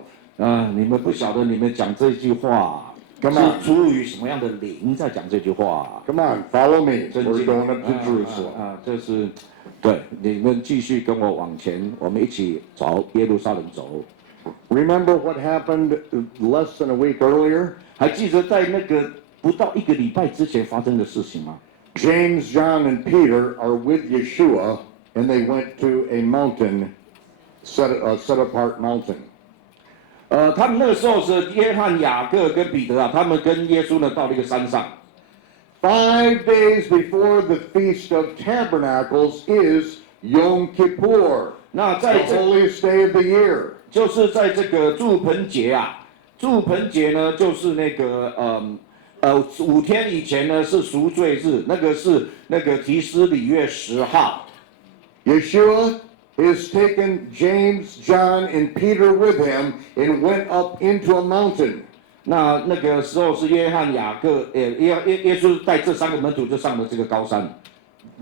你们不晓得你们讲这句话 Come 是 on. 出于什么样的灵在讲这句话。” Come on, follow me. 真 We're 经 going up to Jerusalem. 这是对，你们继续跟我往前，我们一起朝耶路撒冷走。 Remember what happened less than a week earlier? 还记得在那个不到1个礼拜之前发生的事情吗？ James, John, and Peter are with Yeshua, and they went to a mountain, set apart mountain. 他们那个时候是约翰、雅各跟彼得啊，他们跟耶稣呢到了一个山上。 5 days before the Feast of Tabernacles is Yom Kippur, 那 the 在这 holiest day of the year. 就是在这个祝棚节啊，祝棚节呢就是那个5天以前呢是赎罪日，那个是那个提斯里月10号。 Yeshua has taken James, John, and Peter with him and went up into a mountain. 那个时候是约翰、雅各，耶稣带这3个门徒就上了这个高山。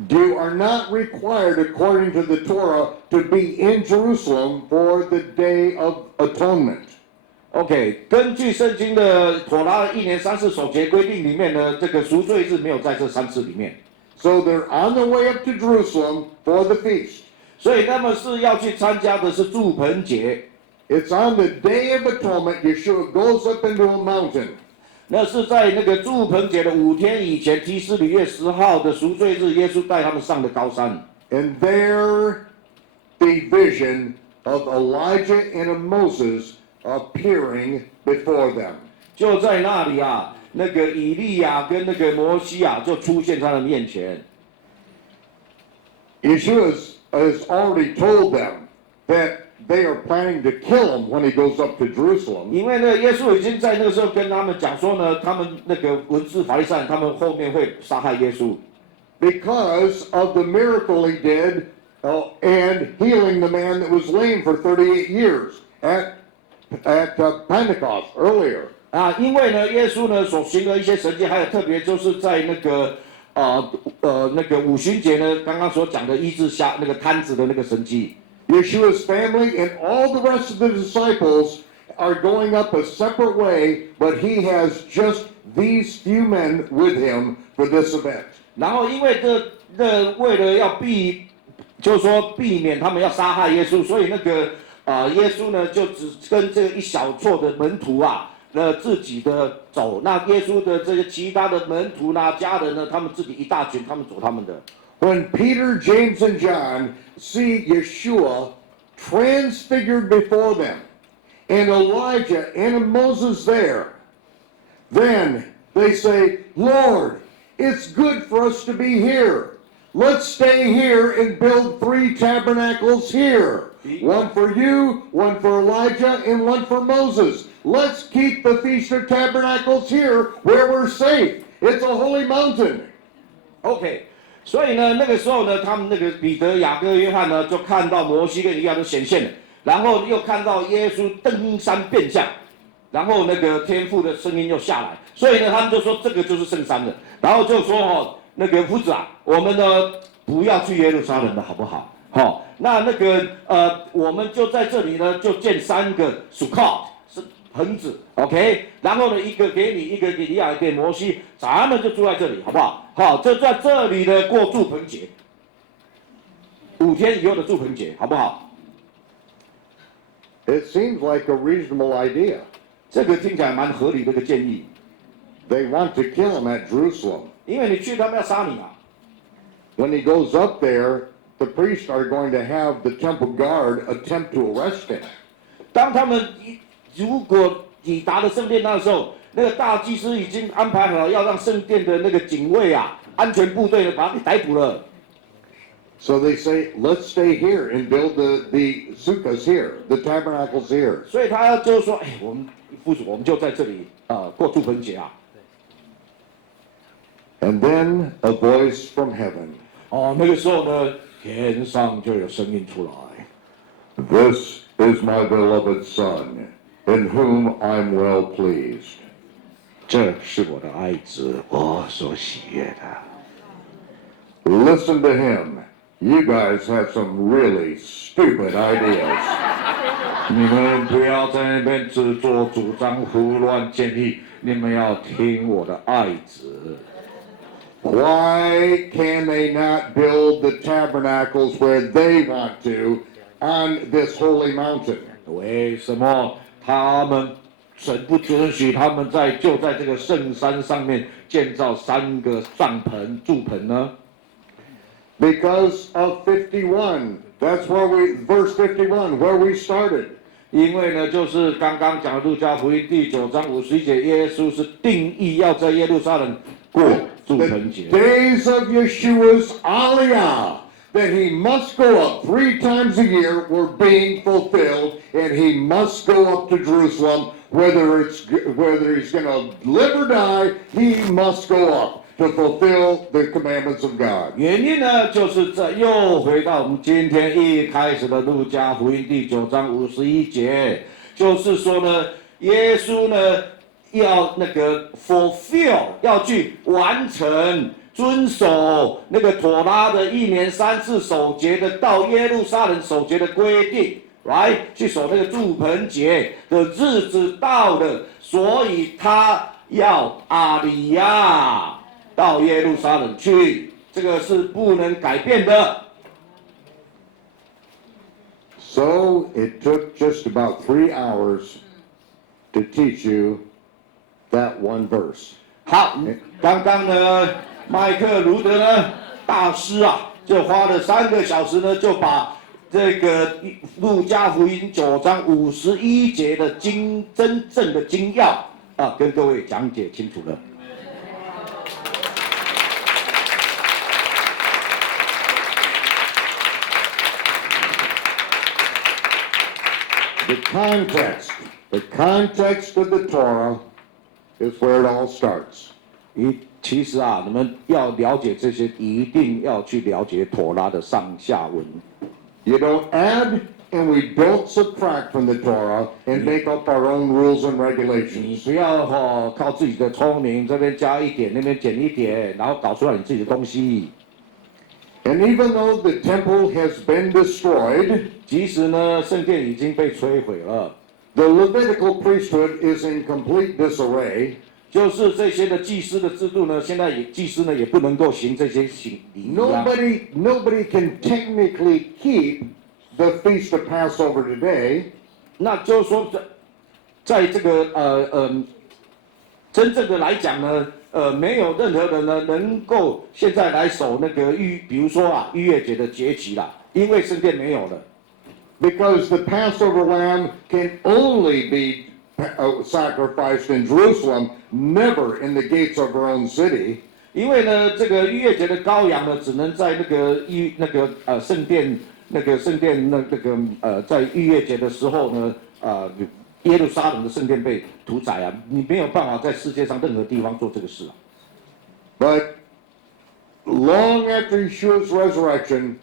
You are not required, according to the Torah, to be in Jerusalem for the Day of Atonement. OK， 根据圣经的妥拉1年3次守节规定里面呢，这个赎罪日没有在这3次里面， So they're on their way up to Jerusalem for the feast. 所以他们是要去参加的是祝棚节。 It's on the Day of Atonement, Yeshua goes up into a mountain. 那是在那个祝棚节的5天以前，提斯里月10号的赎罪日，耶稣带他们上的高山。 And there, the vision of Elijah and of Moses appearing before them. 就在那里啊，那个以利亚跟那个摩西啊，就出现在他们面前。 Yeshua has already told them that they are planning to kill him when he goes up to Jerusalem. 因为呢，耶稣已经在那个时候跟他们讲说呢，他们那个文士法利赛人，他们后面会杀害耶稣。 Because of the miracle he did and healing the man that was lame for 38 years at Pentecost earlier. 啊，因为呢，耶稣呢所行的一些神迹，还有特别就是在那个那个五旬节呢，刚刚所讲的医治下那个瘫子的那个神迹。 Yeshua's family and all the rest of the disciples are going up a separate way, but he has just these few men with him for this event. 然后因为为了要就是说避免他们要杀害耶稣，所以那个耶稣呢就只跟这一小撮的门徒啊，自己的走。那耶稣的这些其他的门徒呢、家人呢，他们自己一大群，他们走他们的。 When Peter, James, and John see Yeshua transfigured before them, and Elijah and Moses there, then they say, "Lord, it's good for us to be here. Let's stay here and build 3 tabernacles here. One for you, one for Elijah, and one for Moses. Let's keep the Feast of Tabernacles here where we're safe. It's a holy mountain." OK， 所以呢，那个时候呢，他们那个彼得、雅各、约翰呢，就看到摩西跟以利亚都显现了，然后又看到耶稣登山变相，然后那个天父的声音又下来，所以呢，他们就说这个就是圣山了，然后就说那个夫子啊，我们呢不要去耶路撒冷了，好不好？那个我们就在这里呢，就建3个 Sukkot 是棚子 ，OK， 然后呢，一个给你，一个给以利亚，给摩西，咱们就住在这里，好不好？好，就在这里呢过祝棚节，5天以后的祝棚节，好不好？ It seems like a reasonable idea. 这个听起来蛮合理的一个建议， They want to kill him at Jerusalem. 因为你去他们要杀你嘛。 When he goes up there, the priests are going to have the temple guard attempt to arrest him. 当他们如果抵达了圣殿那时候，那个大祭司已经安排好要让圣殿的那个警卫啊、安全部队呢把他给逮捕了。 So they say, let's stay here and build the sukkahs here, the tabernacles here. 所以他就说，我们父主，我们就在这里过祝棚节啊。And then a voice from heaven. 那个时候呢，天上就有声音出来。This is my beloved Son, in whom I'm well pleased. 这是我的爱子，我所喜悦的。Listen to him. You guys have some really stupid ideas. 你们不要在那边自作主张、胡乱建议，你们要听我的爱子。Why can they not build the tabernacles where they want to on this holy mountain? 为什么神不准许他们就在这个圣山上面建造3个帐篷、柱棚呢？ Because of 51. That's verse 51, where we started. 因为呢，就是刚刚讲的路加福音第9章51节，耶稣是定义要在耶路撒冷过住棚节。 The days of Yeshua's Aliyah, that he must go up 3 times a year, were being fulfilled, and he must go up to Jerusalem, whether he's going to live or die, he must go up to fulfill the commandments of God. 原因呢，就是又回到我们今天一开始的路加福音第9章51节，就是说呢，耶稣呢要fulfill， 要去完成。遵守那个妥拉的1年3次守节的，到耶路撒冷守节的规定，来去守那个住棚节的日子到了，所以他要阿里亚到耶路撒冷去，这个是不能改变的。So it took just about 3 hours to teach you that one verse. 好，刚刚呢，迈克儒德呢大师啊，就花了3个小时呢，就把这个路加福音9章51节的真正的精要啊，跟各位讲解清楚了。The context of the Torah is where it all starts. 其实啊，你们要了解这些，一定要去了解妥拉的上下文。You don't add and we don't subtract from the Torah and make up our own rules and 你 regulations. 不要靠自己的聪明，这边加一点，那边减一点，然后搞出来你自己的东西。And even though the temple has been destroyed, 即使呢，圣殿已经被摧毁了， the Levitical priesthood is in complete disarray. 就是这些的祭司的制度呢，现在祭司呢也不能够行这些礼仪啊。Nobody can technically keep the Feast of Passover today. 那就是说在这个真正的来讲呢，没有任何人呢能够现在来守那个比如说啊逾越节的节期啦，因为圣殿没有了。Because the Passover lamb can only be sacrificed in Jerusalem, never in the gates of our own city. 因为呢，这个逾越节的羔羊呢，只能在圣殿在逾越节的时候呢，耶路撒冷的圣殿被屠宰啊，你没有办法在世界上任何地方做这个事啊。But long after Yeshua's resurrection,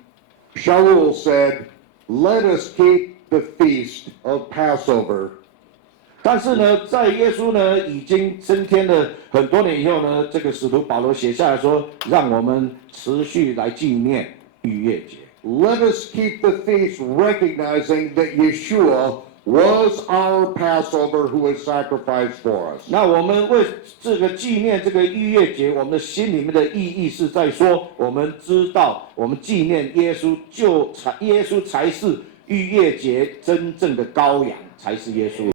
Shaul said, "Let us keep the feast of Passover." 但是呢，在耶稣呢已经升天了很多年以后呢，这个使徒保罗写下来说，让我们持续来纪念逾越节。Let us keep the feast, recognizing that Yeshua was our Passover who was sacrificed for us. 那我们为这个纪念这个逾越节，我们的心里面的意义是在说，我们知道我们纪念耶稣，耶稣才是逾越节真正的羔羊，才是耶稣。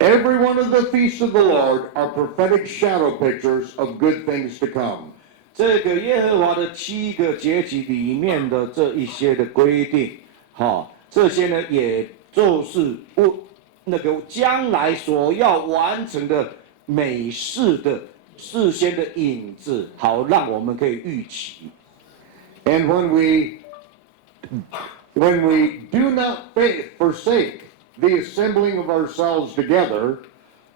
Every one of the feasts of the Lord are prophetic shadow pictures of good things to come. 这个耶和华的7个节期里面的这一些的规定，这些呢，也就是那个将来所要完成的美事的事先的影子，好让我们可以预期。And when we do not forsake the assembling of ourselves together,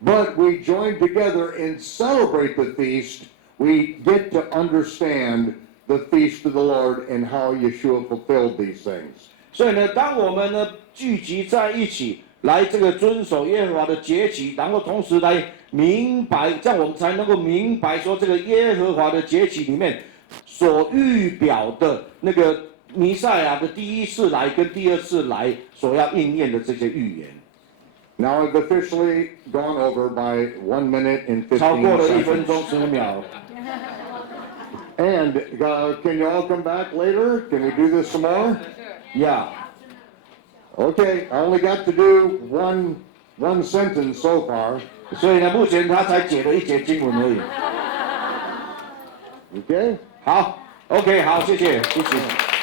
but we join together and celebrate the feast, we get to understand the feast of the Lord and how Yeshua fulfilled these things. 所以呢，当我们呢聚集在一起，来这个遵守耶和华的节期，然后同时来明白，这样我们才能够明白说，这个耶和华的节期里面所预表的那个弥赛亚的第一次来跟第二次来所要应验的这些预言。Now I've officially gone over by 1 minute and 15 seconds. 超过了1分钟15秒。And can you all come back later? Can we do this some more? Yeah. Okay, I only got to do one sentence so far. 所以呢，目前他才解了1节经文而已。Okay? 好 ，OK， 好，谢谢，谢谢。